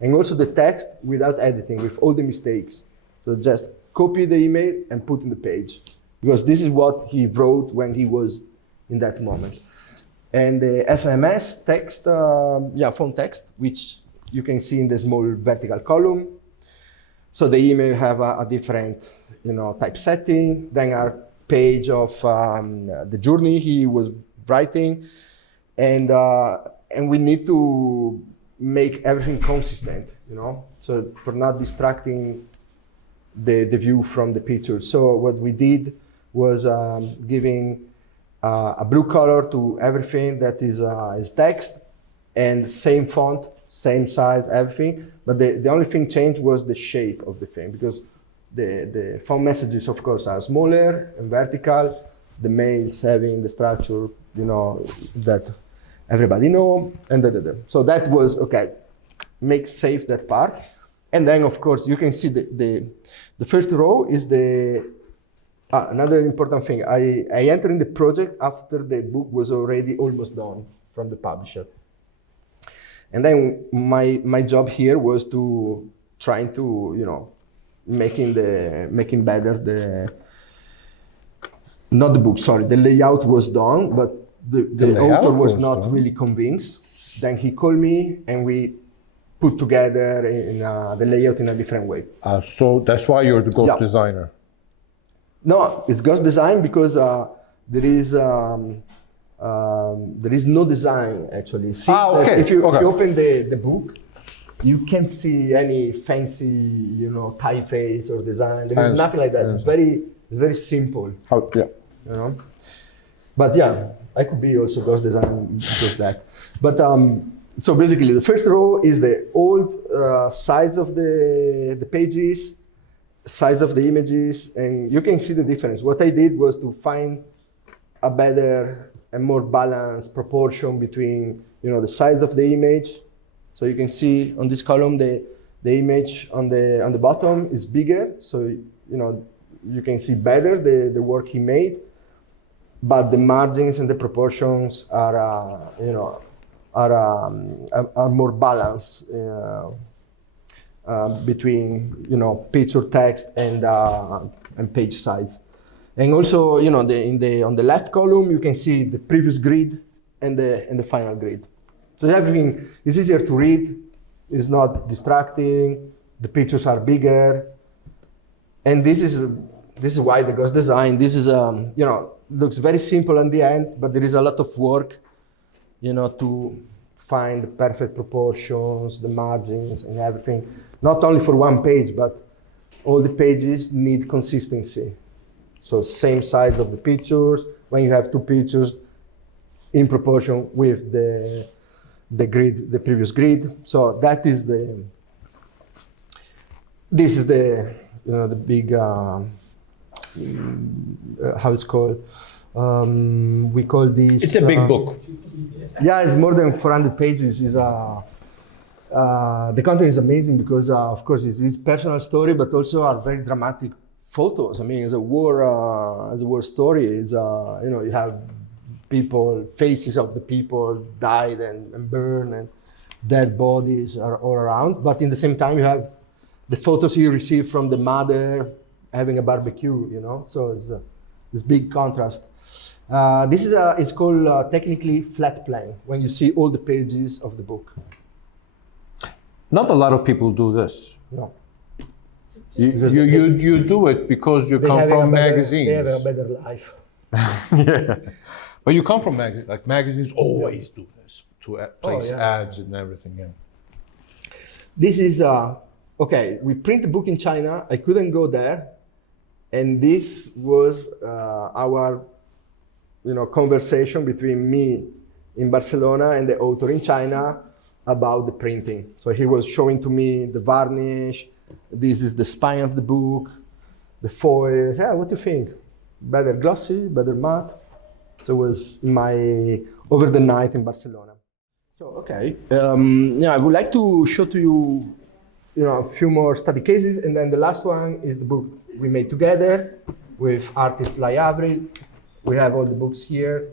and also the text without editing, with all the mistakes. So just copy the email and put in the page, because this is what he wrote when he was in that moment. And the SMS text, phone text, which you can see in the small vertical column. So the email have a different, typesetting. Then our page of the journey he was writing, and we need to make everything consistent, so for not distracting the view from the picture. So what we did was giving a blue color to everything that is text, and same font, same size, everything. But the only thing changed was the shape of the thing, because the font messages, of course, are smaller and vertical. The mails having the structure, that everybody know, and so that was okay. Make safe that part, and then of course you can see the first row is the another important thing. I entered in the project after the book was already almost done from the publisher, and then my job here was to trying to making better the not the book, sorry, the layout was done, but the author was not really convinced. Then he called me and we put together in the layout in a different way. So that's why you're the ghost designer. No, it's ghost design because there is no design actually. Okay. If you open the book, you can't see any fancy, typeface or design. There is nothing like that. It's very simple. But yeah, I could be also ghost design because that. But so basically, the first row is the old size of the pages, size of the images, and you can see the difference. What I did was to find a better and more balanced proportion between the size of the image. So you can see on this column the image on the bottom is bigger, so you can see better the work he made, but the margins and the proportions are more balanced between picture, text, and page size. And also, on the left column you can see the previous grid and the final grid. So everything is easier to read. It's not distracting. The pictures are bigger, and this is why the ghost design. This is looks very simple in the end, but there is a lot of work, to find the perfect proportions, the margins, and everything. Not only for one page, but all the pages need consistency. So same size of the pictures. When you have two pictures, in proportion with the grid, the previous grid. So that is this is the big how it's called. We call this. It's a big book. Yeah, it's more than 400 pages. The content is amazing because, of course, it's his personal story, but also are very dramatic photos. I mean, it's a war story. It's you have faces of the people died and burned, and dead bodies are all around. But in the same time, you have the photos he received from the mother having a barbecue. So it's this big contrast. This is it's called technically flat plan when you see all the pages of the book. Not a lot of people do this. No. You do it because you come from magazines. They have a better life. Yeah. But you come from magazines. Like magazines always do this to place ads and everything. Yeah. This is okay. We print the book in China. I couldn't go there, and this was our conversation between me in Barcelona and the author in China about the printing. So he was showing to me the varnish. This is the spine of the book, the foil. Yeah, what do you think? Better glossy, better matte? So it was my over the night in Barcelona. So okay, I would like to show to you, a few more study cases, and then the last one is the book we made together with artist like Avril. We have all the books here.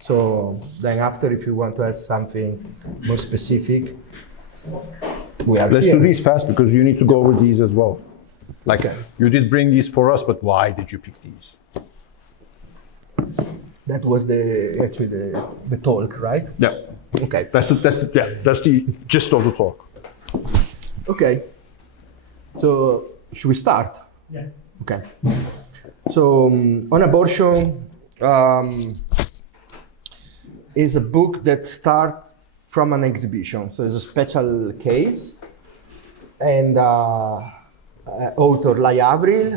So then after, if you want to ask something more specific, we have. Let's do these fast because you need to go over these as well. Like you did bring these for us, but why did you pick these? That was the talk, right? Yeah. Okay. That's the gist of the talk. Okay. So should we start? Yeah. Okay. So on abortion is a book that starts from an exhibition. So it's a special case, and author Lai Avril,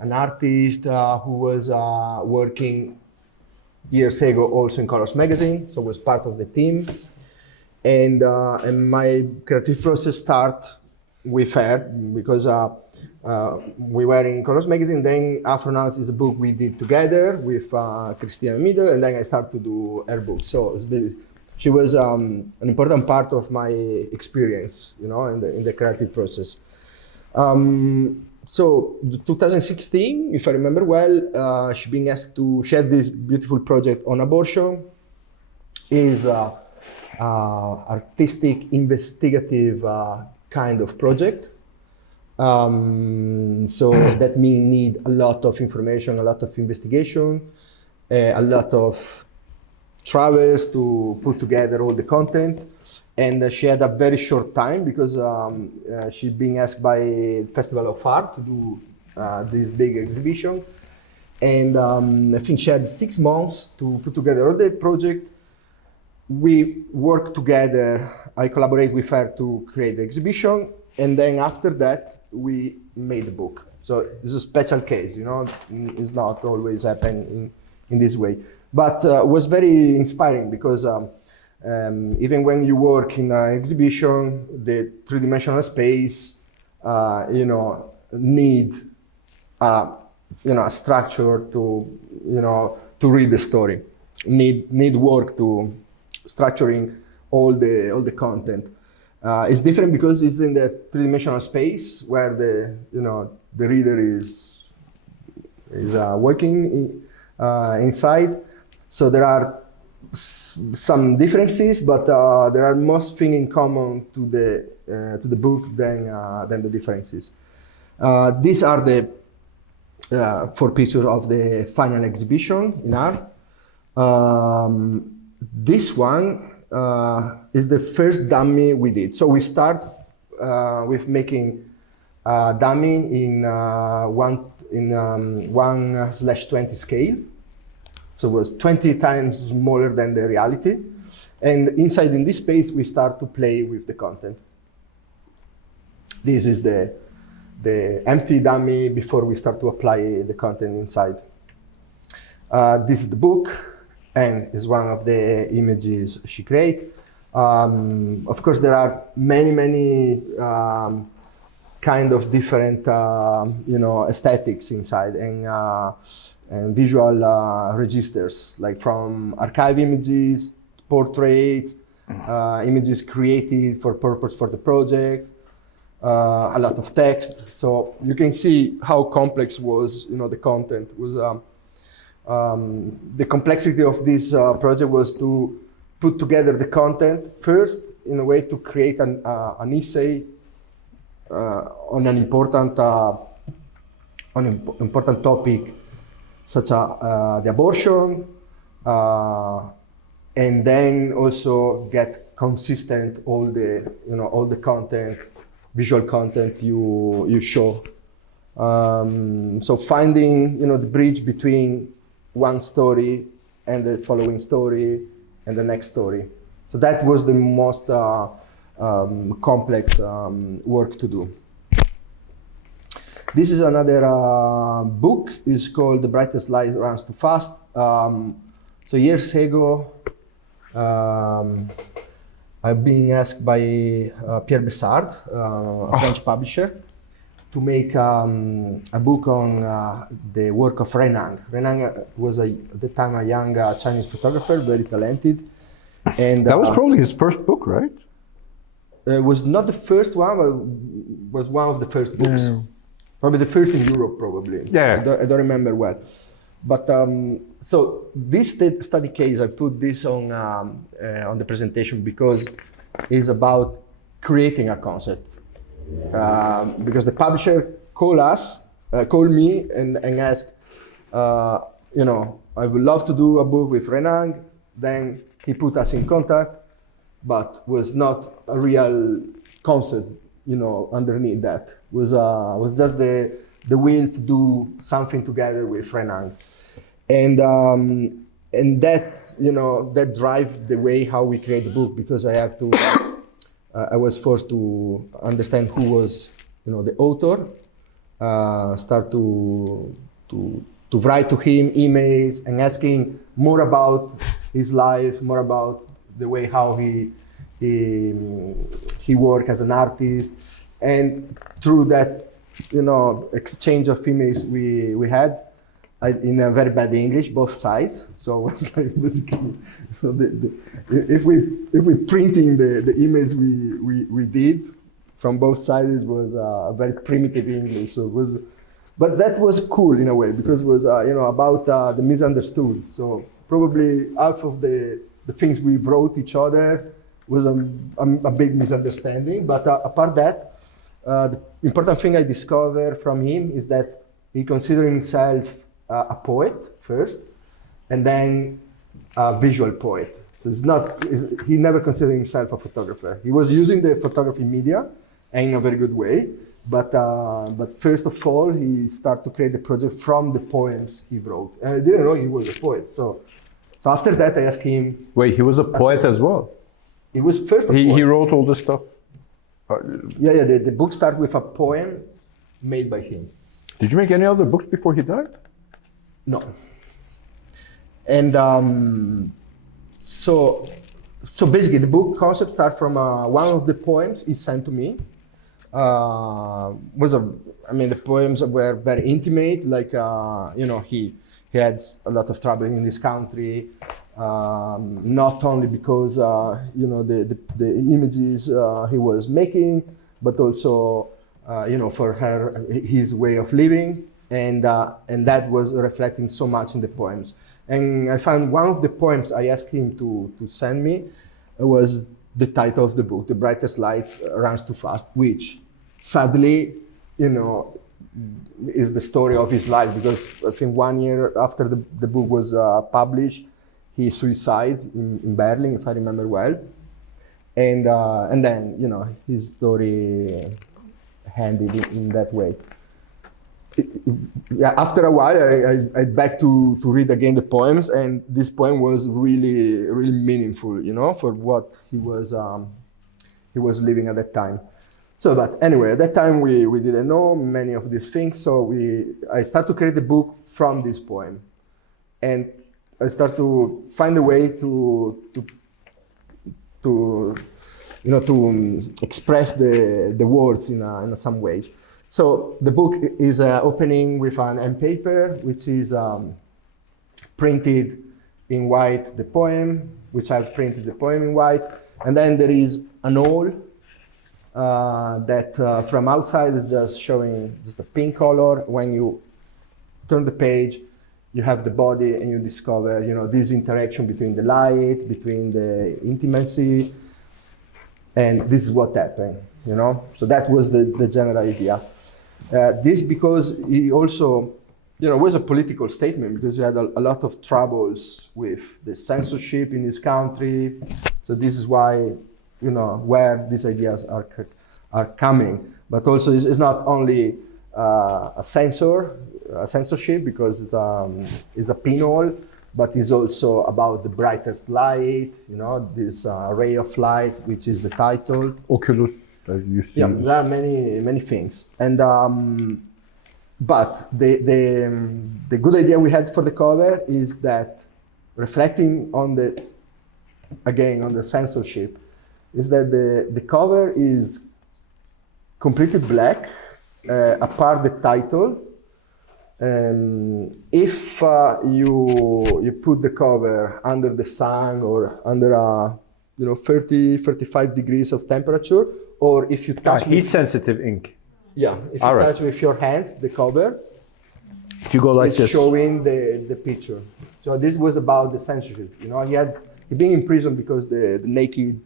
an artist who was working years ago also in Colors magazine, so was part of the team. And my creative process started with her because we were in Colors magazine. Then Afro-Analysis is a book we did together with Christina Middle, and then I started to do her book. So she was an important part of my experience, you know, in the creative process. So 2016, if I remember well, she being asked to share this beautiful project on abortion. Is artistic, investigative kind of project. So that means need a lot of information, a lot of investigation, a lot of travels to put together all the content. And she had a very short time because she being asked by the Festival of Art to do this big exhibition. And I think she had 6 months to put together all the project. We worked together, I collaborate with her to create the exhibition, and then after that, we made the book. So it's a special case, you know, it's not always happen in this way. But it was very inspiring because even when you work in an exhibition, the three-dimensional space, you know, need, you know, a structure to, you know, to read the story, need work to structuring all the content. It's different because it's in the three-dimensional space where the reader is working inside. So there are some differences, but there are most things in common to the book than the differences. These are the 4 pictures of the final exhibition in art. This one is the first dummy we did. So we start with making a dummy in 1/20 scale. So it was 20 times smaller than the reality. And inside in this space, we start to play with the content. This is the empty dummy before we start to apply the content inside. This is the book, and is one of the images she created. Of course, there are many kind of different, you know, aesthetics inside and visual registers, like from archive images, portraits, images created for purpose for the project, a lot of text. So you can see how complex was, you know, the content was. The complexity of this project was to put together the content first in a way to create an essay on an important topic, such as the abortion, and then also get consistent all the content, visual content you show. So finding, you know, the bridge between one story and the following story and the next story. So that was the most complex work to do. This is another book. It's called The Brightest Light Runs Too Fast. So years ago, I've been asked by Pierre Bessard, a French publisher, to make a book on the work of Renang. Renang was at the time a young Chinese photographer, very talented. And that was probably his first book, right? It was not the first one, but was one of the first books. Yeah. Probably the first in Europe, probably. Yeah. I don't remember well. But so this study case, I put this on the presentation because it's about creating a concept. Because the publisher called me and asked, you know, I would love to do a book with Renang. Then he put us in contact, but was not a real concept, you know, underneath that. Was just the will to do something together with Renang, and that, you know, that drives the way how we create the book, because I have to. I was forced to understand who was the author, start to write to him emails and asking more about his life, more about the way how he worked as an artist, and through that, exchange of emails we had in a very bad English, both sides. So it was like basically, so if we printing the emails we did from both sides was a very primitive English. So it was, but that was cool in a way because it was about the misunderstood. So probably half of the things we wrote each other was a big misunderstanding. But apart that, the important thing I discovered from him is that he considered himself a poet first, and then a visual poet. So he never considered himself a photographer. He was using the photography media in a very good way, but first of all, he started to create the project from the poems he wrote. And I didn't know he was a poet. So after that, I asked him. Wait, he was a poet as well? He was first a poet. He wrote all this stuff? Yeah, the book starts with a poem made by him. Did you make any other books before he died? No. And so basically the book concept starts from one of the poems he sent to me. The poems were very intimate, like, he had a lot of trouble in this country, not only because, the images he was making, but also, for his way of living. And that was reflecting so much in the poems. And I found one of the poems I asked him to send me was the title of the book, The Brightest Lights Runs Too Fast, which sadly, is the story of his life, because I think 1 year after the book was published, he suicided in Berlin, if I remember well. And then, his story ended in that way. After a while, I back to read again the poems, and this poem was really, really meaningful, for what he was living at that time. So, but anyway, at that time we didn't know many of these things, so I started to create the book from this poem, and I started to find a way to express the words in some way. So the book is opening with an end paper, which is printed in white, the poem, which I've printed the poem in white. And then there is an hole that from outside is just showing just a pink color. When you turn the page, you have the body and you discover, this interaction between the light, between the intimacy, and this is what happened. So that was the general idea. This because he also, was a political statement, because he had a lot of troubles with the censorship in his country. So this is why, where these ideas are coming. But also it's not only a censorship, because it's a pinhole, but it's also about the brightest light, this ray of light, which is the title. Oculus, that you see. Yeah, there are many things. And but the good idea we had for the cover is that, reflecting on the censorship, is that the cover is completely black, apart the title. If you put the cover under the sun or under 30-35 degrees of temperature, or if you touch heat-sensitive ink. Yeah, if you touch with your hands the cover, if you go like it's this, showing the picture. So this was about the censorship. He been in prison because the naked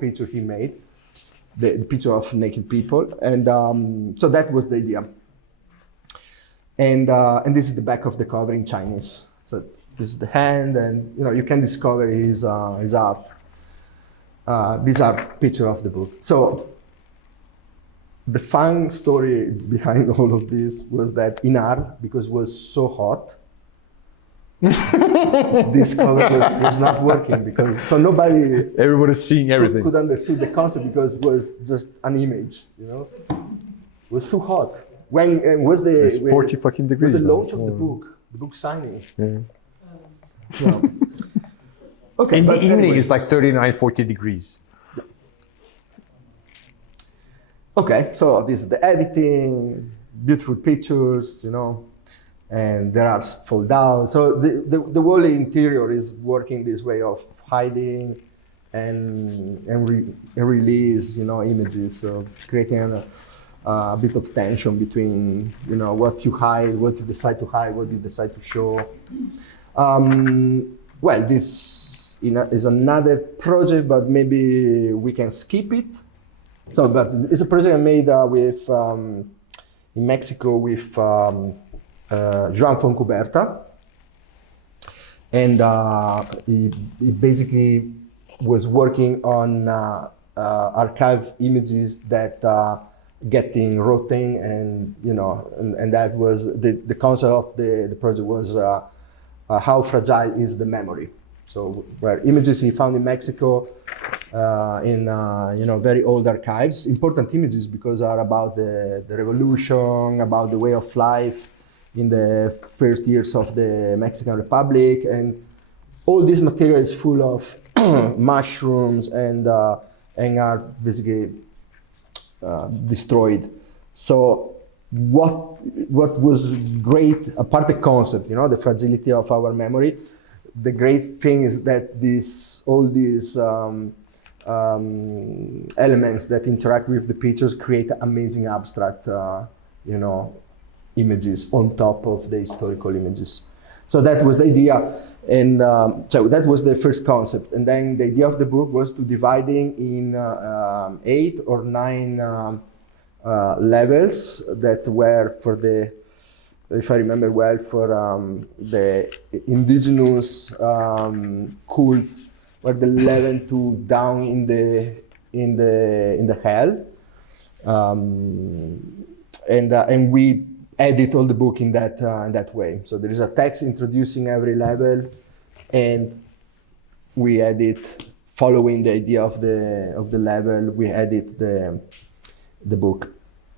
picture he made, the picture of naked people, and so that was the idea. And this is the back of the cover in Chinese. So this is the hand, and you can discover his art. These are pictures of the book. So the fun story behind all of this was that in art, because it was so hot, this cover was not working, because everybody's seeing everything. Could understand the concept, because it was just an image, It was too hot. When was the It's 40 fucking degrees. was the man. launch of the book signing? Yeah. Yeah. Okay, In the but evening, anyway. it's like 39, 40 degrees. Okay, so this is the editing, beautiful pictures, and there are fold out. So the whole interior is working this way of hiding and release, images, so creating a bit of tension between, what you hide, what you decide to hide, what you decide to show. Well, this is another project, but maybe we can skip it. So, but it's a project I made with in Mexico with Joan Foncuberta, and he basically was working on archive images that getting rotten, and and that was the concept of the project was how fragile is the memory. So where images he found in Mexico in very old archives, important images because are about the revolution, about the way of life in the first years of the Mexican Republic, and all this material is full of mushrooms and are basically destroyed. So what was great, apart the concept, the fragility of our memory, the great thing is that all these elements that interact with the pictures create amazing abstract, images on top of the historical images. So that was the idea, and so that was the first concept. And then the idea of the book was to dividing in 8 or 9 levels that were for the, if I remember well, for the indigenous cults, were the level to down in the hell, and we edit all the book in that way. So there is a text introducing every level, and we edit following the idea of the level. We edit the book.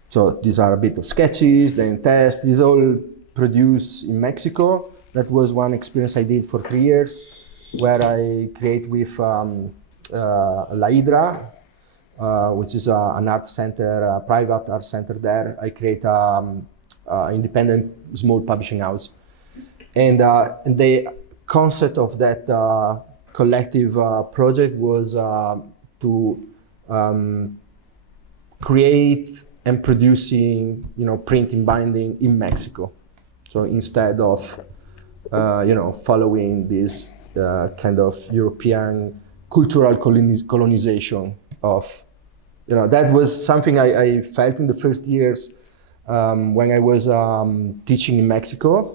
So these are a bit of sketches, then tests. These all produced in Mexico. That was one experience I did for 3 years, where I create with La Hydra, which is an art center, a private art center there. I create independent small publishing house, and the concept of that collective project was to create and producing, printing, binding in Mexico. So instead of, following this kind of European cultural colonization of, that was something I felt in the first years when I was teaching in Mexico,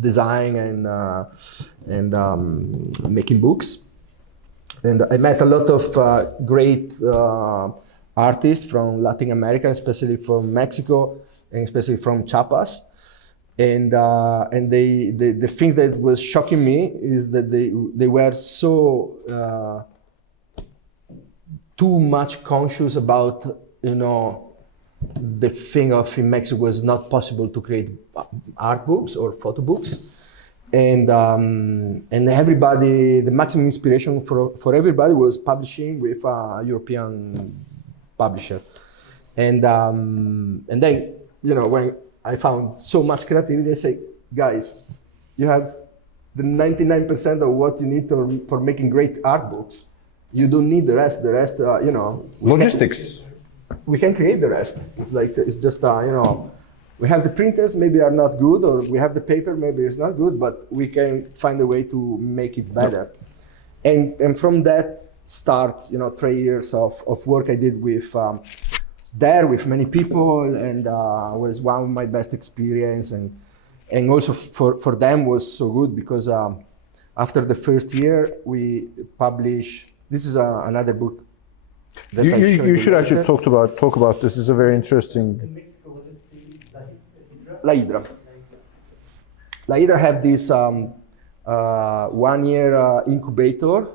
design and making books. And I met a lot of great artists from Latin America, especially from Mexico, and especially from Chiapas. And the thing that was shocking me is that they were so too much conscious about, the thing of in Mexico was not possible to create art books or photo books. And everybody, the maximum inspiration for everybody was publishing with a European publisher. And then, when I found so much creativity, I say, guys, you have the 99% of what you need for making great art books. You don't need the rest. The rest, Logistics. We can create the rest. It's just, we have the printers, maybe are not good, or we have the paper, maybe it's not good, but we can find a way to make it better. And from that start, 3 years of work I did with with many people, and was one of my best experience, and also for them was so good because after the first year we published. This is another book. That You should actually talk about this. It's a very interesting. In Mexico, was it the La Hydra. La Hydra have this 1 year incubator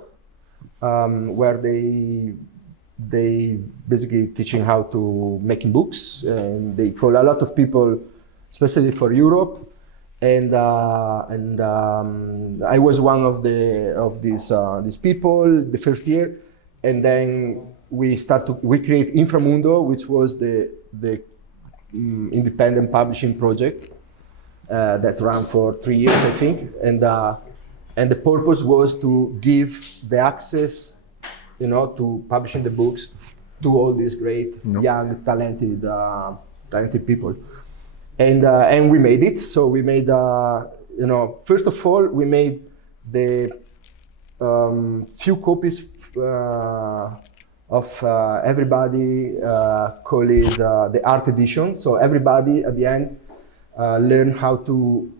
where they they basically teaching how to making books, and they call a lot of people, especially for Europe, and I was one of these people the first year, and then we create Inframundo, which was the independent publishing project that ran for 3 years, I think, and the purpose was to give the access, to publishing the books to all these great young talented people, and we made it. So we made first of all we made the few copies of everybody, call it the art edition. So everybody at the end learn how to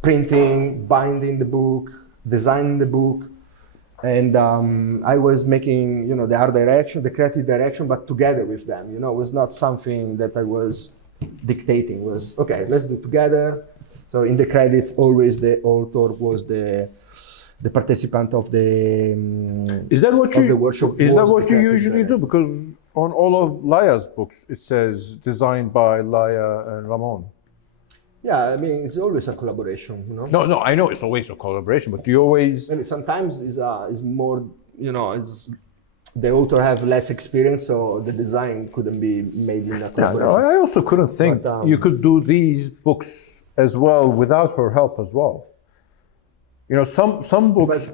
printing, binding the book, designing the book, and I was making the art direction, the creative direction, but together with them. It was not something that I was dictating. It was okay, let's do it together. So in the credits, always the author was the participant of the workshop. Is that what you usually do? Because on all of Laya's books, it says designed by Laya and Ramon. Yeah, I mean, it's always a collaboration, No, I know it's always a collaboration, but you always... And sometimes it's more, it's the author have less experience, so the design couldn't be made in a collaboration. Yeah, no, I also couldn't think you could do these books as well without her help as well. Some books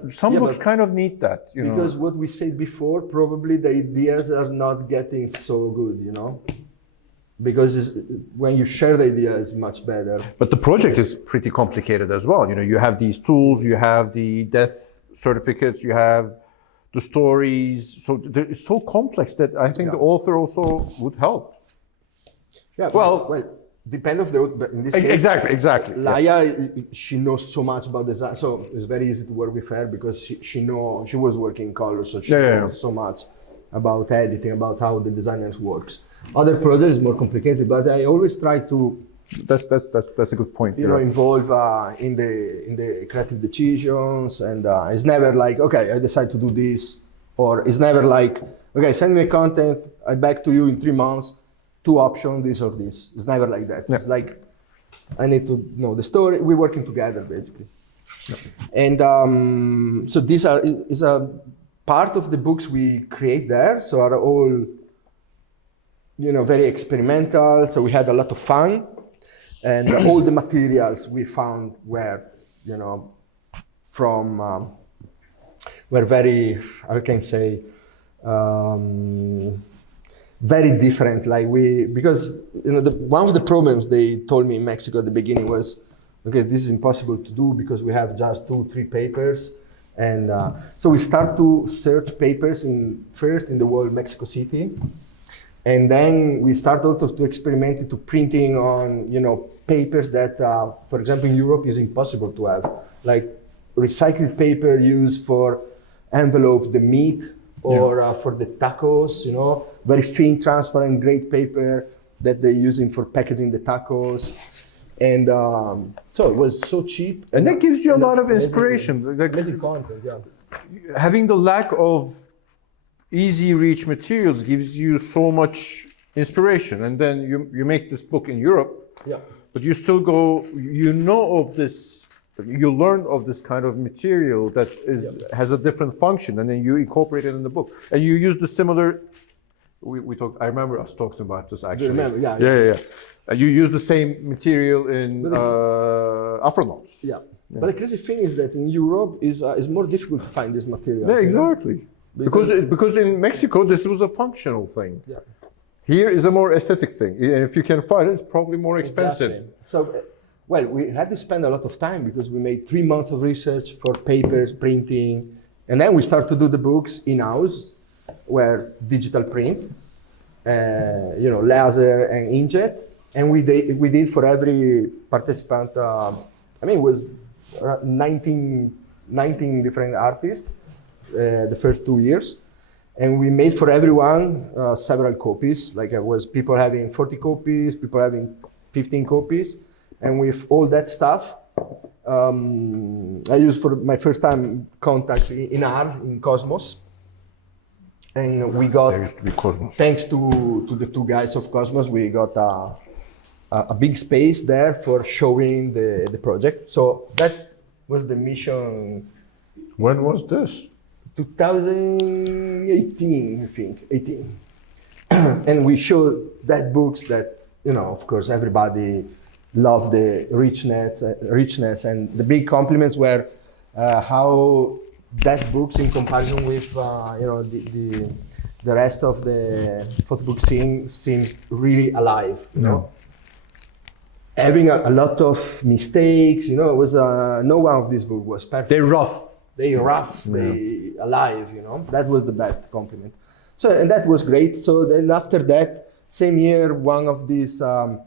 kind of need that, Because what we said before, probably the ideas are not getting so good, Because when you share the idea, it's much better. But the project is pretty complicated as well. You have these tools, you have the death certificates, you have the stories. So it's so complex that I think the author also would help. Yeah. Well, depend of the in this case. Exactly. Laya, she knows so much about design, so it's very easy to work with her because she was working in color, so she knows so much about editing, about how the designers works. Other projects is more complicated, but I always try to. That's a good point. Involve in the creative decisions, and it's never like, okay, I decide to do this, or it's never like, okay, send me content, I back to you in 3 months, 2 options, this or this. It's never like that. Yeah. It's like, I need to know the story. We're working together basically, and so these is a part of the books we create there. So are all, very experimental. So we had a lot of fun. And all the materials we found were, were very, I can say, very different. Because one of the problems they told me in Mexico at the beginning was, okay, this is impossible to do because we have just 2-3 papers. And so we start to search papers first in the world, Mexico City. And then we start also to experiment to printing on, papers that, for example, in Europe is impossible to have, like recycled paper used for envelope the meat or for the tacos, very thin, transparent, great paper that they're using for packaging the tacos. And so it was so cheap. And that gives you a lot of inspiration. Amazing content, Having the lack of easy reach materials gives you so much inspiration. And then you make this book in Europe. Yeah. But you still go, of this, you learn of this kind of material that has a different function, and then you incorporate it in the book. And you use the similar, we talked, I remember us talking about this actually. You remember? Yeah. You use the same material in Afronauts. Yeah. But the crazy thing is that in Europe is more difficult to find this material. Yeah, exactly. Because in Mexico, this was a functional thing. Yeah. Here is a more aesthetic thing, and if you can find it, it's probably more expensive. Exactly. So, we had to spend a lot of time because we made 3 months of research for papers, printing, and then we start to do the books in-house, where digital print, laser and inkjet, and we did for every participant. It was 19 different artists the first 2 years. And we made for everyone several copies, like it was people having 40 copies, people having 15 copies. And with all that stuff, I used for my first time contacts in art, in Cosmos. And we got, There used to be Cosmos. thanks to the two guys of Cosmos, we got a big space there for showing the project. So that was the mission. When was this? 2018, I think, 18. And we showed that books that, you know, of course, everybody loved the richness, and the big compliments were how that books in comparison with, you know, the rest of the photo book scene seems really alive, you know. Having a lot of mistakes, you know, it was no one of these books was perfect. They're rough. They rough, they alive, you know. That was the best compliment. So, and that was great. So then after that, same year, one of these, I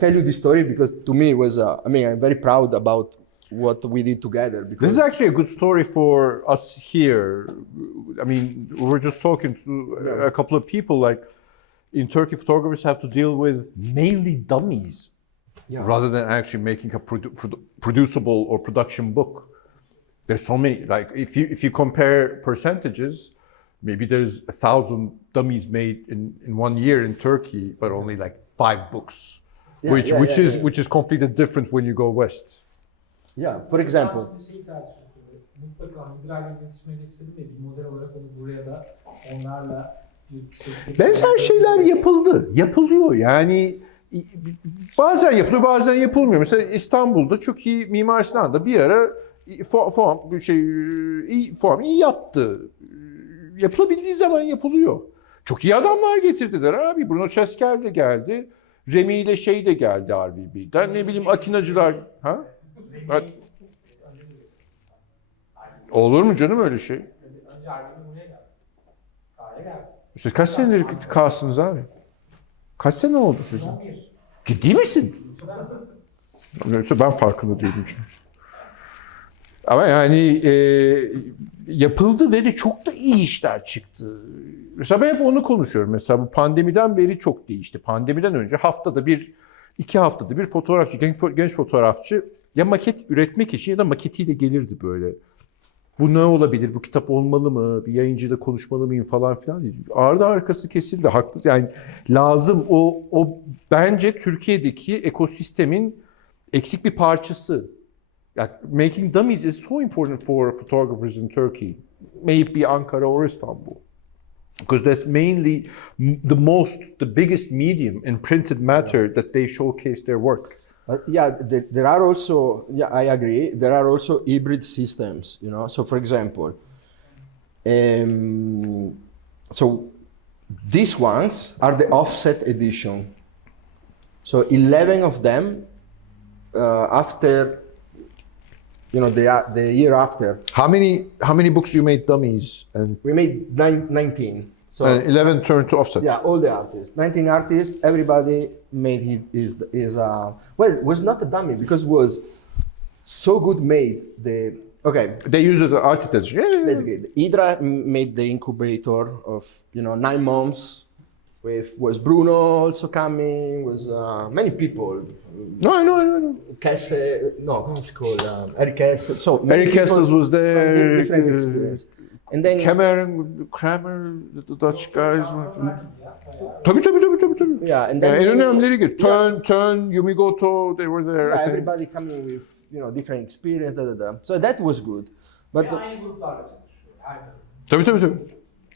tell you this story because to me it was, I mean, I'm very proud about what we did together. Because This is actually a good story for us here. I mean, we were just talking to a couple of people, like in Turkey, photographers have to deal with mainly dummies rather than actually making a producible or production book. There's so many, like if you compare percentages, maybe there's 1,000 dummies made in 1 year in Turkey, but only like 5 books, which is completely different when you go west. Yeah, for example. Mutlaka İdrar'la iletişime geçelim ve bir model olarak onu buraya da onlarla bir şekilde... Benzer şeyler yapılıyor yani bazen yapılıyor bazen yapılmıyor. Mesela İstanbul'da çok iyi Mimar Sinan'da bir ara form iyi yaptı. Yapılabildiği zaman yapılıyor. Çok iyi adamlar getirdiler abi. Bruno Cheskel de geldi. Remy ile şey de geldi RVB'den. Ne bileyim Akinacılar. Ha? Olur mu canım öyle şey? Siz kaç senedir kalsınız abi? Kaç sene oldu sizin? Ciddi misin? Ben farkında değilim çünkü. Ama yani yapıldı ve de çok da iyi işler çıktı. Mesela ben hep onu konuşuyorum. Mesela bu pandemiden beri çok değişti. Pandemiden önce haftada bir, 2 haftada bir fotoğrafçı, genç fotoğrafçı ya maket üretmek için ya da maketiyle gelirdi böyle. Bu ne olabilir? Bu kitap olmalı mı? Bir yayıncıyla konuşmalı mıyım falan filan diye. Ardı arkası kesildi. Haklı. Yani lazım. O bence Türkiye'deki ekosistemin eksik bir parçası. Yani making dummies is so important for photographers in Turkey. May it be Ankara or Istanbul. Because that's mainly the biggest medium in printed matter that they showcase their work. There are also, I agree, there are also hybrid systems, you know. So for example, so these ones are the offset edition. So 11 of them after, you know, the year after. How many books you made dummies? And we made 19. So 11 turned to offset. Yeah, all the artists, 19 artists. Everybody made his well, it was not a dummy because it was so good made. They use it as artist edition. Basically, Idra made the incubator of 9 months. Was Bruno also coming? Was many people? No, I know. Kessel, no, what's it called? Eric Kessel. So Eric Kessel was there. Different experience. And then Kramer, the Dutch guys. Tabii. Yeah, and then en önemlileri Turn, Yumigoto, they were there. Yeah, everybody coming with different experience. So that was good. But Tabii.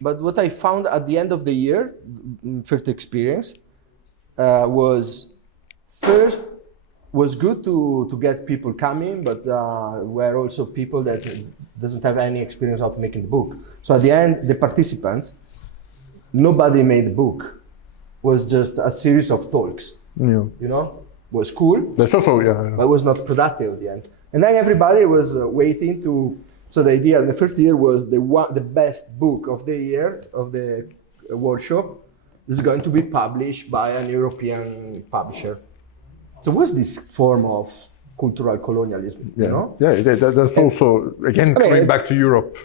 But what I found at the end of the year, first experience, was good to get people coming, but were also people that doesn't have any experience of making the book. So at the end, the participants, nobody made the book. It was just a series of talks. Yeah. You know, was cool. That's also but it was not productive at the end. And then everybody was waiting to. So the idea, the first year was the best book of the year of the workshop is going to be published by an European publisher. So what's this form of cultural colonialism? You know? Yeah, that's also again coming back to Europe.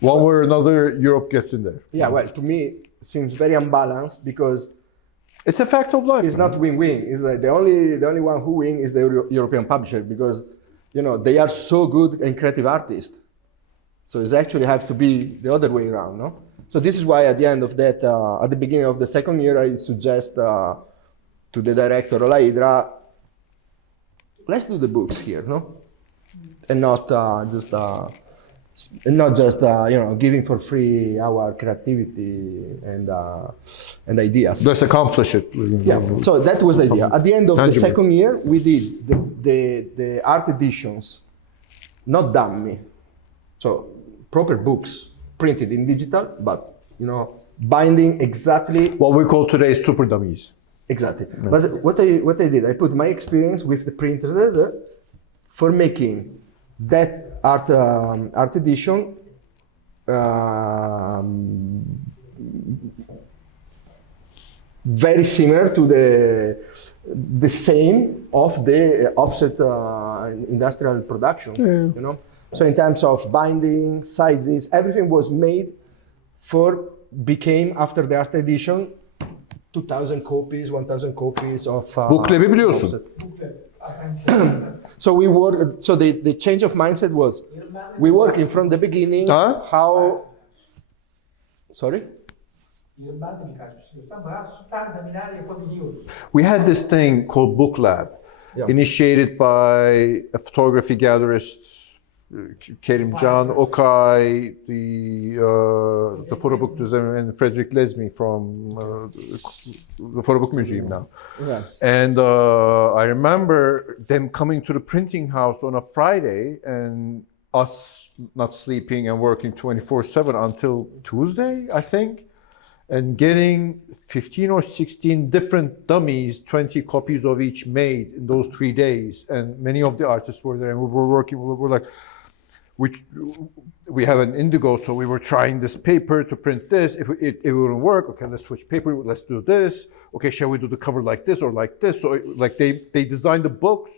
One way or another, Europe gets in there. Yeah, well, to me, it seems very unbalanced because it's a fact of life. It's not win-win. It's like the only one who wins is the European publisher because they are so good and creative artists. So it's actually have to be the other way around, no? So this is why at the end of that, at the beginning of the second year, I suggest to the director Olaidra, let's do the books here, no? And not just giving for free our creativity and ideas. Let's accomplish it. Yeah. So that was the idea. At the end of the second year, we did the art editions, not dummy. So proper books printed in digital, but binding exactly What we call today super dummies. exactly. But what I did, I put my experience with the printers for making that art edition very similar to the same of the offset industrial production. So in terms of binding, sizes, everything was made became after the art edition 2,000 copies, 1,000 copies of Booklebi biliyorsun. offset. So we work. So the change of mindset was we working from the beginning. How? Sorry. Ben de birkaç bir şey görsem bayağı süper damiler yapabiliyoruz. We had this thing called Book Lab, initiated by a photography gallerist, Kerim Can Okay, the photo book designer, and Frederick Lesmy from the Photo Book Museum now. Yeah. And I remember them coming to the printing house on a Friday and us not sleeping and working 24/7 until Tuesday, I think, and getting 15 or 16 different dummies, 20 copies of each made in those 3 days. And many of the artists were there, and we were working, we were like, we have an indigo, so we were trying this paper to print this. If it wouldn't work, okay, let's switch paper, let's do this. Okay, shall we do the cover like this or like this? So like they designed the books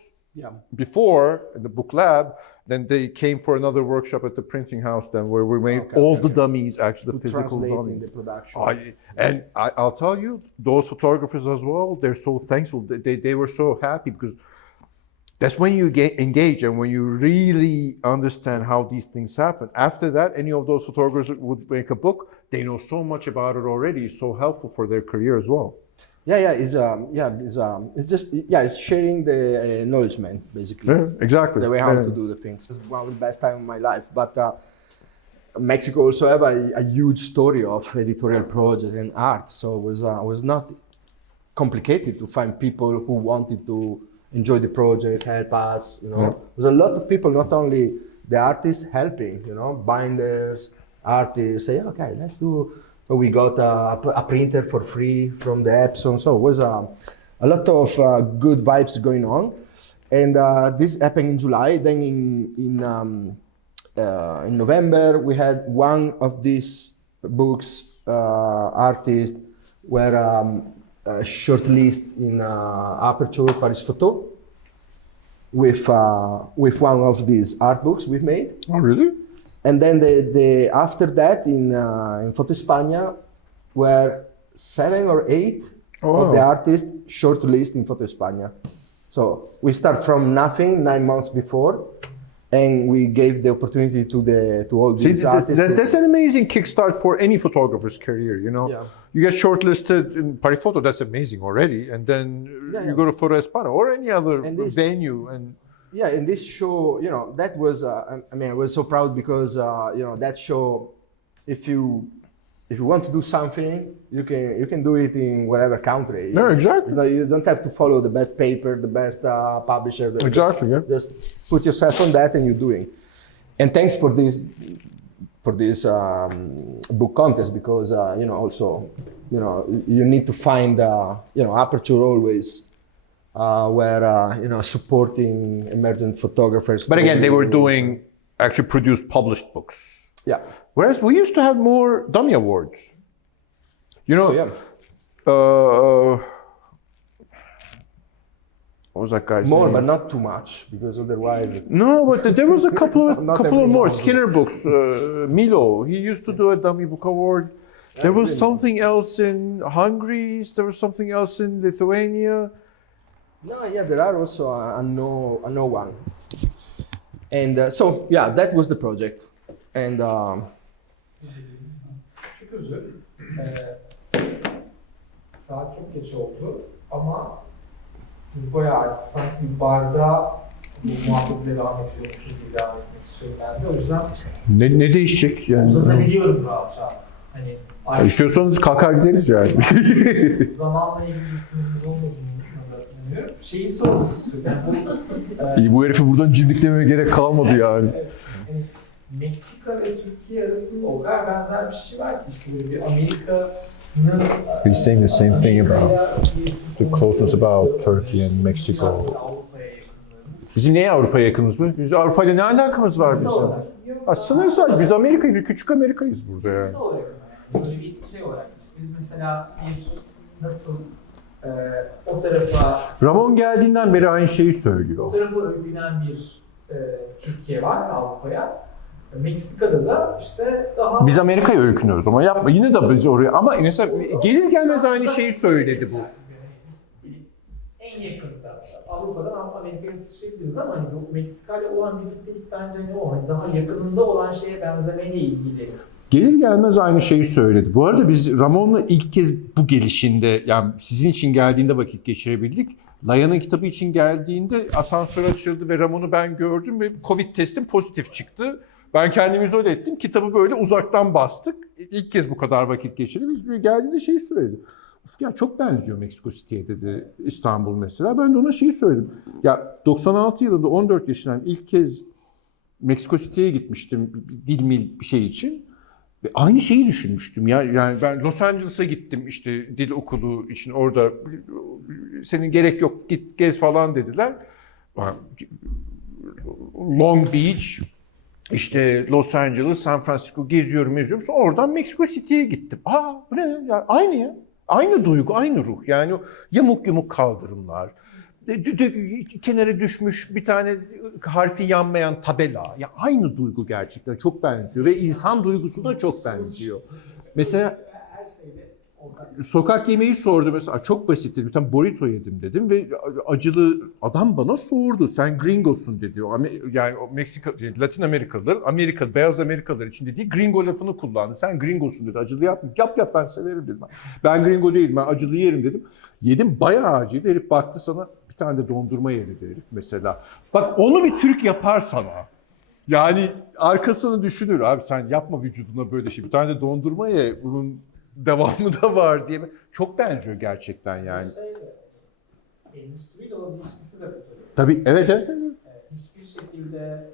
before in the book lab, then they came for another workshop at the printing house then where we made all the dummies, actually the physical dummies. The production. I'll tell you, those photographers as well, they're so thankful. They were so happy because that's when you get engaged and when you really understand how these things happen. After that, any of those photographers would make a book. They know so much about it already. It's so helpful for their career as well. It's sharing the acknowledgement basically. Yeah, exactly. The way how to do the things. It was one of the best time of my life. But Mexico also have a huge story of editorial projects and art. So it was not complicated to find people who wanted to enjoy the project, help us. There was a lot of people, not only the artists helping. Binders, artists say, okay, let's do. So we got a printer for free from the Epson. So it was a lot of good vibes going on. And this happened in July. Then in November, we had one of these books, artists were shortlisted in Aperture Paris Photo with one of these art books we've made. Oh, really? And then after that in Foto España were 7 or 8 of the artists shortlisted in Foto España. So we start from nothing 9 months before, and we gave the opportunity to all these artists. That's an amazing kickstart for any photographer's career. You get shortlisted in Paris Photo. That's amazing already, and then you go to Foto España or any other venue and. Yeah, in this show, that was, I was so proud because, that show, if you want to do something, you can do it in whatever country. No, exactly. You don't have to follow the best paper, the best publisher. Exactly, yeah. Just put yourself on that and you're doing. And thanks for this book contest because, also, you need to find, Aperture always. Were supporting emergent photographers. But again, they were doing actually produced published books. Yeah. Whereas we used to have more dummy awards. What was that guy's more, name? but not too much because otherwise. No, but there was a couple of more Skinner books. Milo, he used to do a dummy book award. There was something else in Hungary. There was something else in Lithuania. No, there are also a no one. And that was the project. And özür. Saat çok geç oldu ama biz bayağı artık sanki bir barda bu muhabbetle devam ediyormuşuz gibi devam etmek istiyorum ben de. O yüzden Ne değişecek yani? uzatabiliyorum rahat rahat. Hani artık İstiyorsanız kalkar gideriz yani. zamanla ilgili bir sınırımız olmadığını düşünüyorum. Şeyi sormak istiyorum. Yani Bu herifi buradan cimdiklemeye gerek kalmadı yani. yani Meksika ve Türkiye arasında o kadar benzer bir şey var ki işte böyle bir Amerika'nın He's saying the same thing about the closeness about Turkey and Mexico. Avrupa'ya yakınlığımız. Bizim neye Avrupa'ya yakınız mı? Biz Avrupa'yla ne alakamız var bizim? Sınırsız. Biz Amerika'yız, küçük Amerika'yız burada yani. Fiziksel olarak ama böyle bir şey olarak biz mesela bir nasıl o tarafa Ramon geldiğinden beri aynı şeyi söylüyor. o tarafa övgülen bir Türkiye var Avrupa'ya. Meksika'da da işte daha Biz Amerika'ya öykünüyoruz ama yapma yine de biz oraya ama mesela gelir gelmez aynı şeyi söyledi bu. en yakında Avrupa'dan Amerika'ya sıçrayabiliriz ama hani bu Meksika'yla olan birliktelik bence ne o? Hani daha yakınında olan şeye benzemeyle ilgili. Gelir gelmez aynı şeyi söyledi. Bu arada biz Ramon'la ilk kez bu gelişinde yani sizin için geldiğinde vakit geçirebildik. Laya'nın kitabı için geldiğinde asansör açıldı ve Ramon'u ben gördüm ve Covid testim pozitif çıktı. Ben kendimi izole ettim. Kitabı böyle uzaktan bastık. İlk kez bu kadar vakit geçirdik. Biz geldiğinde şeyi söyledi. Uf ya çok benziyor Meksiko City'ye dedi İstanbul mesela. Ben de ona şeyi söyledim. Ya 96 yılında 14 yaşındayım. İlk kez Meksiko City'ye gitmiştim dil mil bir şey için. Ve aynı şeyi düşünmüştüm. Yani ben Los Angeles'a gittim işte dil okulu için orada senin gerek yok git gez falan dediler. Long Beach, işte Los Angeles, San Francisco geziyorum. Sonra oradan Meksiko City'ye gittim. Bu ne ya? Aynı ya. Aynı duygu, aynı ruh. Yani yamuk yumuk kaldırımlar. Kenara düşmüş bir tane harfi yanmayan tabela. Ya aynı duygu gerçekten çok benziyor ve insan duygusu da çok benziyor. Mesela sokak yemeği sordu mesela çok basitti bir tane burrito yedim dedim ve acılı adam bana sordu sen gringosun dedi. Yani o Meksika, Latin Amerikalılar, beyaz Amerikalılar için dediği gringo lafını kullandı. Sen gringosun dedi acılı yap ben severim dedim. Ben gringo değilim ben acılı yerim dedim. Yedim bayağı acıydı herif baktı sana bir tane de dondurma yedi herif mesela. Bak onu bir Türk yapar sana. Yani arkasını düşünür abi sen yapma vücuduna böyle şey bir tane de dondurma ye bunun devamı da var diye. Çok benziyor gerçekten yani. Endüstriyle olan ilişkisi de kötü. Tabii, evet. Hiçbir şekilde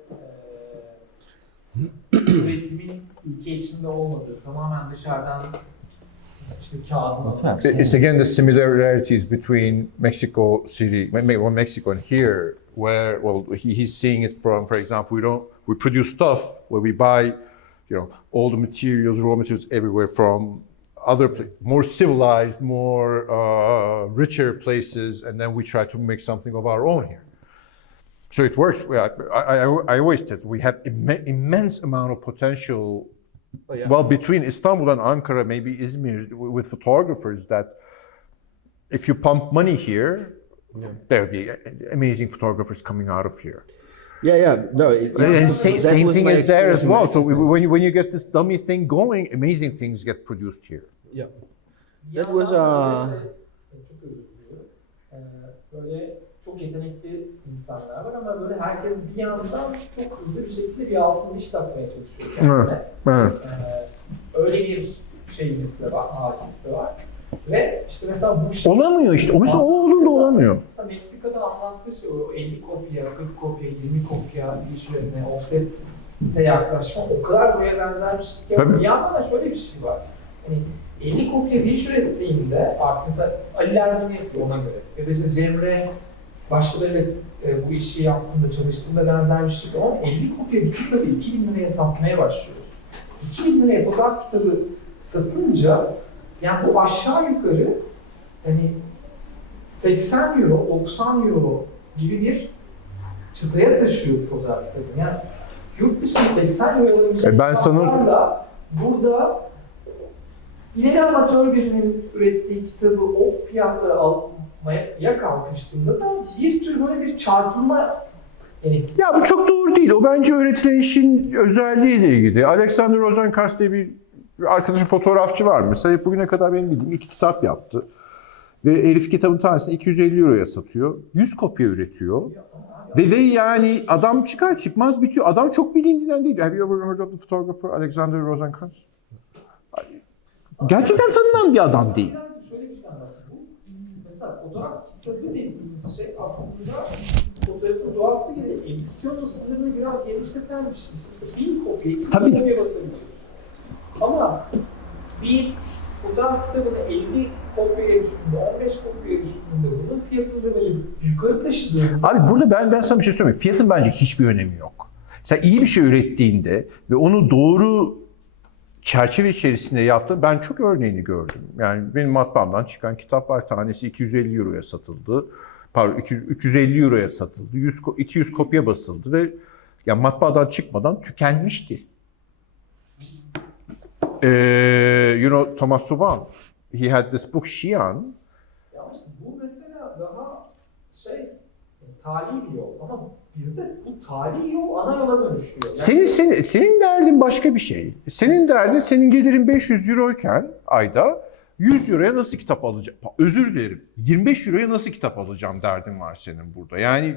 üretimin ülke içinde olmadığı, tamamen dışarıdan işte kağıdın atmak. It's again the similarities between Mexico City, Mexico and here, where he's seeing it from, for example, we produce stuff where we buy, all the materials, raw materials everywhere from other more civilized, more richer places, and then we try to make something of our own here. So it works. I always tell we have immense amount of potential. Oh, yeah. Well, between Istanbul and Ankara, maybe Izmir, with photographers that if you pump money here, there will be amazing photographers coming out of here. No. And same thing is there as well. So when you get this dummy thing going, amazing things get produced here. Yeah. That was Çok özür diliyorum. Böyle çok yetenekli insanlar var ama böyle herkes bir yandan çok hızlı bir şekilde bir altın diş takmaya çalışıyor kendine. Evet. Öyle bir şeyimiz de var, halimiz de var. Ve işte mesela bu şey... Olamıyor işte. O mesela o olduğunda olamıyor. Mesela Meksika'da anlattığı şey o 50 kopya, 40 kopya, 20 kopya iş üretme, offset'e yaklaşma o kadar buraya benzer bir şey ki. Bir yandan da şöyle bir şey var. Hani 50 kopya bir iş ürettiğinde artık mesela Aliler bunu yapıyor ona göre. Ya da işte Cemre başkalarıyla bu işi yaptığında, çalıştığında benzer bir şey ama 50 kopya bir kitabı 2000 liraya satmaya başlıyor. 2000 liraya fotoğraf kitabı satınca yani bu aşağı yukarı hani 80 euro, 90 euro gibi bir çıtaya taşıyor fotoğraf kitabı. Yani yurt dışında 80 euro alabilecek kitaplarla burada ileri amatör birinin ürettiği kitabı o fiyatlara almaya kalkıştığında da bir tür böyle bir çarpılma Ya bu çok doğru değil. O bence öğretilen işin özelliğiyle ilgili. Alexander Rosenkranz diye bir Bir arkadaşım fotoğrafçı var mesela. Bugüne kadar benim bildiğim 2 kitap yaptı. Ve herif kitabın tanesini 250 euroya satıyor. 100 kopya üretiyor. Ve yani adam çıkar çıkmaz bitiyor. Adam çok bilindiğinden değil. Have you ever heard of the photographer Alexander Rosenkranz? Gerçekten tanınan bir adam değil. Şöyle bir şey anlattım. Mesela fotoğraf kitabı dediğimiz şey aslında fotoğrafın doğası gereği edisyonun sınırını biraz genişleten bir şey. İşte 1000 kopya, 2000 Tabii. kopya basabiliyor. Ama bir fotoğraf kitabını 50 kopyaya düşündüğünde, 15 kopyaya düşündüğünde bunun fiyatını böyle yukarı taşıdığında... Abi burada ben sana bir şey söyleyeyim. Fiyatın bence hiçbir önemi yok. Sen iyi bir şey ürettiğinde ve onu doğru çerçeve içerisinde yaptın. Ben çok örneğini gördüm. Yani benim matbaamdan çıkan kitap var. Tanesi 250 euroya satıldı. Pardon 350 euroya satıldı. 200 kopya basıldı ve yani matbaadan çıkmadan tükenmişti. You know Thomas Suvan, he had this book Xi'an. Ya işte bu mesela daha tali bir yol ama bizde bu tali yol ana yola dönüşüyor. Yani Senin derdin başka bir şey. Senin derdin senin gelirin 500 euroyken ayda 100 euroya nasıl kitap alacağım? Özür dilerim. 25 euroya nasıl kitap alacağım derdin var senin burada. Yani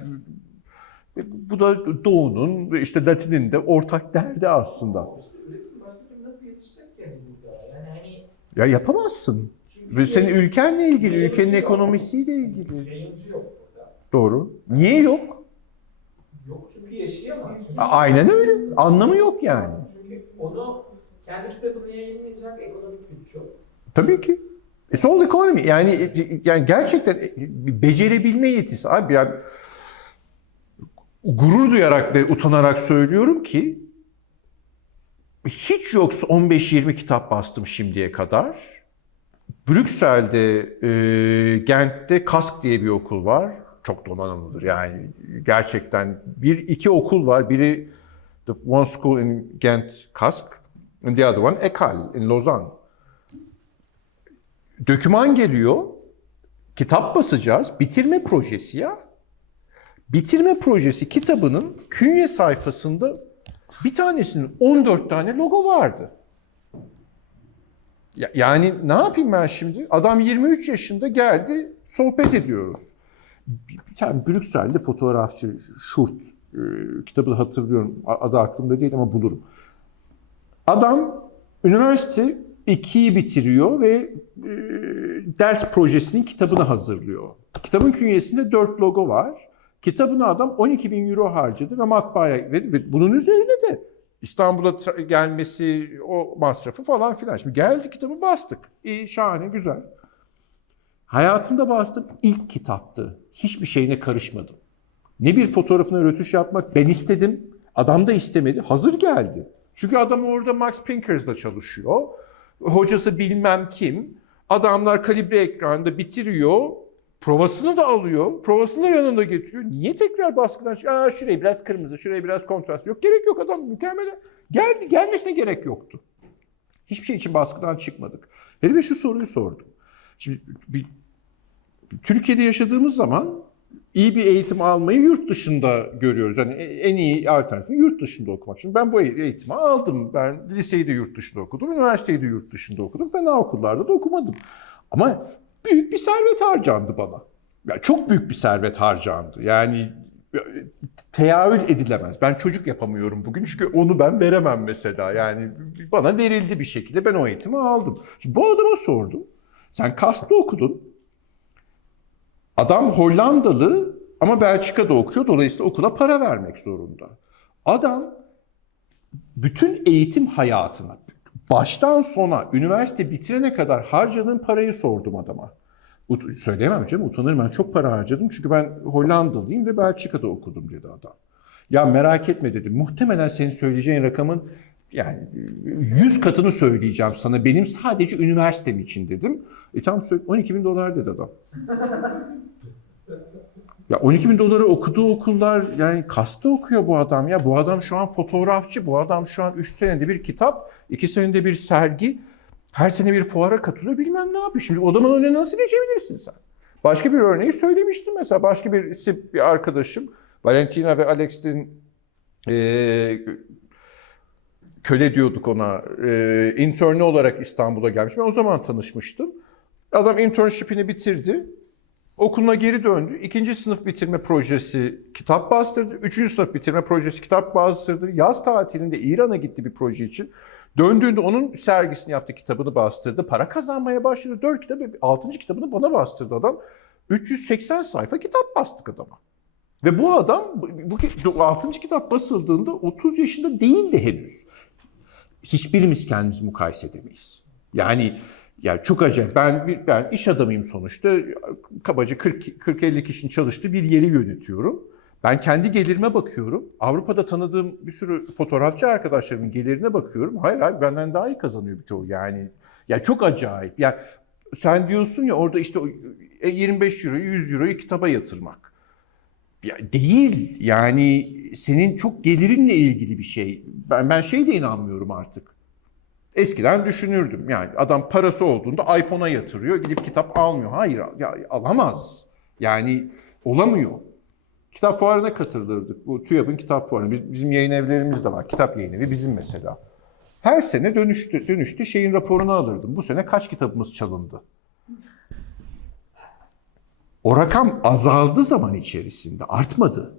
bu da Doğu'nun işte Latin'in de ortak derdi aslında. üretim başka türlü nasıl yetişecek yani burada? Yani hani Ya yapamazsın. Ve senin ülkenle ilgili, ülkenin ekonomisiyle ilgili. yayıncı yok burada. Doğru. Niye yok? Yok çünkü yaşayamaz. Çünkü Aynen öyle. Anlamı yok yani. Çünkü onu kendi kitabını yayınlayacak ekonomik bütçe yok. Tabii ki. It's all economy. Yani gerçekten becerebilme yetisi. Abi yani gurur duyarak ve utanarak söylüyorum ki hiç yoksa 15-20 kitap bastım şimdiye kadar. Brüksel'de, Gent'te Kask diye bir okul var. Çok donanımlıdır yani gerçekten. İki okul var. Biri the one school in Ghent, Kask, and the other one École in Lausanne. Döküman geliyor, kitap basacağız, bitirme projesi ya. Bitirme projesi kitabının künye sayfasında bir tanesinin 14 tane logo vardı. Yani ne yapayım ben şimdi? Adam 23 yaşında geldi, sohbet ediyoruz. Bir tane Brüksel'de fotoğrafçı, Schurt, kitabı hatırlıyorum, adı aklımda değil ama bulurum. Adam üniversite 2'yi bitiriyor ve ders projesinin kitabını hazırlıyor. Kitabın künyesinde 4 logo var. Kitabına adam 12.000 euro harcadı ve matbaaya ve bunun üzerine de İstanbul'a gelmesi, o masrafı falan filan. Şimdi geldi kitabı bastık. İyi, şahane, güzel. Hayatımda bastığım ilk kitaptı. Hiçbir şeyine karışmadım. Ne bir fotoğrafına rötuş yapmak ben istedim. Adam da istemedi. Hazır geldi. Çünkü adam orada Max Pinkers'la çalışıyor. Hocası bilmem kim. Adamlar kalibre ekranda bitiriyor. Provasını da alıyor. Provasını da yanında getiriyor. Niye tekrar baskıdan çıkıyor? Şuraya biraz kırmızı, şuraya biraz kontrast. Yok, gerek yok, adam mükemmel. Geldi, gelmesine gerek yoktu. Hiçbir şey için baskıdan çıkmadık. Herife şu soruyu sordum. Şimdi Türkiye'de yaşadığımız zaman iyi bir eğitim almayı yurt dışında görüyoruz. Yani en iyi alternatifi yurt dışında okumak. Şimdi ben bu eğitimi aldım. Ben liseyi de yurt dışında okudum, üniversiteyi de yurt dışında okudum. Fena okullarda da okumadım. Ama büyük bir servet harcandı bana. Yani çok büyük bir servet harcandı. Yani teamül edilemez. Ben çocuk yapamıyorum bugün çünkü onu ben veremem mesela. Yani bana verildi bir şekilde, ben o eğitimi aldım. Şimdi bu adama sordum. Sen Kask'ta okudun. Adam Hollandalı ama Belçika'da okuyor. Dolayısıyla okula para vermek zorunda. Adam bütün eğitim hayatına baştan sona üniversite bitirene kadar harcadığım parayı sordum adama. Söyleyemem canım, utanırım, ben çok para harcadım çünkü ben Hollandalıyım ve Belçika'da okudum dedi adam. Ya merak etme dedi, muhtemelen senin söyleyeceğin rakamın yani 100 katını söyleyeceğim sana benim sadece üniversitem için dedim. Tamam söyle, 12.000 dolar dedi adam. Ya 12.000 dolara okuduğu okullar, yani Kask'ta okuyor bu adam ya. Bu adam şu an fotoğrafçı, bu adam şu an 3 senede bir kitap, 2 senede bir sergi, her sene bir fuara katılıyor, bilmem ne yapıyor. Şimdi o adamın önüne nasıl geçebilirsin sen? Başka bir örneği söylemiştim mesela, başka bir arkadaşım, Valentina ve Alex'in köle diyorduk ona, interni olarak İstanbul'a gelmiş. Ben o zaman tanışmıştım. Adam internship'ini bitirdi. Okuluna geri döndü. 2. sınıf bitirme projesi kitap bastırdı. 3. sınıf bitirme projesi kitap bastırdı. Yaz tatilinde İran'a gitti bir proje için. Döndüğünde onun sergisini yaptı, kitabını bastırdı. Para kazanmaya başladı. 4 kitap, 6. kitabını bana bastırdı adam. 380 sayfa kitap bastık adama. Ve bu adam, bu 6. kitap basıldığında 30 yaşında değildi henüz. Hiçbirimiz kendimizi mukayese edemeyiz. Yani ya çok acayip. Ben iş adamıyım sonuçta. Kabaca 40-50 kişinin çalıştığı bir yeri yönetiyorum. Ben kendi gelirime bakıyorum. Avrupa'da tanıdığım bir sürü fotoğrafçı arkadaşlarımın gelirine bakıyorum. Hayır, benden daha iyi kazanıyor birçoğu yani. Ya çok acayip. Ya sen diyorsun ya orada işte 25 euroyu 100 euroyu kitaba yatırmak. Ya değil. Yani senin çok gelirinle ilgili bir şey. Ben şeye de inanmıyorum artık. Eskiden düşünürdüm. Yani adam parası olduğunda iPhone'a yatırıyor, gidip kitap almıyor. Hayır, ya, alamaz. Yani olamıyor. Kitap fuarına katılırdık. Bu TÜYAP'ın kitap fuarı. Bizim yayın evlerimiz de var. Kitap yayın evi bizim mesela. Her sene dönüştü şeyin raporunu alırdım. Bu sene kaç kitabımız çalındı? O rakam azaldı zaman içerisinde, artmadı.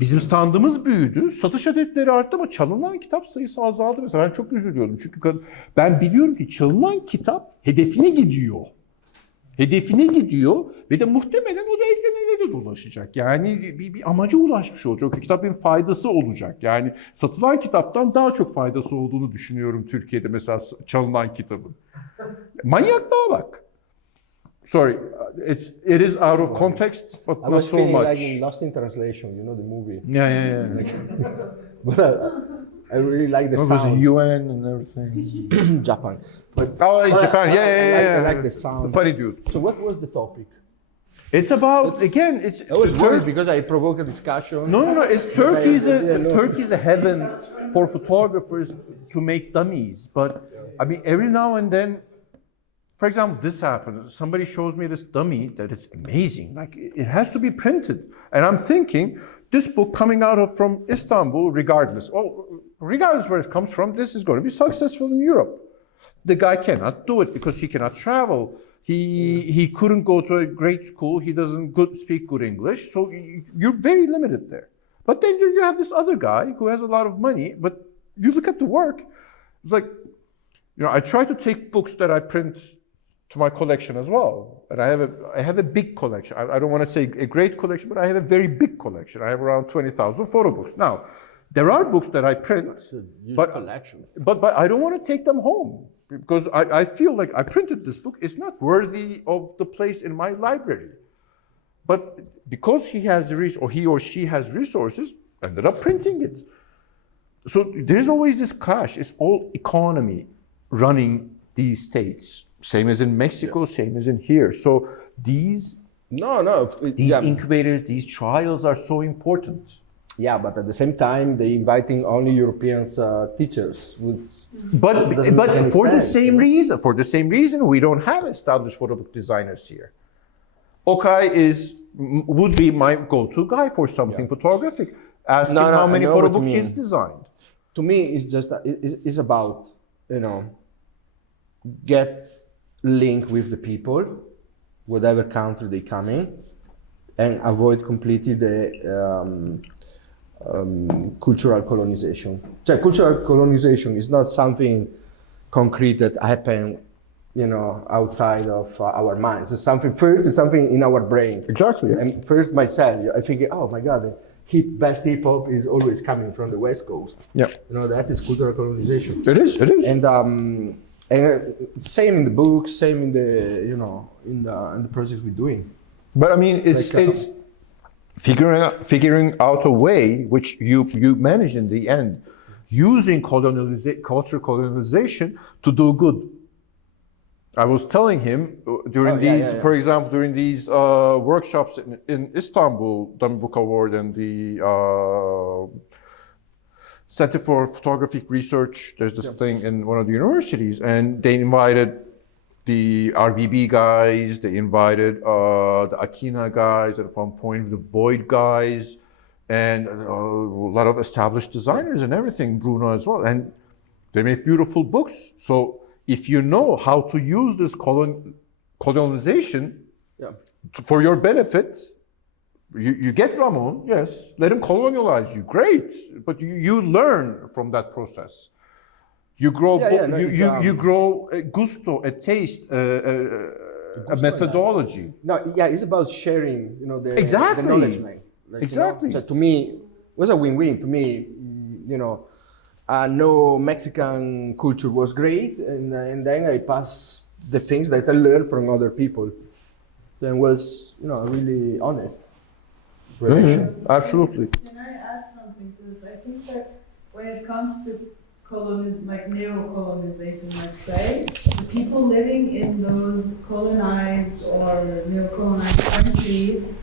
Bizim standımız büyüdü, satış adetleri arttı ama çalınan kitap sayısı azaldı. Mesela ben çok üzülüyorum çünkü ben biliyorum ki çalınan kitap hedefine gidiyor. Hedefine gidiyor ve de muhtemelen o da elden ele de dolaşacak. Yani bir amaca ulaşmış olacak. O kitabın faydası olacak. Yani satılan kitaptan daha çok faydası olduğunu düşünüyorum Türkiye'de mesela çalınan kitabın. Manyaklığa bak. Sorry, it is out of context, but not so much. Like in Lost in Translation, you know the movie. Yeah. But I really like the It sound. was UN and everything. Japan. But Japan, I like the sound. Funny dude. So what was the topic? It's about, again, it's... I was worried because I provoked a discussion. No, it's Turkey's a heaven for photographers to make dummies. But, I mean, every now and then, for example, this happened. Somebody shows me this dummy that is amazing. Like, it has to be printed. And I'm thinking, this book coming from Istanbul, regardless where it comes from, this is going to be successful in Europe. The guy cannot do it because he cannot travel. He couldn't go to a great school. He doesn't speak good English. So you're very limited there. But then you have this other guy who has a lot of money, but you look at the work, it's like, I try to take books that I print to my collection as well. And I have a big collection. I don't want to say a great collection, but I have a very big collection. I have around 20,000 photo books. Now, there are books that I print, but I don't want to take them home because I feel like I printed this book. It's not worthy of the place in my library. But because he or she has resources, ended up printing it. So there's always this clash. It's all economy running these states. Same as in Mexico, same as in here. So these incubators, these trials are so important. Yeah, but at the same time, they're inviting only European teachers. But for the same reason, we don't have established photo book designers here. Okay would be my go-to guy for something photographic. Ask him how many photo books he's designed. To me, it's just it's about get link with the people, whatever country they come in, and avoid completely the cultural colonization. So cultural colonization is not something concrete that happened, outside of our minds. It's something in our brain. Exactly. And first myself, I think, oh my God, best hip hop is always coming from the West Coast. Yeah. That is cultural colonization. It is. And same in the books, same in the in the process we're doing. But I mean, it's figuring out a way which you managed in the end, using cultural colonization to do good. I was telling him during for example, during these workshops in Istanbul, Dummy Book Award and the Center for Photographic Research, there's this thing in one of the universities, and they invited the RVB guys, they invited the Akina guys at one point, the Void guys, and a lot of established designers and everything, Bruno as well. And They make beautiful books. So if you know how to use this colonization for your benefit, you get Ramon, yes, let him colonialize you, great. But you learn from that process. You grow, you grow a gusto, a taste, a methodology. No, yeah, it's about sharing, you know, the knowledge, man. Like, Exactly. You know, so to me, it was a win-win. To me, you know, no Mexican culture was great, and then I passed the things that I learned from other people. So it was, you know, a really honest relation. Absolutely. Can I add something to this? I think that when it comes to neo-colonization, let's say, the people living in those colonized or neo-colonized countries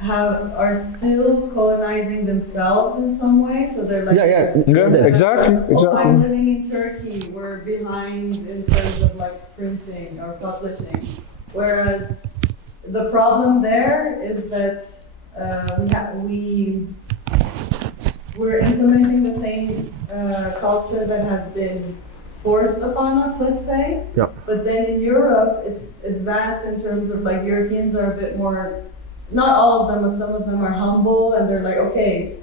are still colonizing themselves in some way. So they're like, Exactly. Oh, I'm living in Turkey, we're behind in terms of like printing or publishing. Whereas the problem there is that we're implementing the same culture that has been forced upon us, let's say. Yeah. But then in Europe, it's advanced in terms of like Europeans are a bit more, not all of them, but some of them are humble, and they're like, okay,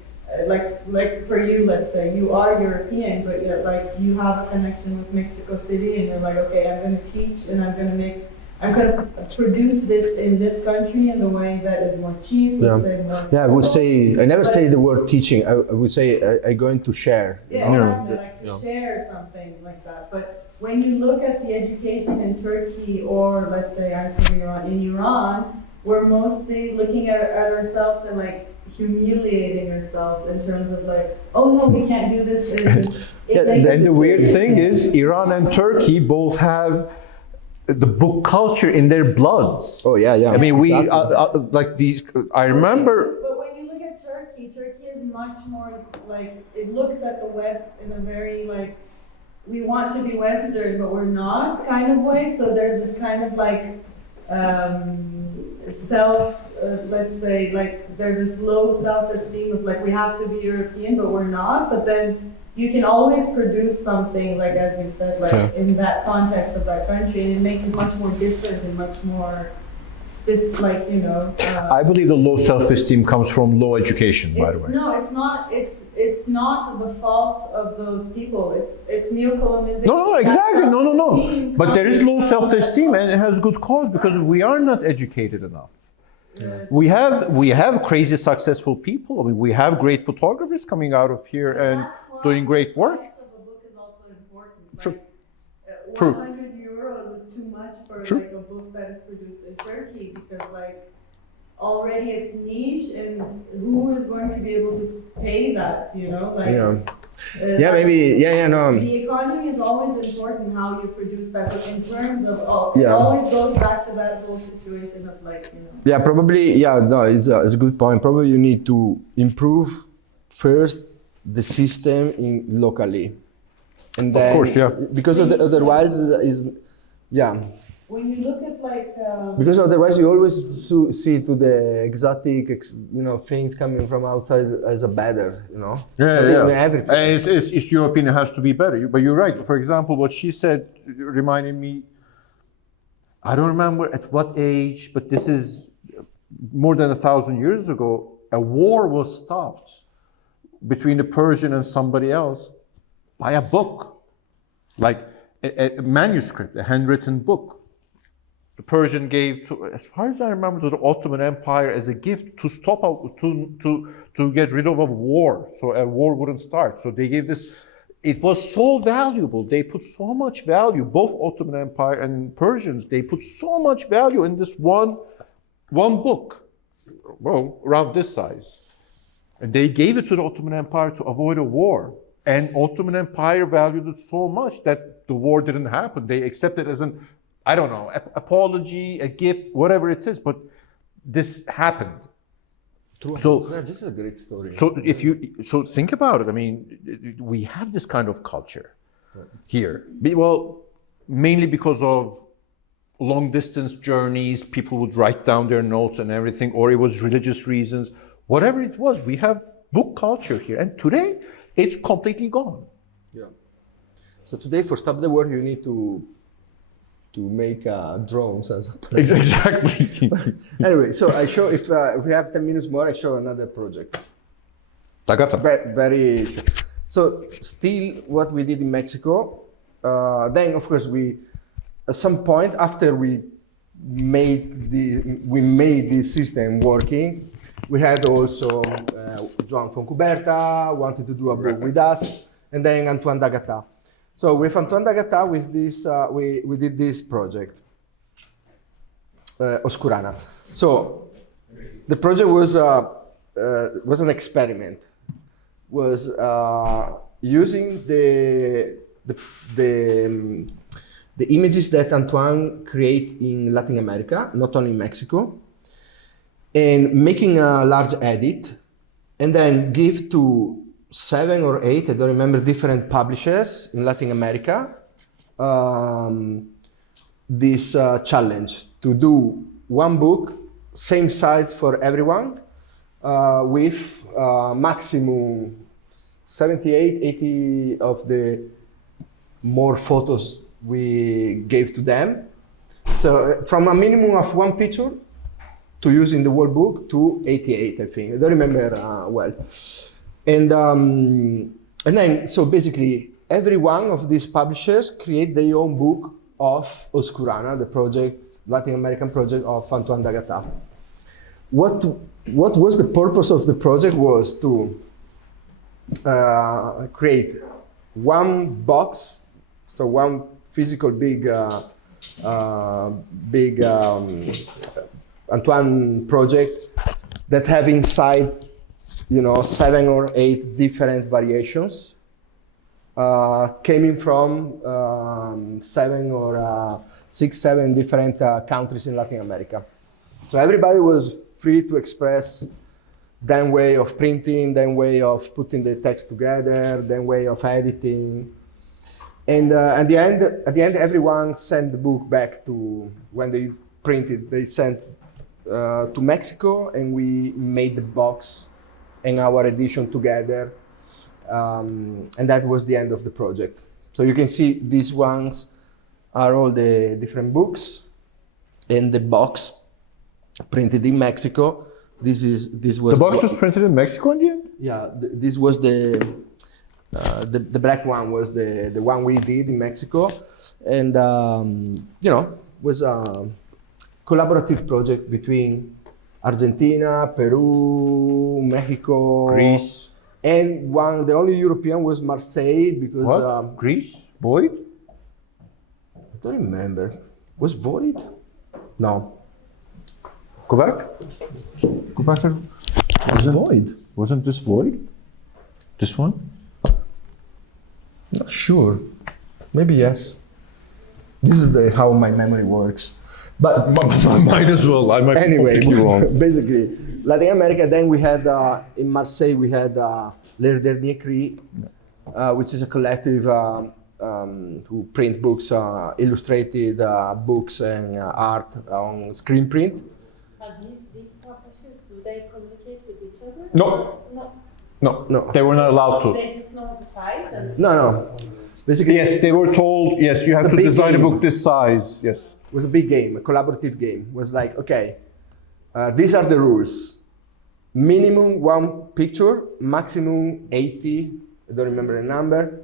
like for you, let's say, you are European, but you're like you have a connection with Mexico City, and you're like, okay, I'm going to teach, and I'm going to produce this in this country in a way that is more cheap. Yeah. I would say, I never say the word teaching, I would say I'm going to share. Yeah, exactly, like to share something like that. But when you look at the education in Turkey, or let's say I'm from Iran, in Iran, we're mostly looking at ourselves and like humiliating ourselves in terms of like, oh no, we can't do this. And the weird thing is, Iran and Turkey both have the book culture in their bloods. Oh yeah. I mean, we like these. I remember. But when you look at Turkey is much more like, it looks at the West in a very like, we want to be Western, but we're not kind of way. So there's this kind of like let's say like there's this low self-esteem of like we have to be European, but we're not. But then you can always produce something, like as you said, like in that context of that country, and it makes it much more different and much more like, you know. I believe the low self-esteem comes from low education, by the way. No, it's not. It's not the fault of those people. It's neo-colonization. No, exactly. No. But there is low self-esteem, and it has good cause, because we are not educated enough. We have crazy successful people. I mean, we have great photographers coming out of here and doing great work. The price of a book is also important. True. Like, True. 100 euros is too much for like a book that is produced in Turkey, because like already it's niche, and who is going to be able to pay that, you know? Like, no. The economy is always important, how you produce that, but in terms of, it always goes back to that whole situation of like, you know. Yeah, probably, it's a good point. Probably you need to improve first the system locally. And then, of course, because otherwise When you look at like... because otherwise you always see to the exotic, things coming from outside as a better, you know? Everything. It's your opinion has to be better. But you're right. For example, what she said reminded me, I don't remember at what age, but this is more than 1,000 years ago, a war was stopped between the Persian and somebody else by a book, like a manuscript, a handwritten book. The Persian gave, as far as I remember, to the Ottoman Empire as a gift to stop to get rid of a war, so a war wouldn't start. So they gave this. It was so valuable. They put so much value. Both Ottoman Empire and Persians, they put so much value in this one book, well, around this size. And they gave it to the Ottoman Empire to avoid a war. And Ottoman Empire valued it so much that the war didn't happen. They accepted it as an, I don't know, apology, a gift, whatever it is. But this happened. So this is a great story. So think about it. I mean, we have this kind of culture here. Well, mainly because of long distance journeys, people would write down their notes and everything, or it was religious reasons. Whatever it was, we have book culture here. And today, it's completely gone. Yeah. So today, for stop the war, you need to make drones and something. Exactly. Anyway, so I show if we have 10 minutes more, I show another project. Tagata. Very. So still what we did in Mexico. Then of course we, at some point after we made the system working, we had also Joan Foncuberta wanted to do a book with us, and then Antoine D'Agata. So with Antoine D'Agata, with this we did this project, Oscurana. So the project was an experiment. Was using the images that Antoine create in Latin America, not only in Mexico, and making a large edit, and then give to 7 or 8, I don't remember, different publishers in Latin America this challenge to do one book, same size for everyone, with maximum 78, 80 of the more photos we gave to them. So from a minimum of 1 picture to use in the whole book to 88, I think. I don't remember well. And then, so basically, every one of these publishers create their own book of Oscurana, the project, Latin American project of Antoine D'Agata. What was the purpose of the project was to create one box, so one physical big Antoine project that have inside, 7 or 8 different variations, coming from 7 or 6, 7 different countries in Latin America. So everybody was free to express their way of printing, their way of putting the text together, their way of editing. And at the end, everyone sent the book back to, when they printed, they sent to Mexico, and we made the box and our edition together. And that was the end of the project. So you can see these ones are all the different books, and the box printed in Mexico. This was the box was printed in Mexico in the end? Yeah, this was the black one was the one we did in Mexico, and was a collaborative project between Argentina, Peru, Mexico, Greece, and the only European was Marseille, because what? Greece? Void? I don't remember. Was Void? No. Go back. Go back. Void. Wasn't this Void? This one? Not sure. Maybe yes. This is how my memory works. But might as well. I might anyway, be wrong. Basically, Latin America. Then we had in Marseille we had Les Derniers Cris, which is a collective who print books, illustrated books and art on screen print. These publishers, do they communicate with each other? No. No. No. They were not allowed to. They just know the size and. No. Basically, yes, they were told. Yes, you have to design a book this size. Yes. It was a big game, a collaborative game. It was like, okay, these are the rules. Minimum 1 picture, maximum 80, I don't remember the number,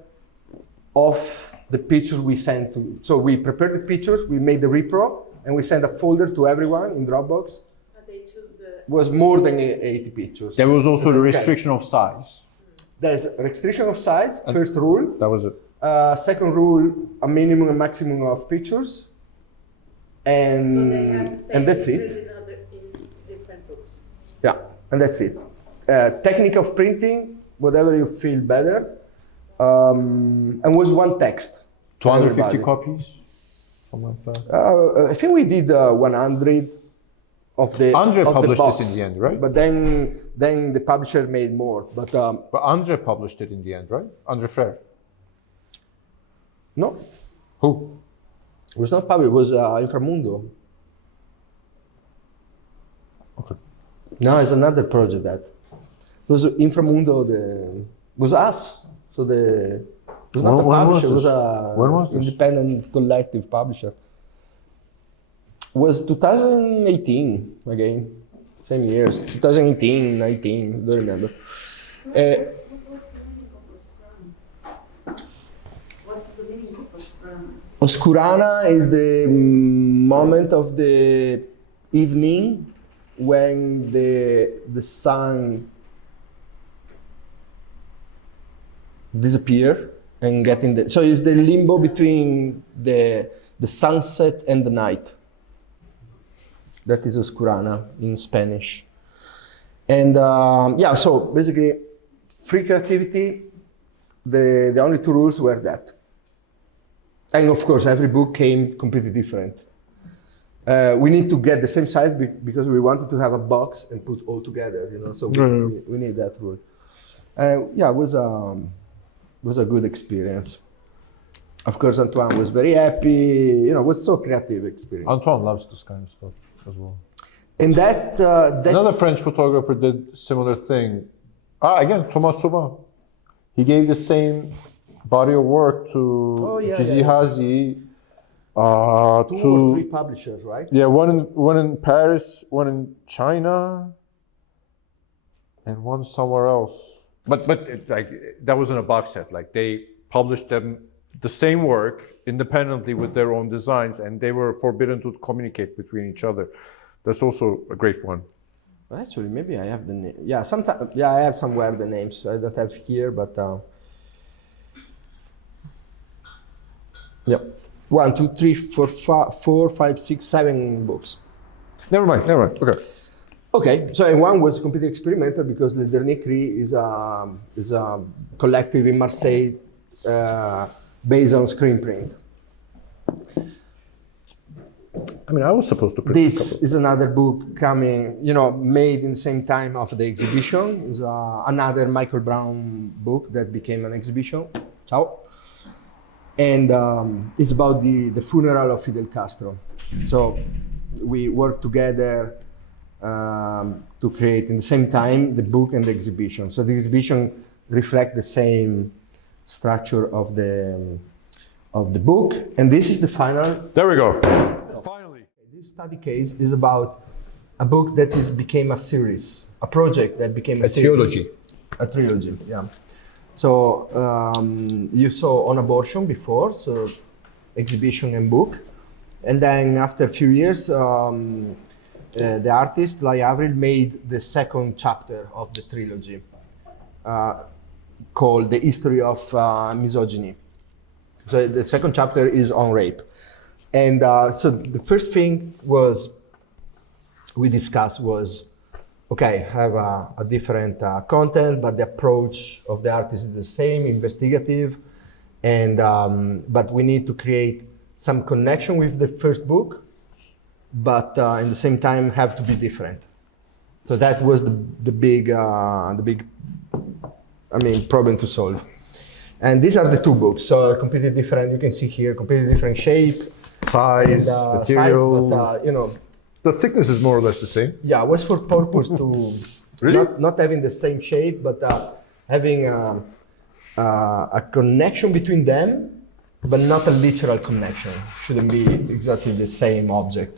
of the pictures we sent to. So we prepared the pictures, we made the repro, and we sent a folder to everyone in Dropbox. And they choose the. It was more than 80 pictures. There was also the restriction of size. There's a restriction of size, first rule. That was it. Second rule, a minimum and maximum of pictures. And, So they have the same and that's pictures it. in different books. Yeah, and that's it. Technique of printing, whatever you feel better. And was one text. 250 copies? Something like that. I think we did 100 of the Andre of published the box. this in the end, right? But then the publisher made more. But Andre published it in the end, right? Andre Frère. no, Who? it was not published. It was Inframundo. Okay. No, it's another project that it was Inframundo. Was us. So It was not a When was publisher, it was this? When was a this? independent collective publisher. Was 2018 again, same years, 2018, 19, don't remember. What's the meaning of Oscurana? Oscurana is the moment of the evening when the sun disappear and get in the, so it's the limbo between the sunset and the night. That is Oscurana in Spanish. And yeah, so basically free creativity, the only two rules were that. And of course, every book came completely different. We need to get the same size because we wanted to have a box and put all together, you know, so we need that rule. Yeah, it was a good experience. Of course, Antoine was very happy, you know, it was so creative experience. Antoine loves this kind of stuff as well. And that's Another French photographer did similar thing. Again, Thomas Sauvin. He gave the same body of work to Jizi Hazi, two or three publishers, right? Yeah, one in Paris, one in China, and one somewhere else. But like that wasn't a box set. Like they published them the same work independently with their own designs, and they were forbidden to communicate between each other. That's also a great one. Actually, maybe I have the name. Yeah, sometimes. Yeah, I have somewhere the names. I don't have here, but yep. 1, 2, 3, 4, 5, 6, 7 books. Never mind. Okay. Okay, so and one was completely experimental because Le Dernier Cri is a collective in Marseille based on screen print. I mean, I was supposed to print This is another book coming, you know, made in the same time of the exhibition. It's another Michael Brown book that became an exhibition. Ciao. And it's about the funeral of Fidel Castro. So we worked together to create in the same time the book and the exhibition. So the exhibition reflects the same structure of the book, and this is the final. There we go. Finally, this study case is about a book that became a series, a project that became a series. A trilogy. Yeah. So you saw On Abortion before, so exhibition and book, and then after a few years, the artist Lai Avril made the second chapter of the trilogy, called The History of Misogyny. So the second chapter is on rape, and so the first thing we discussed was, okay, have a different content, but the approach of the artist is the same, investigative, and but we need to create some connection with the first book, but in the same time have to be different. So that was the big problem to solve. And these are the two books, so completely different. You can see here, completely different shape, size, material. But, you know, the thickness is more or less the same. Yeah, it was for purpose to not having the same shape, but having a connection between them, but not a literal connection. Shouldn't be exactly the same object.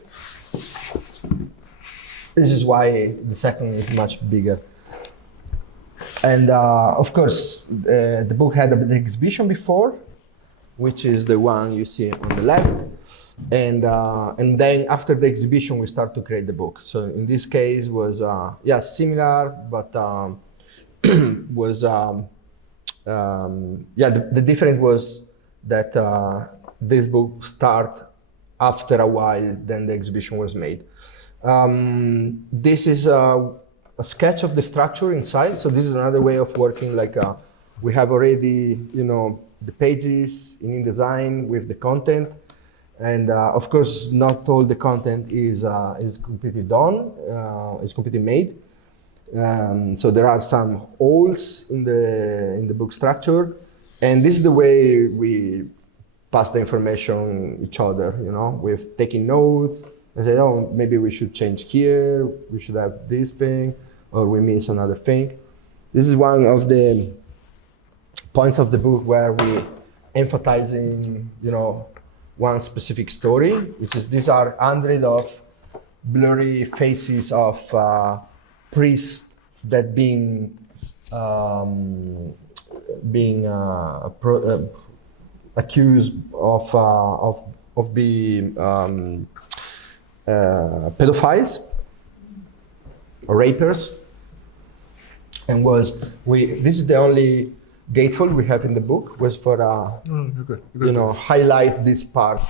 This is why the second is much bigger. And of course, the book had the exhibition before, which is the one you see on the left. And then after the exhibition, we start to create the book. So in this case was, similar, but was, the difference was that this book start after a while, then the exhibition was made. This is a sketch of the structure inside. So this is another way of working. Like we have already, you know, the pages in InDesign with the content, and of course, not all the content is completely done. It's completely made. So there are some holes in the book structure, and this is the way we pass the information each other. You know, with taking notes. I said, oh, maybe we should change here. We should have this thing, or we miss another thing. This is one of the points of the book where emphasizing, one specific story, which is these are hundreds of blurry faces of priests that being accused of being pedophiles or rapers, and this is the only gatefold we have in the book, was for highlight this part,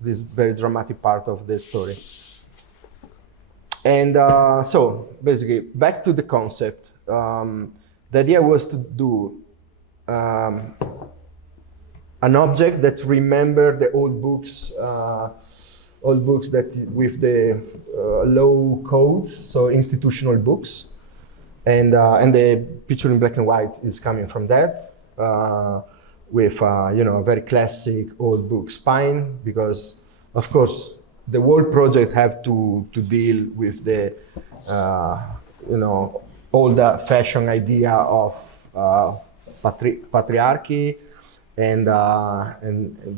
this very dramatic part of the story. And so basically, back to the concept. The idea was to do an object that remember the old books that with the low codes, so institutional books. And the picture in black and white is coming from that, with a very classic old book spine, because of course the whole project have to deal with the old fashion idea of patriarchy, and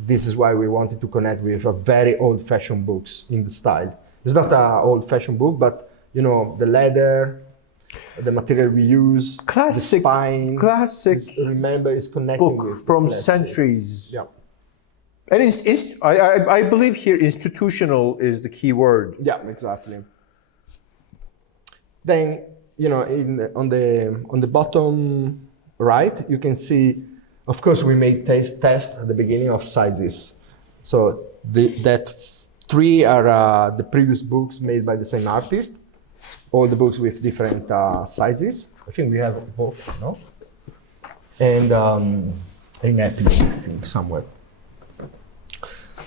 this is why we wanted to connect with a very old fashioned books in the style. It's not an old fashioned book, but the leather, the material we use, classic, the spine, remember, is connecting book with from classic. centuries. Yeah. And I believe here institutional is the key word. Yeah, exactly. Then on the bottom right, you can see, of course, we made test at the beginning of sizes. So that three are the previous books made by the same artist. All the books with different sizes. I think we have both, no? And in epic, I think, somewhere.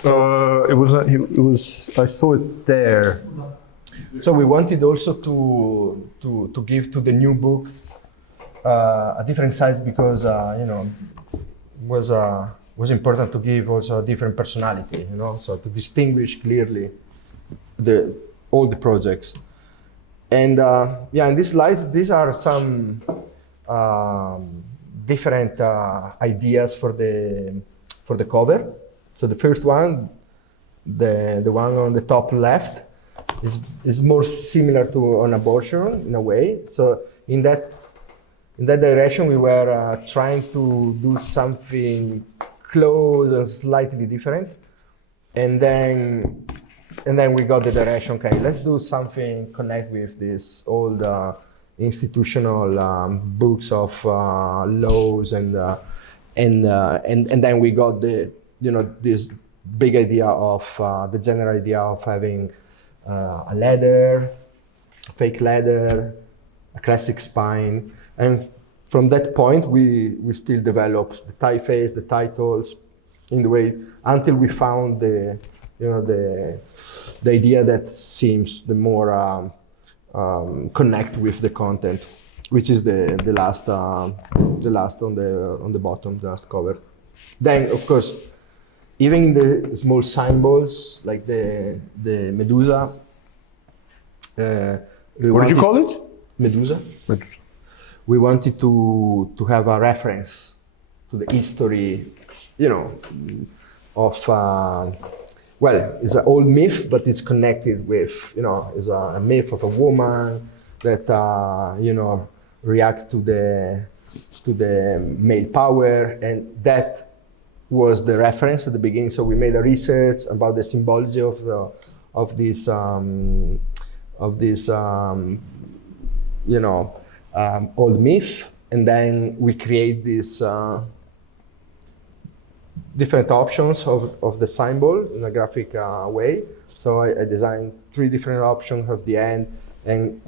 It was. I saw it there. So we wanted also to give to the new book a different size, because was important to give also a different personality, so to distinguish clearly all the projects. And in these slides, these are some different ideas for the cover. So the first one, the one on the top left, is more similar to an abortion in a way. So in that direction, we were trying to do something close and slightly different, and then we got the direction. Okay, let's do something connect with this old institutional books of laws, and then we got this big idea of the general idea of having a leather, fake leather, a classic spine, and from that point we still developed the typeface, the titles, in the way until we found the idea that seems the more connect with the content, which is the last on the bottom, the last cover. Then of course, even in the small symbols like the Medusa. What did you call it? Medusa. We wanted to have a reference to the history, of it's an old myth, but it's connected with, it's a myth of a woman that react to the male power, and that was the reference at the beginning. So we made a research about the symbology of this old myth, and then we create these different options of the symbol in a graphic way. So I designed 3 different options of the end, and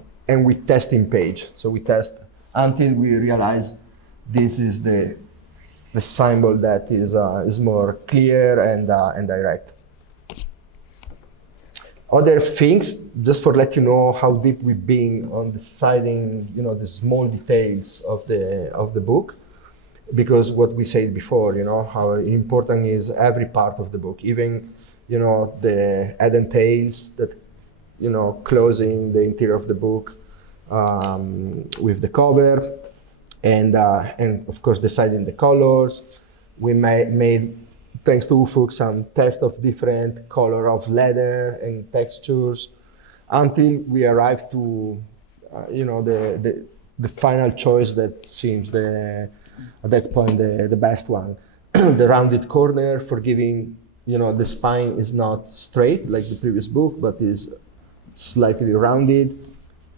we test in page. So we test until we realize this is the symbol that is more clear and direct. Other things, just for let you know how deep we've been on deciding, the small details of the book, because what we said before, how important is every part of the book, even, the head and tails that, closing the interior of the book with the cover, and of course deciding the colors, we made, thanks to Ufuk, some test of different color of leather and textures, until we arrived to, the final choice that seems at that point the best one. The rounded corner for giving, the spine is not straight like the previous book, but is slightly rounded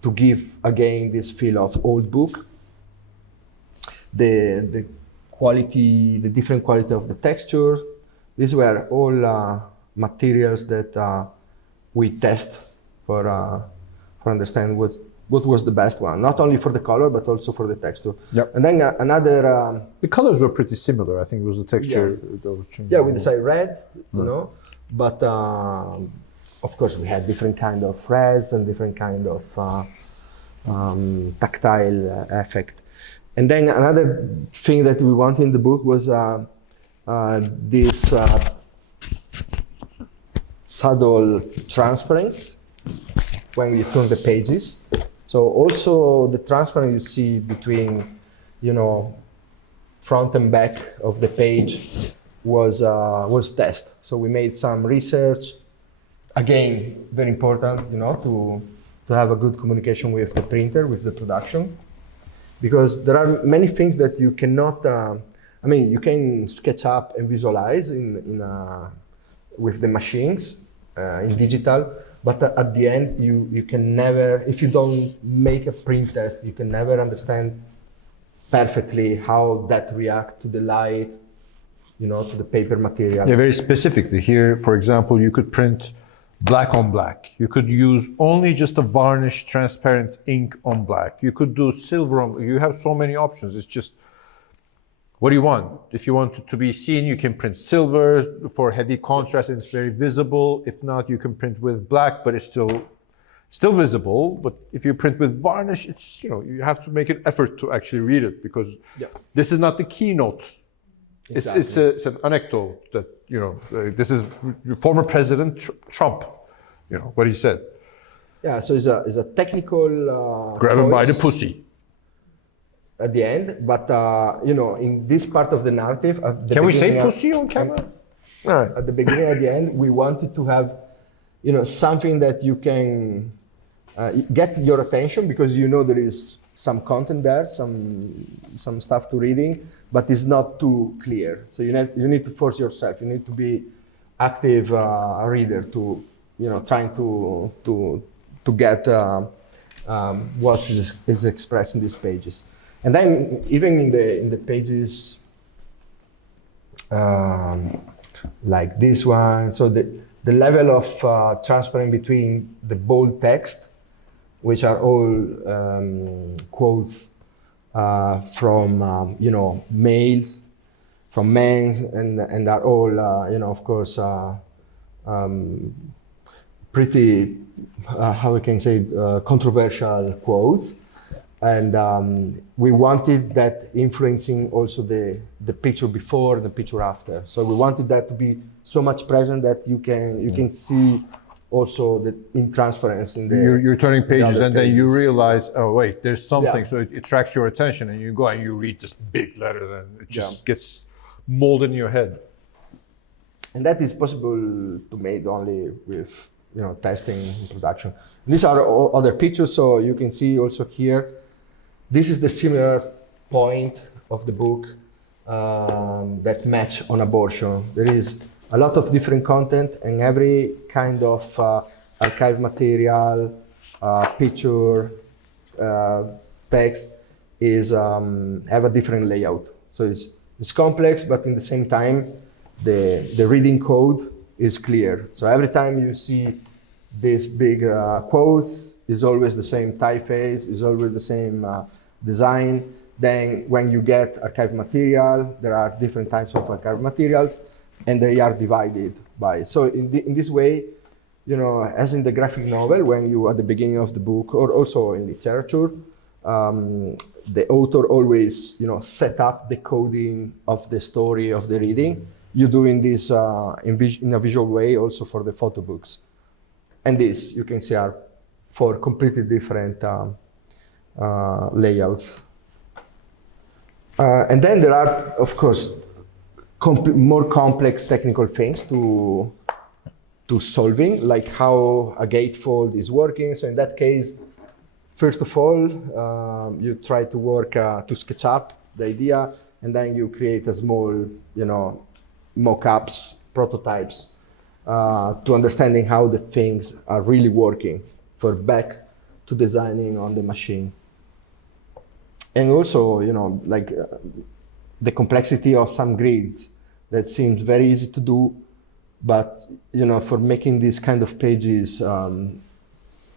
to give again this feel of old book. The quality, the different quality of the textures. These were all materials that we test for understand what was the best one, not only for the color but also for the texture. Yep. And then another. The colors were pretty similar. I think it was the texture that was changing. Yeah, we decided red, but of course we had different kind of reds and different kind of tactile effect. And then another thing that we wanted in the book was this subtle transparency when you turn the pages. So also the transparency you see between, front and back of the page was tested. So we made some research. Again, very important, to have a good communication with the printer, with the production, because there are many things that you cannot. You can sketch up and visualize with the machines in digital, but at the end you can never, if you don't make a print test, you can never understand perfectly how that reacts to the light, to the paper material. Yeah, very specifically. Here, for example, you could print black on black. You could use only just a varnish transparent ink on black. You could do silver on, you have so many options. It's just, what do you want? If you want it to be seen, you can print silver for heavy contrast and it's very visible. If not, you can print with black, but it's still visible. But if you print with varnish, it's, you have to make an effort to actually read it, because this is not the keynote. Exactly. It's an anecdote that, this is former President Trump, what he said. Yeah, so it's a technical grab him by the pussy at the end, but in this part of the narrative, can we say pussy on camera? All right. At the beginning, at the end, we wanted to have, something that you can get your attention, because there is some content there, some stuff to reading, but it's not too clear. So you need to force yourself. You need to be active reader to trying to get what is expressed in these pages. And then even in the pages like this one, so the level of transparency between the bold text, which are all quotes from males, from men, and are all of course pretty how we can say controversial quotes, and we wanted that influencing also the picture before and the picture after. So we wanted that to be so much present that you can see also the in transparency in the you're turning pages and pages. Then you realize, oh wait, there's something. Yeah. So it attracts your attention, and you go and you read this big letter, and it just gets molded in your head. And that is possible to make only with testing and production. These are all other pictures, so you can see also here. This is the similar point of the book that match on abortion. There is a lot of different content, and every kind of archive material, picture, text is have a different layout. So it's complex, but in the same time, the reading code is clear. So every time you see this big quotes, is always the same typeface, is always the same design. Then when you get archive material, there are different types of archive materials, and they are divided by. So in this way, as in the graphic novel, when you at the beginning of the book, or also in literature, the author always set up the coding of the story of the reading. You're doing this in a visual way also for the photo books. And this, you can see, are 4 completely different layouts. And then there are, of course, more complex technical things to solving, like how a gatefold is working. So in that case, first of all, you try to work to sketch up the idea, and then you create a small, mock-ups, prototypes, to understanding how the things are really working, for back to designing on the machine. And also, the complexity of some grids that seems very easy to do, but for making these kind of pages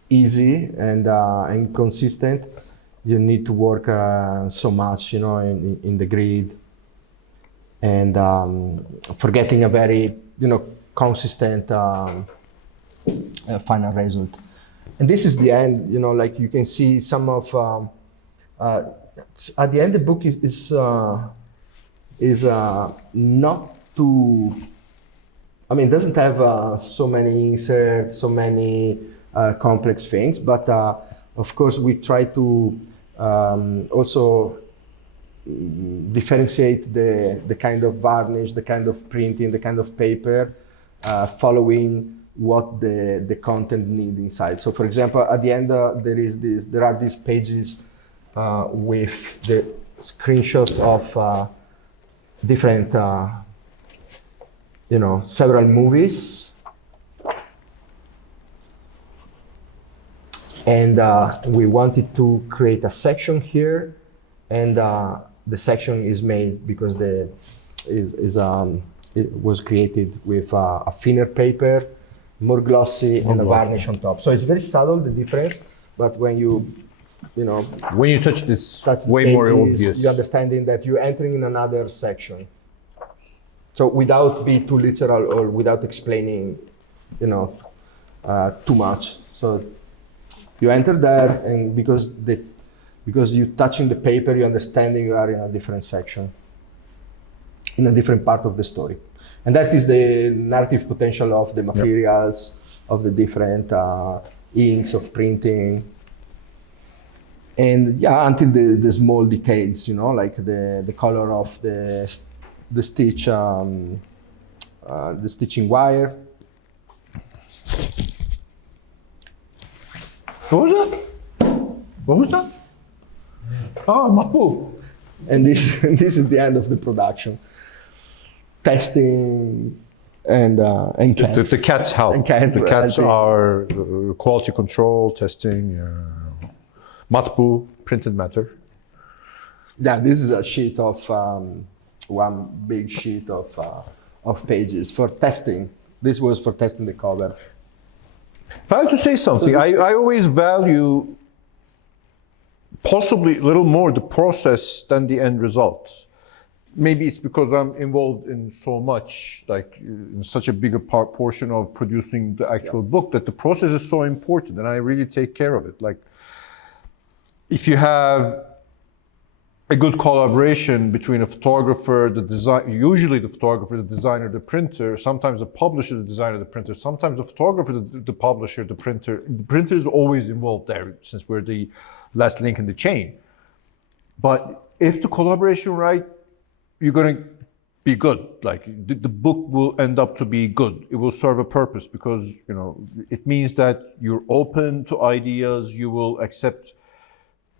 easy and consistent, you need to work so much, in the grid, and for getting a very, consistent final result. And this is the end, like you can see some of, at the end the book is not too, it doesn't have so many inserts, so many complex things, but of course we try to also differentiate the kind of varnish, the kind of printing, the kind of paper, following what the content need inside. So for example, at the end there are these pages with the screenshots of different several movies, and we wanted to create a section here, and the section is made because it was created with a thinner paper, more glossy, and a varnish on top. So it's very subtle, the difference, but when you touch this, touch way pages, more obvious. you're understanding that you're entering in another section. So without being too literal or without explaining, too much. So you enter there, and because you're touching the paper, you're understanding you are in a different section, in a different part of the story. And that is the narrative potential of the materials, of the different inks, of printing. And until the small details, like the color of the stitch, the stitching wire. What was that? What was that? Oh, Mapu. And this is the end of the production. Testing and cats. The cats help. And cats, the cats helping. are quality control, testing, matbu, printed matter. Yeah, this is a sheet of one big sheet of pages for testing. This was for testing the cover. If I had to say something, I always value possibly a little more the process than the end result. Maybe it's because I'm involved in so much, like in such a bigger portion of producing the actual book, that the process is so important, and I really take care of it. Like, if you have a good collaboration between a photographer, usually the photographer, the designer, the printer, sometimes the publisher, the designer, the printer, sometimes the photographer, the publisher, the printer. The printer is always involved there, since we're the last link in the chain. But if the collaboration right, you're going to be good. Like, the book will end up to be good. It will serve a purpose, because it means that you're open to ideas. You will accept.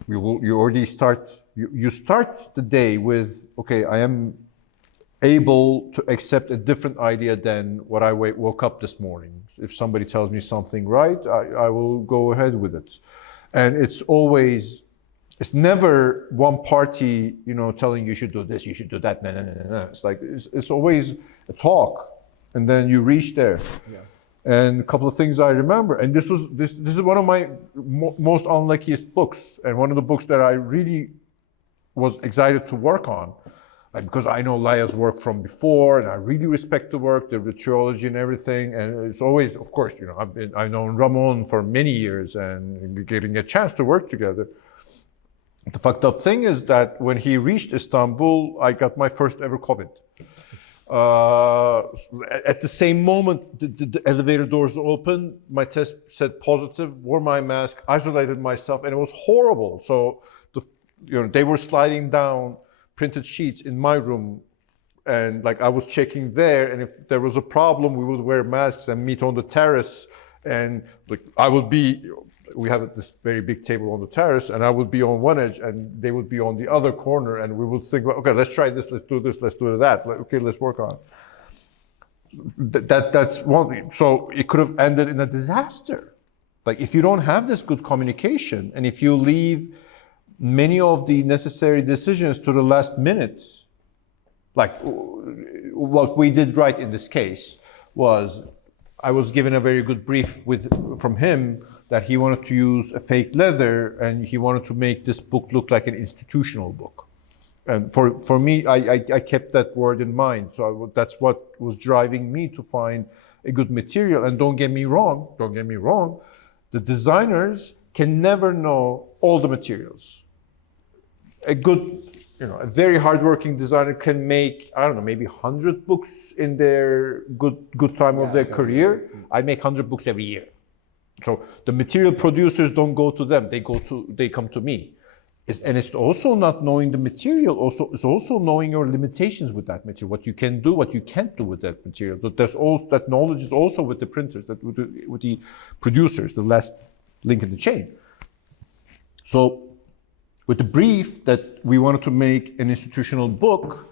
You already start. You start the day with, okay, I am able to accept a different idea than what I woke up this morning. If somebody tells me something right, I will go ahead with it. And it's never one party, telling you should do this, you should do that. No. It's like, it's always a talk, and then you reach there. Yeah. And a couple of things I remember, and this is one of my most unluckiest books, and one of the books that I really was excited to work on, because I know Laya's work from before, and I really respect the work, the rituology and everything. And it's always, of course, I've known Ramon for many years, and getting a chance to work together. The fucked up thing is that when he reached Istanbul, I got my first ever COVID. At the same moment, the elevator doors opened, my test said positive, wore my mask, isolated myself, and it was horrible. So they were sliding down printed sheets in my room And like I was checking there, and if there was a problem, we would wear masks and meet on the terrace. And like we have this very big table on the terrace, and I would be on one edge, and they would be on the other corner, and we would think, okay, let's try this, let's do this, let's do that. Okay, let's work on it. That's one thing. So it could have ended in a disaster. Like if you don't have this good communication, and if you leave many of the necessary decisions to the last minute, like what we did right in this case was I was given a very good brief from him that he wanted to use a fake leather and he wanted to make this book look like an institutional book. And for me, I kept that word in mind. So that's what was driving me to find a good material. And don't get me wrong, the designers can never know all the materials. A very hardworking designer can make, I don't know, maybe 100 books in their good time of their career. I make 100 books every year. So the material producers don't go to them; they come to me. And it's also not knowing the material. It's also knowing your limitations with that material, what you can do, what you can't do with that material. So that knowledge is also with the printers, with the producers, the last link in the chain. So with the brief that we wanted to make an institutional book,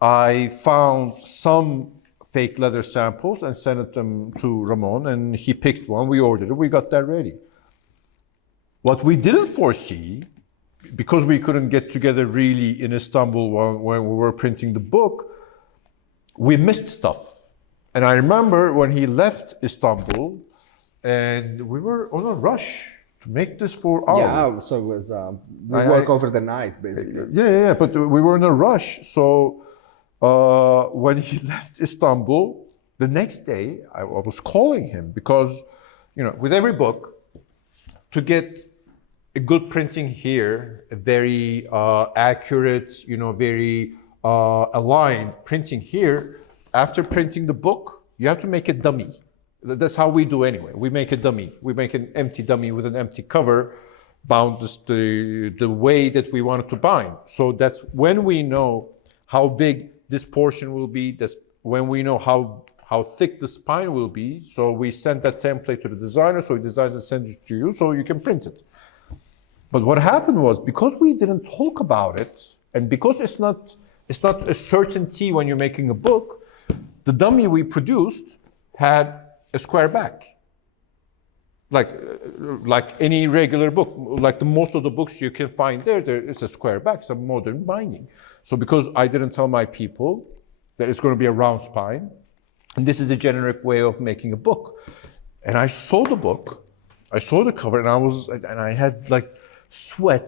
I found some fake leather samples and sent them to Ramon, and he picked one. We ordered it. We got that ready. What we didn't foresee, because we couldn't get together really in Istanbul when we were printing the book, we missed stuff. And I remember when he left Istanbul, and we were on a rush to make this for hours. Yeah, so it was we work over the night basically. Yeah, but we were in a rush. So when he left Istanbul, the next day I was calling him because, with every book, to get a good printing here, a very accurate, very aligned printing here, after printing the book, you have to make a dummy. That's how we do anyway. We make a dummy. We make an empty dummy with an empty cover, bound the way that we want it to bind. So that's when we know how big this portion will be. That's when we know how thick the spine will be. So we send that template to the designer, so he designs and sends it to you, so you can print it. But what happened was, because we didn't talk about it, and because it's not a certainty when you're making a book, the dummy we produced had a square back, like any regular book, like the most of the books you can find there is a square back, it's a modern binding. So because I didn't tell my people that it's going to be a round spine, and this is a generic way of making a book, and I saw the book, I saw the cover, and I had like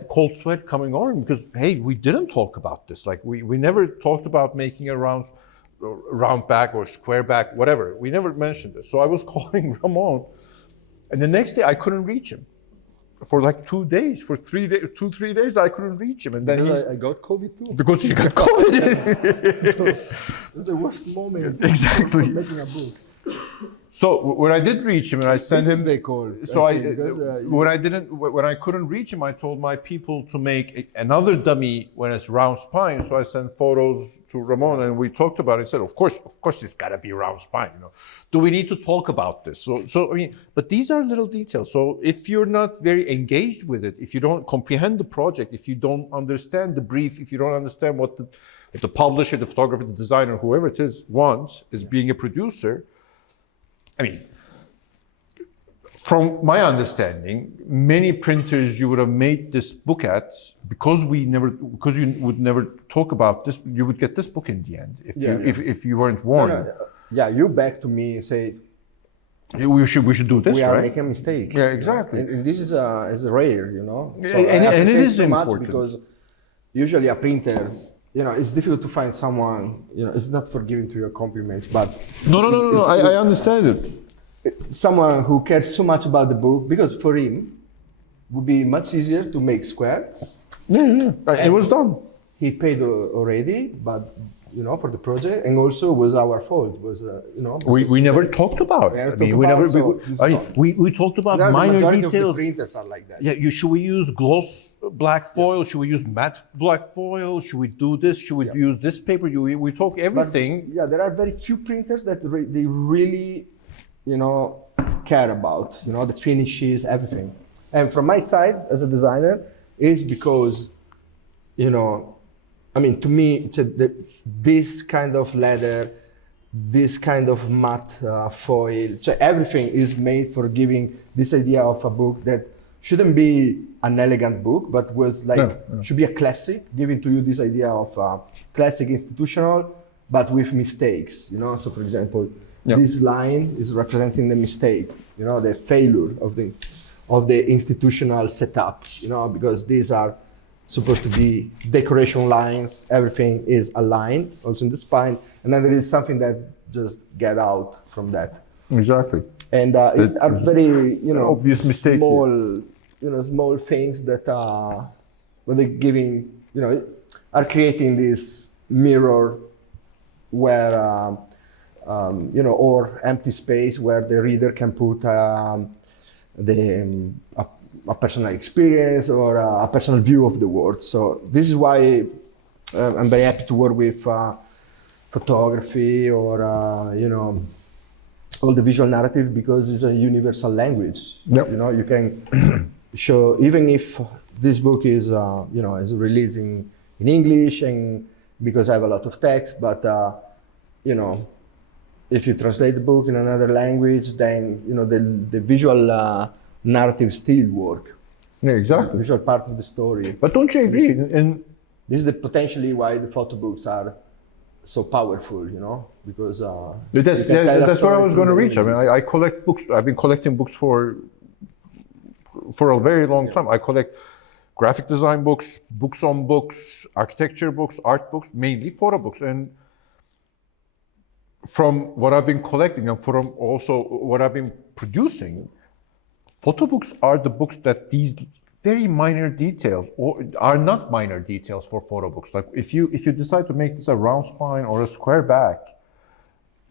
cold sweat coming on, because hey, we didn't talk about this. Like we never talked about making a round back or square back, whatever. We never mentioned this. So I was calling Ramon, and the next day I couldn't reach him for like 2 days. For 3 days, I couldn't reach him. And then I got COVID too. Because he got COVID. It's the worst moment. Exactly. For making a book. So when I did reach him, and I sent him, they call. So when I couldn't reach him, I told my people to make another dummy when it's round spine. So I sent photos to Ramon, and we talked about it. He said, of course, it's got to be round spine. Do we need to talk about this? So I mean, but these are little details. So if you're not very engaged with it, if you don't comprehend the project, if you don't understand the brief, if you don't understand what the publisher, the photographer, the designer, whoever it is, wants as being a producer. I mean, from my understanding, many printers you would have made this book at, because you would never talk about this, you would get this book in the end if you weren't warned. Yeah, you back to me and say, we should do this. We are making a mistake. Yeah, exactly. And this is rare, So and it is important because usually a printer. It's difficult to find someone, it's not for giving to your compliments, but... No, I understand it. Someone who cares so much about the book, because for him, it would be much easier to make square. Yeah. It was done. He paid already, but for the project, and also was our fault. Was We never talked about it. I mean, we talked about minor majority details. of the printers are like that. Yeah, should we use gloss black foil? Should we use matte black foil? Should we do this? Should we use this paper? We talk everything. But, there are very few printers that they really, care about, the finishes, everything. And from my side as a designer, is because, to me, this kind of leather, this kind of matte foil, so everything is made for giving this idea of a book that shouldn't be an elegant book, but was should be a classic, giving to you this idea of classic institutional, but with mistakes, So for example, this line is representing the mistake, the failure of the institutional setup, because these are supposed to be decoration lines, everything is aligned, also in the spine, and then there is something that just get out from that. Exactly. And it are very, obvious mistake. Small things that they're giving, are creating this mirror where, or empty space where the reader can put a personal experience or a personal view of the world. So this is why I'm very happy to work with photography or all the visual narrative, because it's a universal language. Yep. You can show, even if this book is is releasing in English, and because I have a lot of text, but if you translate the book in another language, then the visual narrative still work. Yeah, exactly. The visual part of the story. But don't you agree? And this is potentially why the photo books are so powerful, because that's where I was going to reach. I mean, I collect books. I've been collecting books for a very long time. I collect graphic design books, books on books, architecture books, art books, mainly photo books. And from what I've been collecting and from also what I've been producing, photo books are the books that these very minor details or are not minor details for photo books. Like if you decide to make this a round spine or a square back,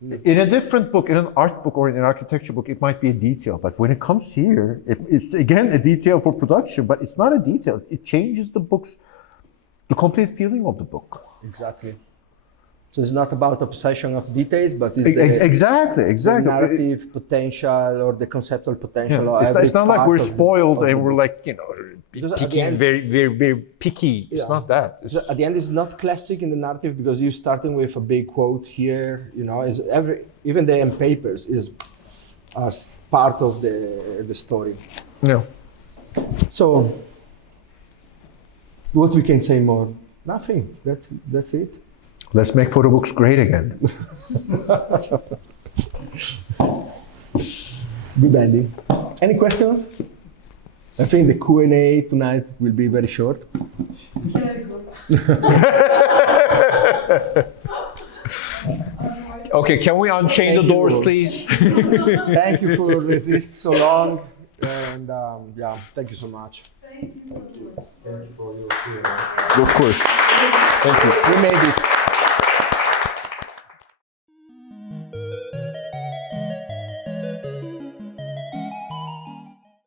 in a different book, in an art book or in an architecture book, it might be a detail. But when it comes here, it's again a detail for production, but it's not a detail. It changes the complete feeling of the book. Exactly. So it's not about obsession of details, but it's exactly the narrative potential or the conceptual potential. Yeah. It's not like we're spoiled and we're like, picking, very, very, very picky. It's not that. At the end, it's not classic in the narrative because you're starting with a big quote here. Even the end papers are part of the story. Yeah. So, what we can say more? Nothing. That's it. Let's make photo books great again. Good ending. Any questions? I think the Q&A tonight will be very short. Okay, can we unchain the doors, please? Thank you for resisting so long, and thank you so much. Thank you so much. Thank you for your Q&A. Of course. Thank you. We made it.